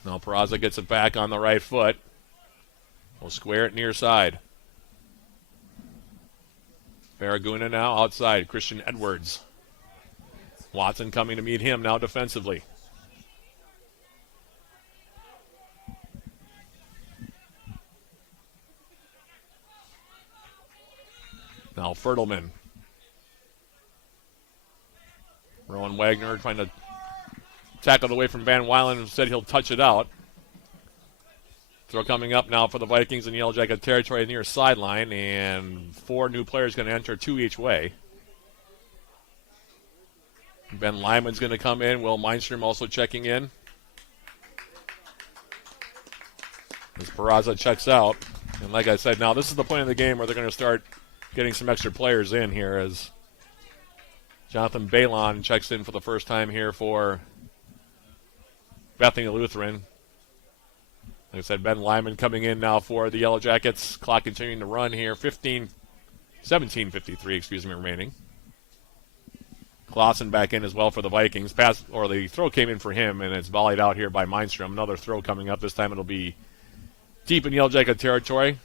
Now Peraza gets it back on the right foot. We'll square it near side. Farraguna now outside. Christian Edwards. Watson coming to meet him now defensively. Now Fertelman. Rowan Wagner trying to tackle it away from Van Weilen. Instead, he'll touch it out. Throw coming up now for the Vikings in Yellow Jacket territory near sideline. And 4 new players going to enter, 2 each way. Ben Lyman's going to come in. Will Mindstrom also checking in. As Peraza checks out. And like I said, now this is the point of the game where they're going to start getting some extra players in here as Jonathan Balon checks in for the first time here for Bethany Lutheran. Like I said, Ben Lyman coming in now for the Yellow Jackets. Clock continuing to run here. 17:53 remaining. Clausen back in as well for the Vikings. The throw came in for him, and it's volleyed out here by Mindstrom. Another throw coming up. This time it'll be deep in Yellow Jacket territory.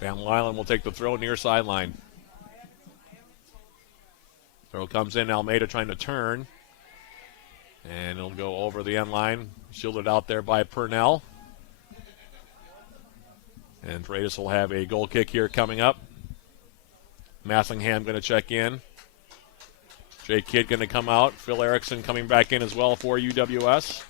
Van Weilen will take the throw near sideline. Throw comes in. Almeida trying to turn. And it'll go over the end line. Shielded out there by Purnell. And Paredes will have a goal kick here coming up. Massingham going to check in. Jake Kidd going to come out. Phil Erickson coming back in as well for UWS.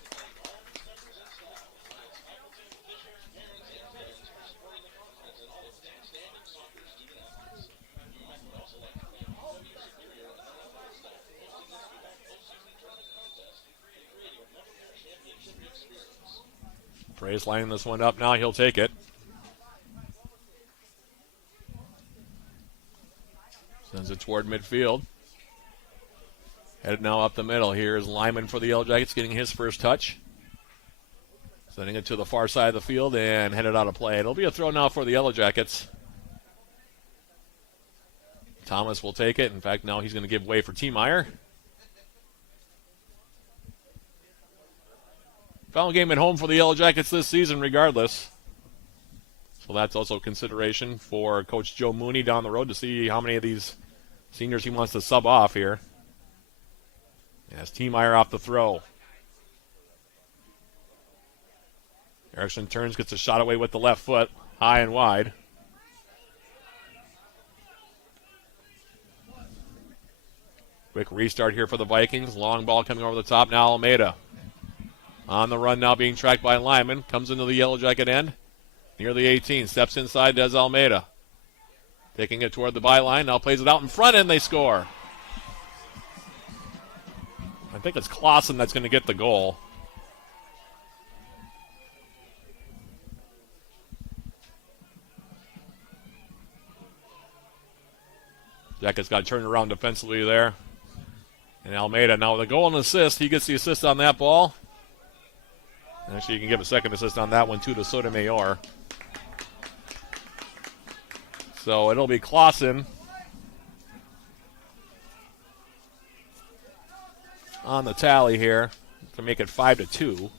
Paredes lining this one up now. He'll take it. Sends it toward midfield. Headed now up the middle. Here's Lyman for the Yellow Jackets getting his first touch. Sending it to the far side of the field and headed out of play. It'll be a throw now for the Yellow Jackets. Thomas will take it. In fact, now he's going to give way for T. Meyer. Final game at home for the Yellow Jackets this season regardless. So that's also consideration for Coach Joe Mooney down the road to see how many of these seniors he wants to sub off here. As T. Meyer off the throw. Erickson turns, gets a shot away with the left foot, high and wide. Quick restart here for the Vikings. Long ball coming over the top now. Almeida on the run now, being tracked by Lyman. Comes into the Yellow Jacket end near the 18. Steps inside, does Almeida. Taking it toward the byline. Now plays it out in front, and they score. I think it's Clausen that's going to get the goal. Jackets got turned around defensively there. And Almeida now with a goal and assist. He gets the assist on that ball. Actually, you can give a second assist on that one, too, to Sotomayor. So it'll be Clausen on the tally here to make it 5-2.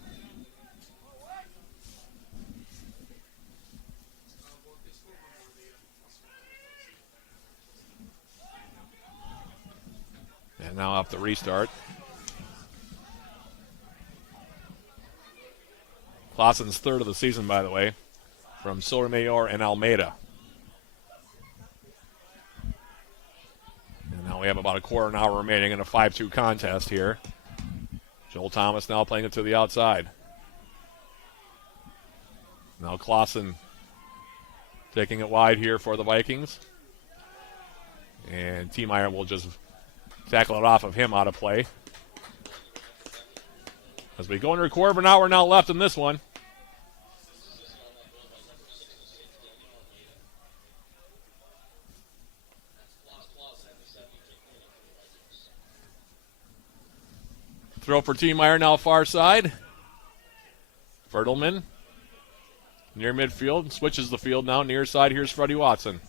And now off the restart. Clausen's third of the season, by the way, from Sotomayor and Almeida. And now we have about a quarter an hour remaining in a 5-2 contest here. Joel Thomas now playing it to the outside. Now Clausen taking it wide here for the Vikings. And T-Meyer will just tackle it off of him out of play. As we go into a quarter of an hour now left in this one. Throw for T-Meyer now far side. Fertelman near midfield. Switches the field now near side. Here's Freddie Watson.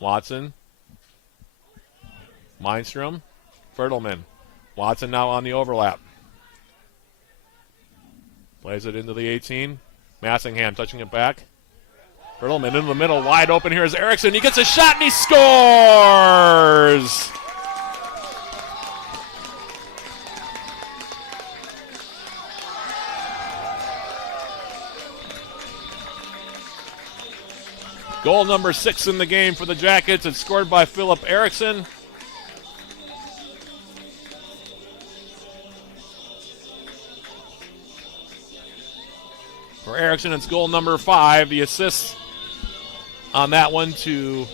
Watson. Mindstrom. Fertelman. Watson now on the overlap. Plays it into the 18. Massingham touching it back. Fertelman in the middle. Wide open here is Erickson. He gets a shot and he scores! Goal number 6 in the game for the Jackets. It's scored by Philip Erickson. For Erickson, it's goal number 5. The assist on that one to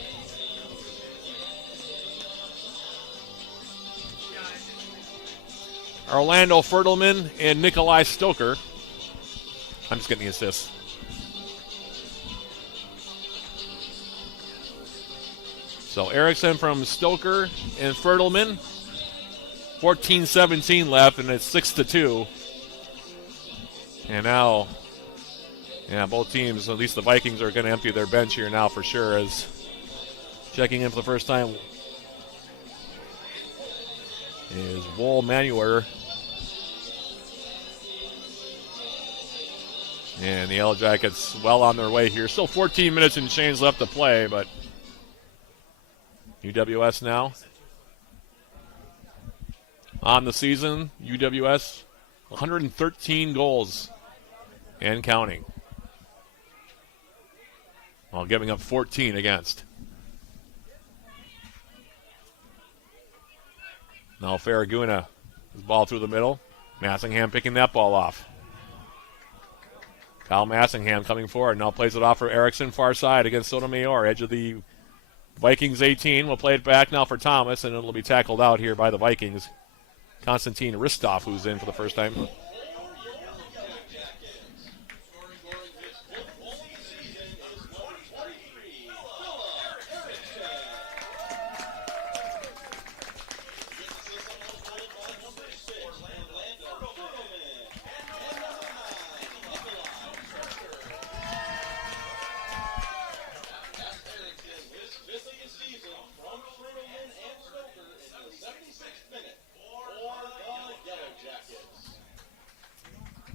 Orlando Fertelman and Nikolai Stoker. I'm just getting the assists. So Erickson from Stoker and Fertelman. 14-17 left, and it's 6-2. And now, yeah, both teams, at least the Vikings, are going to empty their bench here now for sure, as checking in for the first time is Wohl Manuer. And the Yellow Jackets well on their way here. Still 14 minutes and change left to play, but UWS now on the season. UWS 113 goals and counting, while giving up 14 against. Now Farraguna, his ball through the middle. Massingham picking that ball off. Kyle Massingham coming forward. Now plays it off for Erickson, far side against Sotomayor. Edge of the Vikings 18. We'll play it back now for Thomas, and it'll be tackled out here by the Vikings. Konstantin Ristov, who's in for the first time.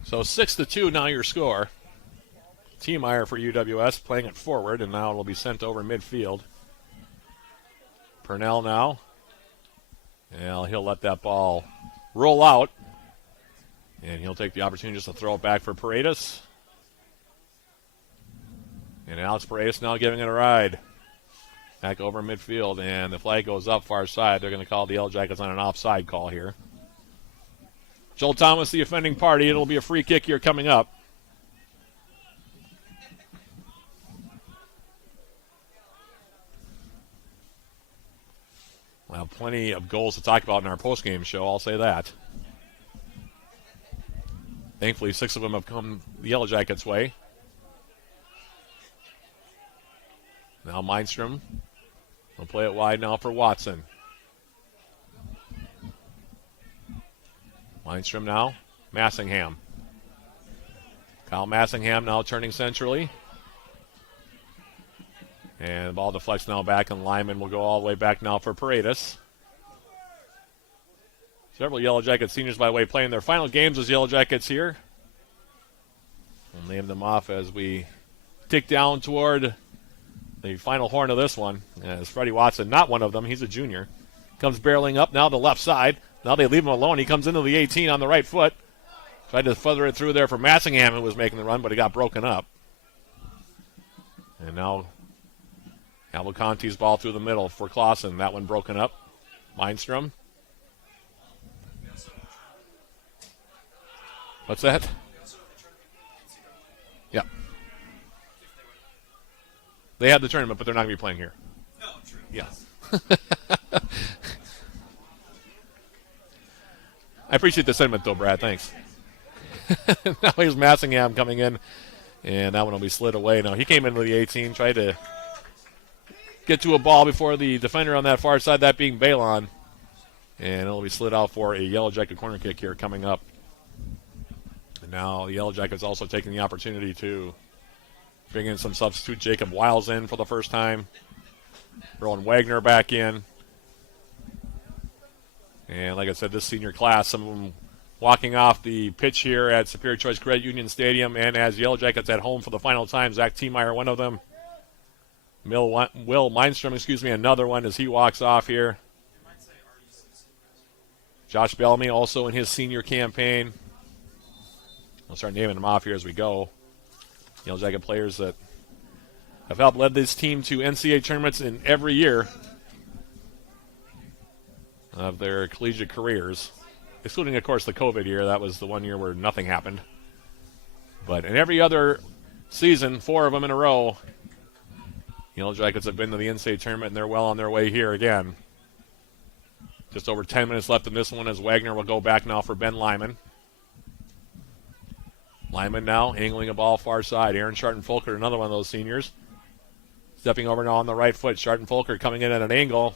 So 6-2 now your score. T-Meyer for UWS playing it forward, and now it'll be sent over midfield. Purnell now. And he'll let that ball roll out. And he'll take the opportunity just to throw it back for Paredes. And Alex Paredes now giving it a ride. Back over midfield, and the flag goes up far side. They're going to call the Yellow Jackets on an offside call here. Joel Thomas, the offending party. It'll be a free kick here coming up. Well, plenty of goals to talk about in our postgame show, I'll say that. Thankfully, 6 of them have come the Yellow Jackets' way. Now Mindstrom will play it wide now for Watson. Mindstrom now. Massingham. Kyle Massingham now turning centrally. And the ball deflects now back, and Lyman will go all the way back now for Paredes. Several Yellow Jacket seniors, by the way, playing their final games as Yellow Jackets here. We'll name them off as we tick down toward the final horn of this one. As Freddie Watson, not one of them, he's a junior, comes barreling up now the left side. Now they leave him alone. He comes into the 18 on the right foot. Tried to feather it through there for Massingham, who was making the run, but it got broken up. And now Cavalcanti's ball through the middle for Clausen. That one broken up. Mindstrom. What's that? Yeah. They had the tournament, but they're not going to be playing here. No, true. Yeah. I appreciate the sentiment, though, Brad. Thanks. Now here's Massingham coming in, and that one will be slid away. Now he came into the 18, tried to get to a ball before the defender on that far side, that being Balon. And it'll be slid out for a Yellow Jacket corner kick here coming up. And now the Yellow Jackets also taking the opportunity to bring in some substitute. Jacob Wiles in for the first time. Rowan Wagner back in. And like I said, this senior class, some of them walking off the pitch here at Superior Choice Credit Union Stadium. And as Yellow Jackets at home for the final time, Zach Tiemeyer, one of them. Will Mindstrom, another one as he walks off here. Josh Bellamy also in his senior campaign. I'll start naming them off here as we go. Yellow Jacket players that have helped lead this team to NCAA tournaments in every year of their collegiate careers, excluding, of course, the COVID year. That was the one year where nothing happened. But in every other season, 4 of them in a row, Yellow Jackets have been to the NCAA tournament, and they're well on their way here again. Just over 10 minutes left in this one as Wagner will go back now for Ben Lyman. Lyman now angling a ball far side. Aaron Sharton-Folker, another one of those seniors. Stepping over now on the right foot. Sharton-Folker coming in at an angle.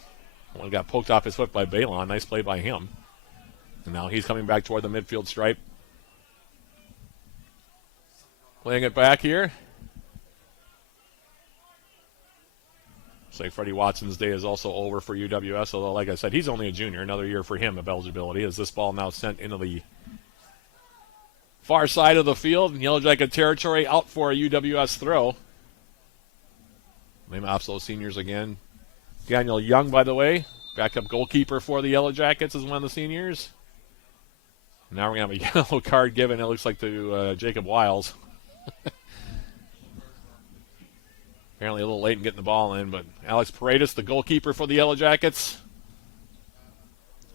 One got poked off his foot by Balon. Nice play by him. And now he's coming back toward the midfield stripe. Playing it back here. Looks like Freddie Watson's day is also over for UWS, although, like I said, he's only a junior. Another year for him of eligibility as this ball now sent into the far side of the field in Yellow Jacket territory, out for a UWS throw. Name off those seniors again. Daniel Young, by the way, backup goalkeeper for the Yellow Jackets, is one of the seniors. Now we're going to have a yellow card given, it looks like, to Jacob Wiles. Apparently a little late in getting the ball in, but Alex Paredes, the goalkeeper for the Yellow Jackets,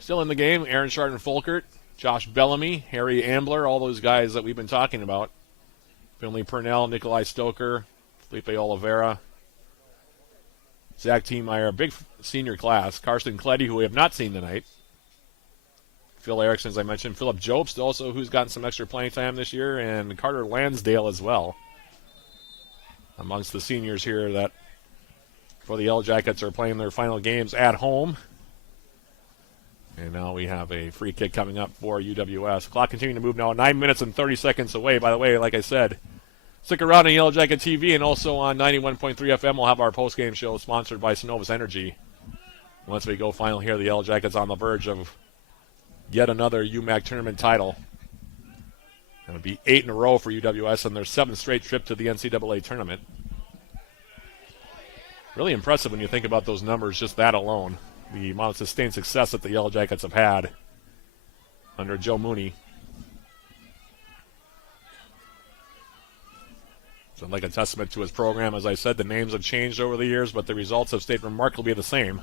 still in the game. Aaron Sharton-Folkert, Josh Bellamy, Harry Ambler, all those guys that we've been talking about. Finley Purnell, Nikolai Stoker, Felipe Oliveira, Zach Tiemeyer, big senior class. Karsten Kleddy, who we have not seen tonight. Phil Erickson, as I mentioned. Philip Jobst also, who's gotten some extra playing time this year. And Carter Lansdale as well. Amongst the seniors here that, for the Yellow Jackets, are playing their final games at home. And now we have a free kick coming up for UWS. Clock continuing to move now. 9 minutes and 30 seconds away. By the way, like I said, stick around on Yellow Jacket TV and also on 91.3 FM. We'll have our postgame show sponsored by Synovus Energy. Once we go final here, the Yellow Jackets on the verge of yet another UMAC tournament title. It'll be 8 in a row for UWS and their 7th straight trip to the NCAA tournament. Really impressive when you think about those numbers, just that alone. The amount of sustained success that the Yellow Jackets have had under Joe Mooney. So like a testament to his program. As I said, the names have changed over the years, but the results have stayed remarkably the same.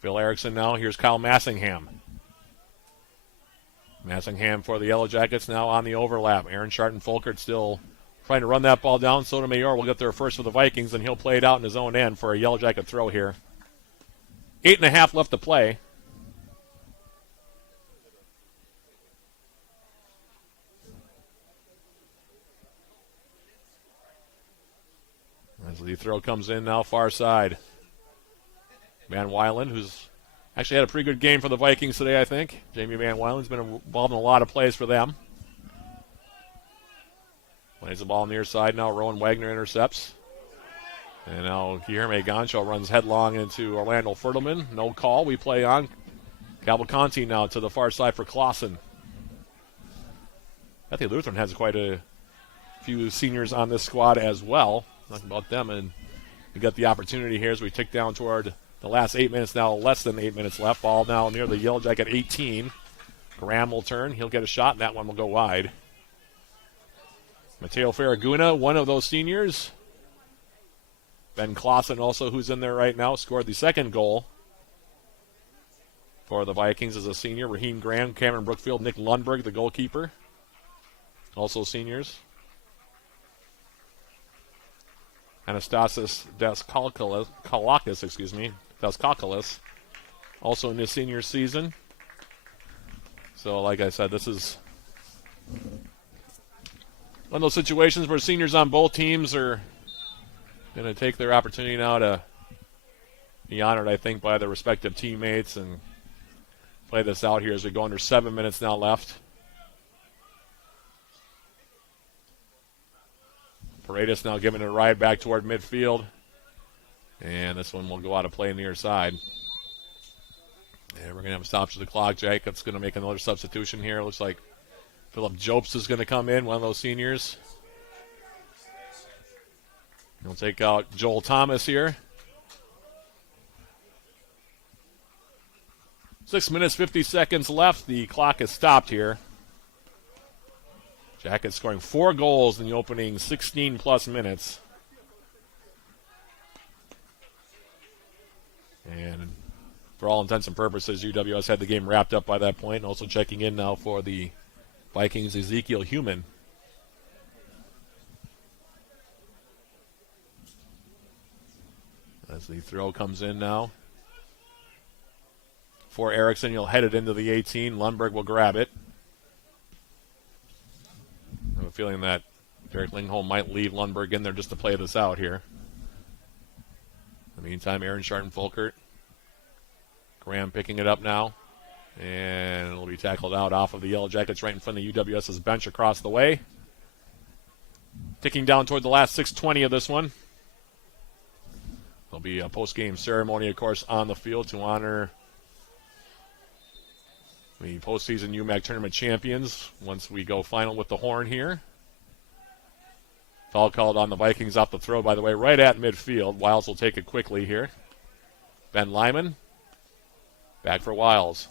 Phil Erickson now. Here's Kyle Massingham. Massingham for the Yellow Jackets now on the overlap. Aaron Sharton-Folkert still trying to run that ball down. Sotomayor will get there first for the Vikings, and he'll play it out in his own end for a Yellow Jacket throw here. 8.5 left to play. As the throw comes in now, far side. Van Weiland, who's actually had a pretty good game for the Vikings today, I think. Jamie Van Weiland's been involved in a lot of plays for them. Plays the ball near side now. Rowan Wagner intercepts. And now Guilherme Gancho runs headlong into Orlando Fertelman. No call. We play on. Cavalcanti now to the far side for Clausen. Bethany Lutheran has quite a few seniors on this squad as well. Talking about them, and we got the opportunity here as we tick down toward the last 8 minutes now. Less than 8 minutes left. Ball now near the Yellow Jacket 18. Graham will turn. He'll get a shot, and that one will go wide. Mateo Farraguna, one of those seniors. Ben Clausen also, who's in there right now, scored the second goal for the Vikings as a senior. Raheem Graham, Cameron Brookfield, Nick Lundberg, the goalkeeper. Also seniors. Anastasis Daskalakis, also in his senior season. So, like I said, this is one of those situations where seniors on both teams are going to take their opportunity now to be honored, I think, by their respective teammates and play this out here as we go under 7 minutes now left. Paredes now giving it a ride back toward midfield. And this one will go out of play near side. And we're going to have a stoppage of the clock. Jacob's going to make another substitution here. Looks like Philip Jobst is going to come in, one of those seniors. He'll take out Joel Thomas here. 6 minutes, 50 seconds left. The clock is stopped here. Jackets scoring 4 goals in the opening 16-plus minutes. And for all intents and purposes, UWS had the game wrapped up by that point. And also checking in now for the Vikings, Ezekiel Human. As the throw comes in now. For Erickson, he'll head it into the 18. Lundberg will grab it. I have a feeling that Derek Lingholm might leave Lundberg in there just to play this out here. In the meantime, Aaron Sharton-Folkert. Graham picking it up now. And it'll be tackled out off of the Yellow Jackets right in front of UWS's bench across the way. Ticking down toward the last 6:20 of this one. There'll be a post-game ceremony, of course, on the field to honor the postseason UMAC tournament champions once we go final with the horn here. Foul called on the Vikings off the throw, by the way, right at midfield. Wiles will take it quickly here. Ben Lyman. Back for Wiles.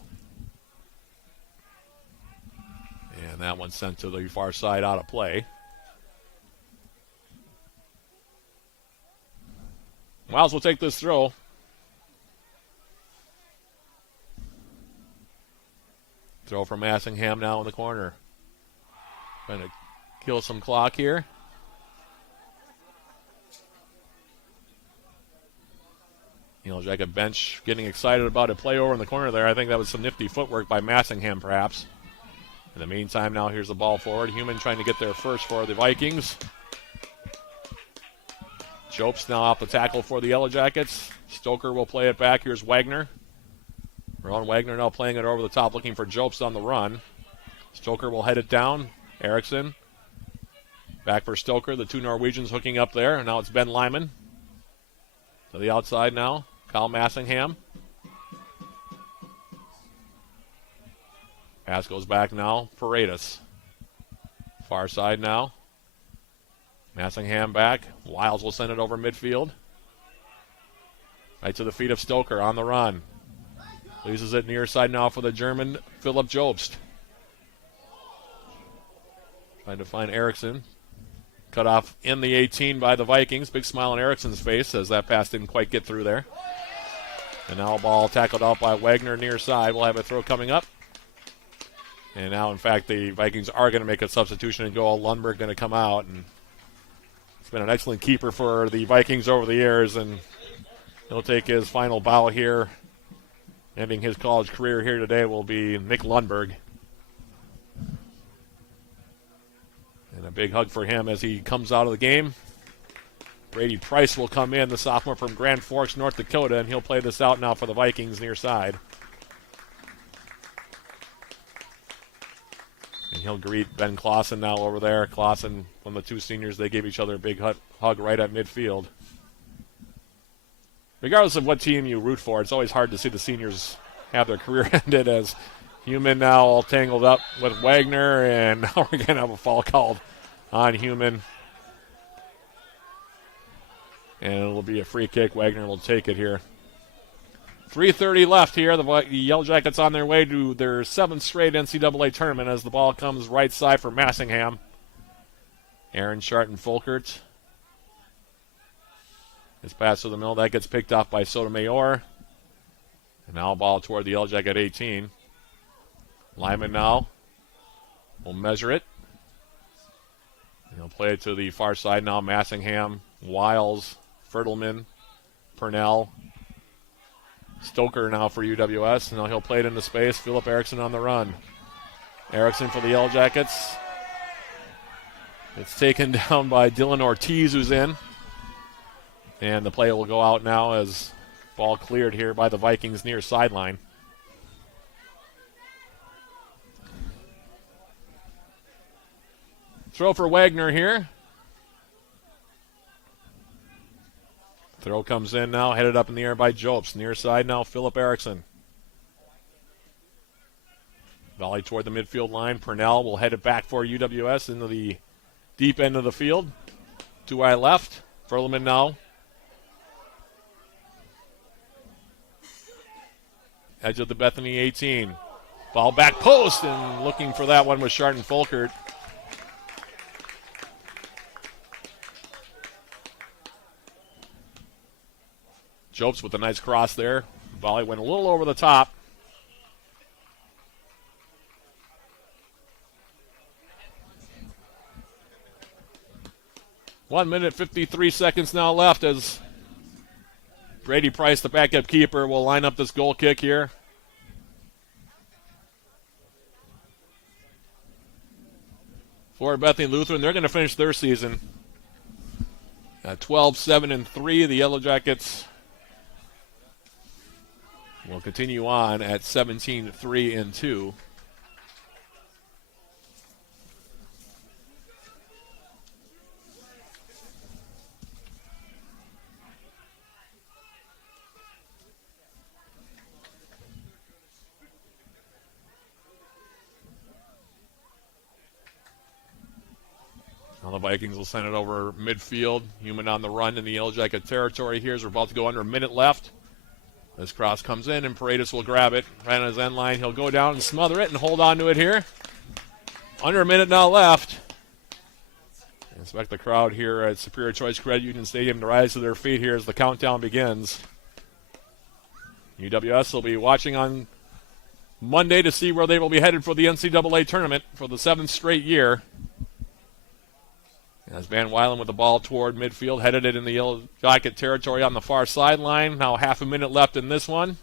And that one sent to the far side out of play. Wiles will take this throw. Throw from Massingham now in the corner. Trying to kill some clock here. Yellow Jacket bench getting excited about a play over in the corner there. I think that was some nifty footwork by Massingham, perhaps. In the meantime, now here's the ball forward. Human trying to get there first for the Vikings. Jobst now off the tackle for the Yellow Jackets. Stoker will play it back. Here's Wagner. Ron Wagner now playing it over the top, looking for Jobst on the run. Stoker will head it down. Erickson. Back for Stoker. The two Norwegians hooking up there. And now it's Ben Lyman. To the outside now. Kyle Massingham. Pass goes back now. Paredes. Far side now. Massingham back. Wiles will send it over midfield. Right to the feet of Stoker on the run. Loses it near side now for the German, Philip Jobst. Trying to find Erickson. Cut off in the 18 by the Vikings. Big smile on Erickson's face as that pass didn't quite get through there. And now ball tackled out by Wagner near side. We'll have a throw coming up. And now, in fact, the Vikings are going to make a substitution and go. Lundberg going to come out. And it's been an excellent keeper for the Vikings over the years. And he'll take his final bow here. Ending his college career here today will be Nick Lundberg. And a big hug for him as he comes out of the game. Brady Price will come in, the sophomore from Grand Forks, North Dakota, and he'll play this out now for the Vikings near side. And he'll greet Ben Clausen now over there. Clausen, from the two seniors, they gave each other a big hug right at midfield. Regardless of what team you root for, it's always hard to see the seniors have their career ended as Human now all tangled up with Wagner, and now we're going to have a foul called on Human. And it'll be a free kick. Wagner will take it here. 3:30 left here. The Yellow Jackets on their way to their 7th straight NCAA tournament as the ball comes right side for Massingham. Aaron Sharton-Folkert. His pass to the middle. That gets picked off by Sotomayor. And now ball toward the Yellow Jacket 18. Lyman now will measure it. He'll play it to the far side now. Massingham, Wiles, Fertelman, Purnell. Stoker now for UWS. Now he'll play it into space. Philip Erickson on the run. Erickson for the Yellow Jackets. It's taken down by Dylan Ortiz, who's in. And the play will go out now as ball cleared here by the Vikings near sideline. Throw for Wagner here. Throw comes in now, headed up in the air by Jobs. Near side now, Philip Erickson. Volley toward the midfield line. Purnell will head it back for UWS into the deep end of the field. To wide left. Fertelman now. Edge of the Bethany 18. Ball back post, and looking for that one was Sharton-Folkert. Jobs with a nice cross there. Volley went a little over the top. One minute, 53 seconds now left as Brady Price, the backup keeper, will line up this goal kick here. For Bethany Lutheran, they're going to finish their season at 12-7-3. The Yellow Jackets will continue on at 17-3-2. Now the Vikings will send it over midfield. Human on the run in the Yellow Jacket territory here as we're about to go under a minute left. This cross comes in, and Paredes will grab it right on his end line. He'll go down and smother it and hold on to it here. Under a minute now left. Expect the crowd here at Superior Choice Credit Union Stadium to rise to their feet here as the countdown begins. UWS will be watching on Monday to see where they will be headed for the NCAA tournament for the 7th straight year. As Van Weilen with the ball toward midfield, headed it in the Yellow Jacket territory on the far sideline. Now half a minute left in this one.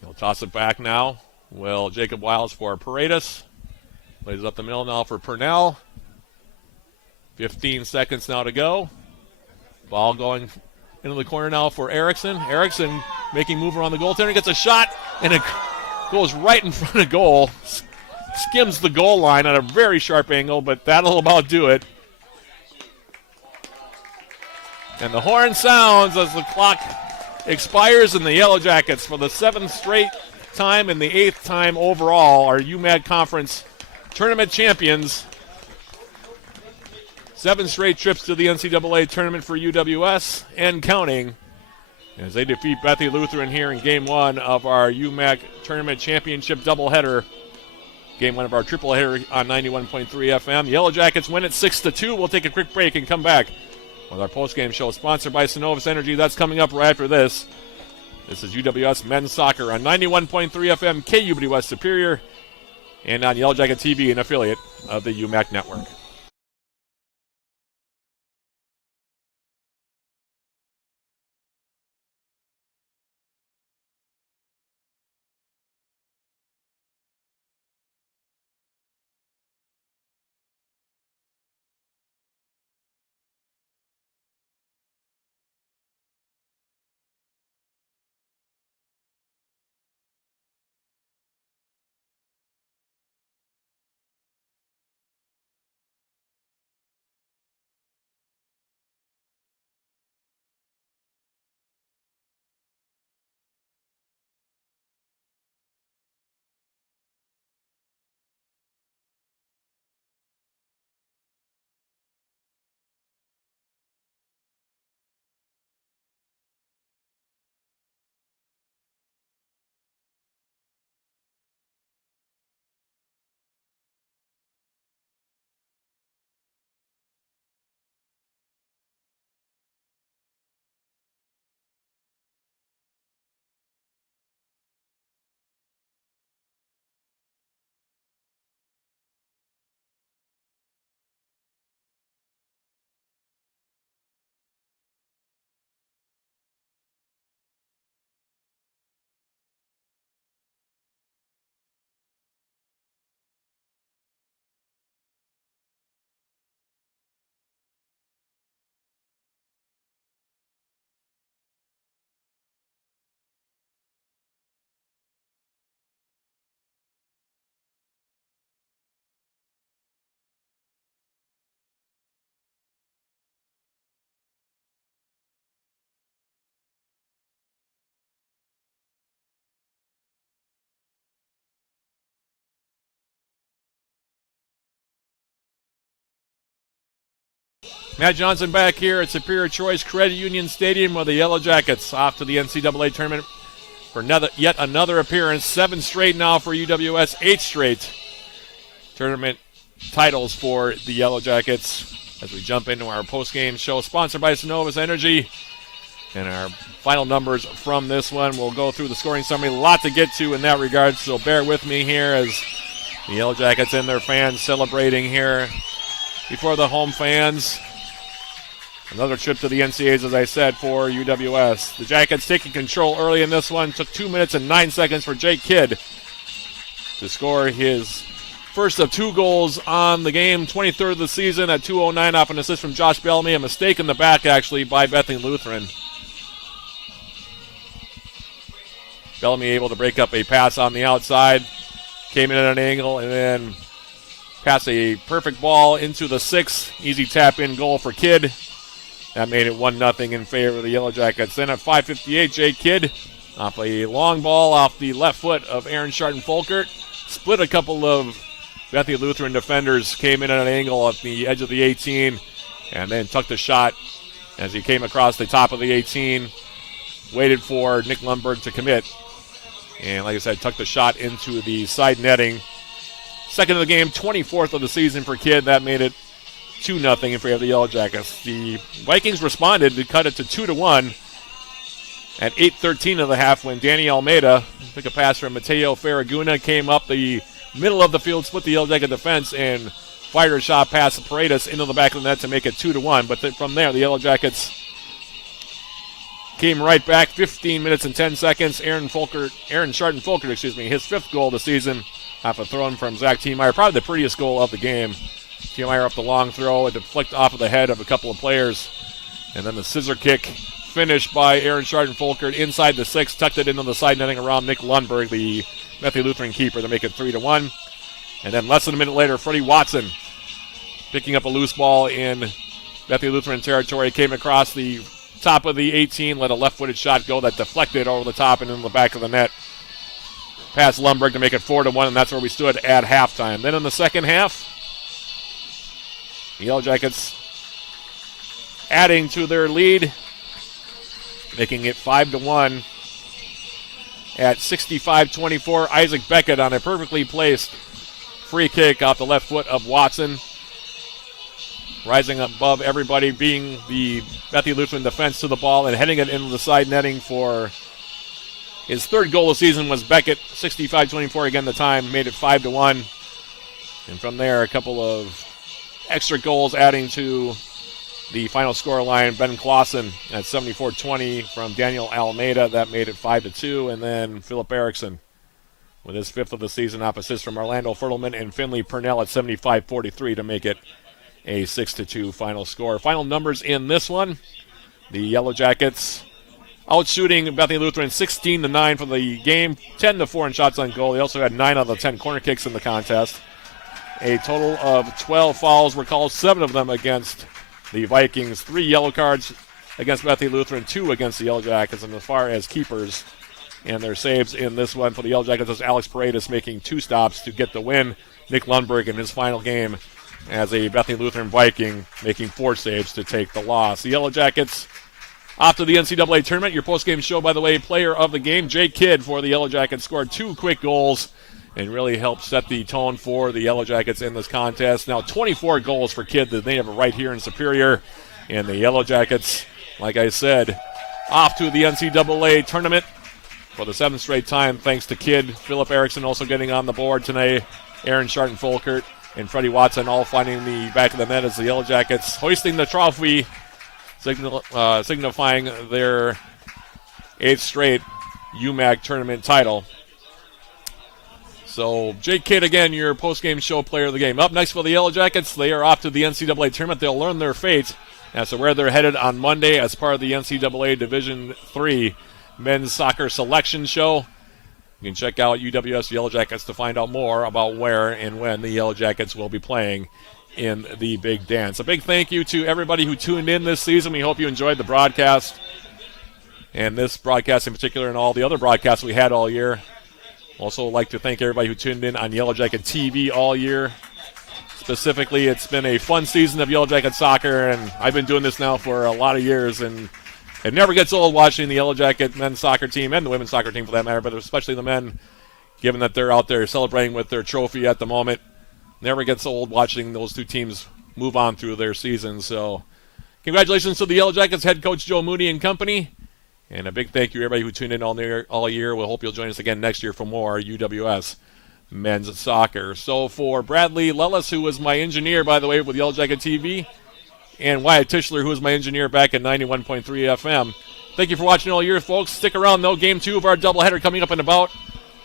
He'll toss it back now. Will Jacob Wiles for Paredes. Plays it up the middle now for Purnell. 15 seconds now to go. Ball going into the corner now for Erickson. Erickson making move around the goaltender. Gets a shot, and it goes right in front of goal. Skims the goal line at a very sharp angle, but that'll about do it. And the horn sounds as the clock expires, and the Yellow Jackets, for the 7th straight time and the 8th time overall, are UMAC Conference tournament champions. 7 straight trips to the NCAA tournament for UWS and counting. as they defeat Bethany Lutheran here in Game 1 of our UMAC Tournament Championship doubleheader. Game 1 of our triple header on 91.3 FM. The Yellow Jackets win it 6-2. We'll take a quick break and come back with our postgame show sponsored by Synovus Energy. That's coming up right after this. This is UWS Men's Soccer on 91.3 FM, KUBD West Superior, and on Yellow Jacket TV, an affiliate of the UMAC Network. Matt Johnson back here at Superior Choice Credit Union Stadium with the Yellow Jackets off to the NCAA tournament for yet another appearance. 7 straight now for UWS, 8 straight tournament titles for the Yellow Jackets. As we jump into our postgame show sponsored by Synovus Energy. And our final numbers from this one. We'll go through the scoring summary. A lot to get to in that regard, so bear with me here as the Yellow Jackets and their fans celebrating here before the home fans. Another trip to the NCAAs, as I said, for UWS. The Jackets taking control early in this one. Took 2 minutes and 9 seconds for Jake Kidd to score his first of 2 goals on the game. 23rd of the season at 2:09 off an assist from Josh Bellamy. A mistake in the back, actually, by Bethany Lutheran. Bellamy able to break up a pass on the outside. Came in at an angle and then passed a perfect ball into the 6th. Easy tap-in goal for Kidd. That made it 1-0 in favor of the Yellow Jackets. Then at 5:58, Jake Kidd off a long ball off the left foot of Aaron Sharton-Folkert. Split a couple of Bethany Lutheran defenders, came in at an angle at the edge of the 18, and then tucked a shot as he came across the top of the 18. Waited for Nick Lundberg to commit. And like I said, tucked a shot into the side netting. Second of the game, 24th of the season for Kidd. That made it 2-0 in favor of the Yellow Jackets. The Vikings responded to cut it to 2-1 at 8:13 of the half when Danny Almeida took a pass from Mateo Farraguna, came up the middle of the field, split the Yellow Jacket defense, and fired a shot past Paredes into the back of the net to make it 2-1. But from there, the Yellow Jackets came right back. 15 minutes and 10 seconds. Aaron Sharton-Folkert, his 5th goal of the season off a throw-in from Zach Tiemeyer. Probably the prettiest goal of the game. Tiemeyer up the long throw, it deflected off of the head of a couple of players. And then the scissor kick finished by Aaron Sharton-Folkert inside the 6, tucked it into the side netting around Nick Lundberg, the Bethany Lutheran keeper, to make it 3-1. And then less than a minute later, Freddie Watson picking up a loose ball in Bethany Lutheran territory, came across the top of the 18, let a left-footed shot go that deflected over the top and into the back of the net. Past Lundberg to make it 4-1, and that's where we stood at halftime. Then in the second half, the Yellow Jackets adding to their lead. making it 5-1 at 65-24. Isaac Beckett on a perfectly placed free kick off the left foot of Watson. Rising above everybody, being the Bethany Lutheran defense to the ball and heading it into the side netting for his third goal of the season was Beckett. 65-24 again the time, made it 5-1. And from there, a couple of extra goals adding to the final score line. Ben Clausen at 74-20 from Daniel Almeida. That made it 5-2. And then Philip Erickson with his fifth of the season off assist from Orlando Fertelman and Finley Purnell at 75-43 to make it a 6-2 final score. Final numbers in this one. The Yellow Jackets outshooting Bethany Lutheran 16-9 for the game, 10-4 in shots on goal. They also had 9 out of the 10 corner kicks in the contest. A total of 12 fouls were called, 7 of them against the Vikings, 3 yellow cards against Bethany Lutheran, 2 against the Yellow Jackets. And as far as keepers and their saves in this one for the Yellow Jackets, is Alex Paredes making 2 stops to get the win. Nick Lundberg in his final game as a Bethany Lutheran Viking making 4 saves to take the loss. The Yellow Jackets off to the NCAA tournament. Your post-game show, by the way, player of the game, Jay Kidd for the Yellow Jackets, scored 2 quick goals and really helped set the tone for the Yellow Jackets in this contest. Now 24 goals for Kidd, that they have right here in Superior. And the Yellow Jackets, like I said, off to the NCAA tournament for the 7th straight time, thanks to Kidd. Philip Erickson also getting on the board tonight. Aaron Sharton-Folkert and Freddie Watson all finding the back of the net as the Yellow Jackets hoisting the trophy, signifying their 8th straight UMAC tournament title. So, Jake Kidd, again, your post-game show player of the game. Up next for the Yellow Jackets, they are off to the NCAA tournament. They'll learn their fate as to where they're headed on Monday as part of the NCAA Division III men's soccer selection show. You can check out UWS Yellow Jackets to find out more about where and when the Yellow Jackets will be playing in the Big Dance. A big thank you to everybody who tuned in this season. We hope you enjoyed the broadcast, and this broadcast in particular, and all the other broadcasts we had all year. Also like to thank everybody who tuned in on Yellow Jacket TV all year. Specifically, it's been a fun season of Yellow Jacket soccer, and I've been doing this now for a lot of years, and it never gets old watching the Yellow Jacket men's soccer team, and the women's soccer team for that matter, but especially the men, given that they're out there celebrating with their trophy at the moment. Never gets old watching those two teams move on through their season. So congratulations to the Yellow Jackets head coach Joe Mooney and company. And a big thank you to everybody who tuned in all year. We'll hope you'll join us again next year for more UWS men's soccer. So for Bradley Lellis, who was my engineer, by the way, with Yellow Jacket TV, and Wyatt Tischler, who was my engineer back at 91.3 FM. Thank you for watching all year, folks. Stick around, though. Game 2 of our doubleheader coming up in about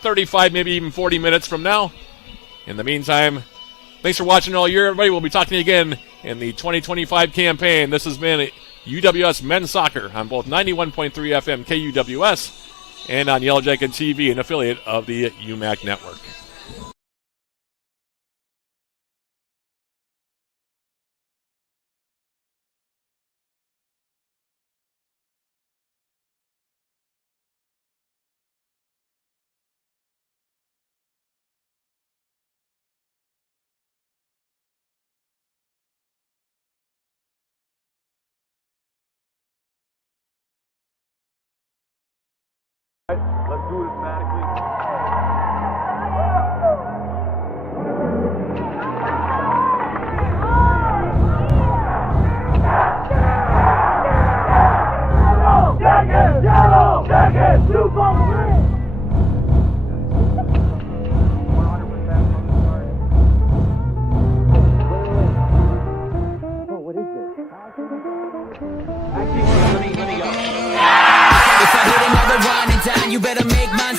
35, maybe even 40 minutes from now. In the meantime, thanks for watching all year, everybody. We'll be talking to you again in the 2025 campaign. This has been UWS Men's Soccer on both 91.3 FM KUWS and on Yellow Jacket TV, an affiliate of the UMAC Network. Let's do it emphatically. Yellow Jackets, 2-3. What is this? Let me go. If I hit another run and down, you better make mine.